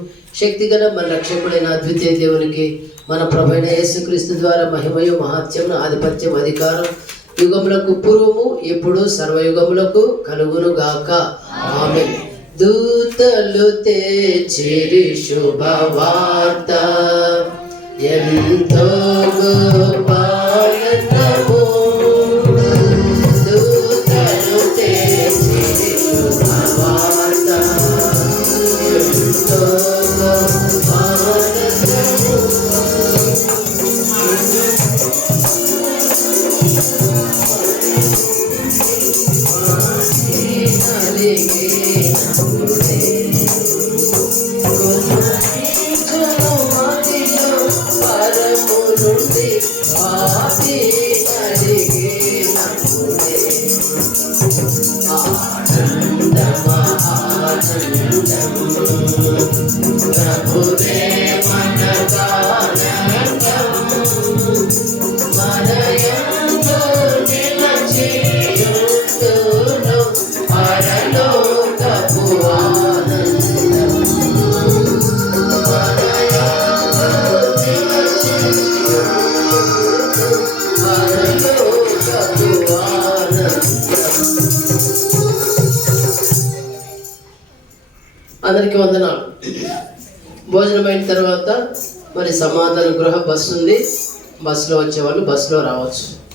శక్తిగల మన రక్షకుడైన అద్వితీయ దేవునికి మన ప్రభువైన యేసుక్రీస్తు ద్వారా మహిమయు మహాత్యం ఆధిపత్యం అధికారం యుగములకు పూర్వము ఇప్పుడు సర్వయుగములకు కలుగును గాక. ఆమేన్. దూతలు తెచ్చిరి శుభవార్త ఎంతో గొప్ప ఆనందము. దూతలు తెచ్చిరి శుభవార్త ఎంతో గొప్ప ఆనందము. అందరికీ వందనాలు. భోజనం అయిన తర్వాత మరి సమాధాన గృహ బస్సు ఉంది. బస్సులో వచ్చేవాళ్ళు బస్సులో రావచ్చు.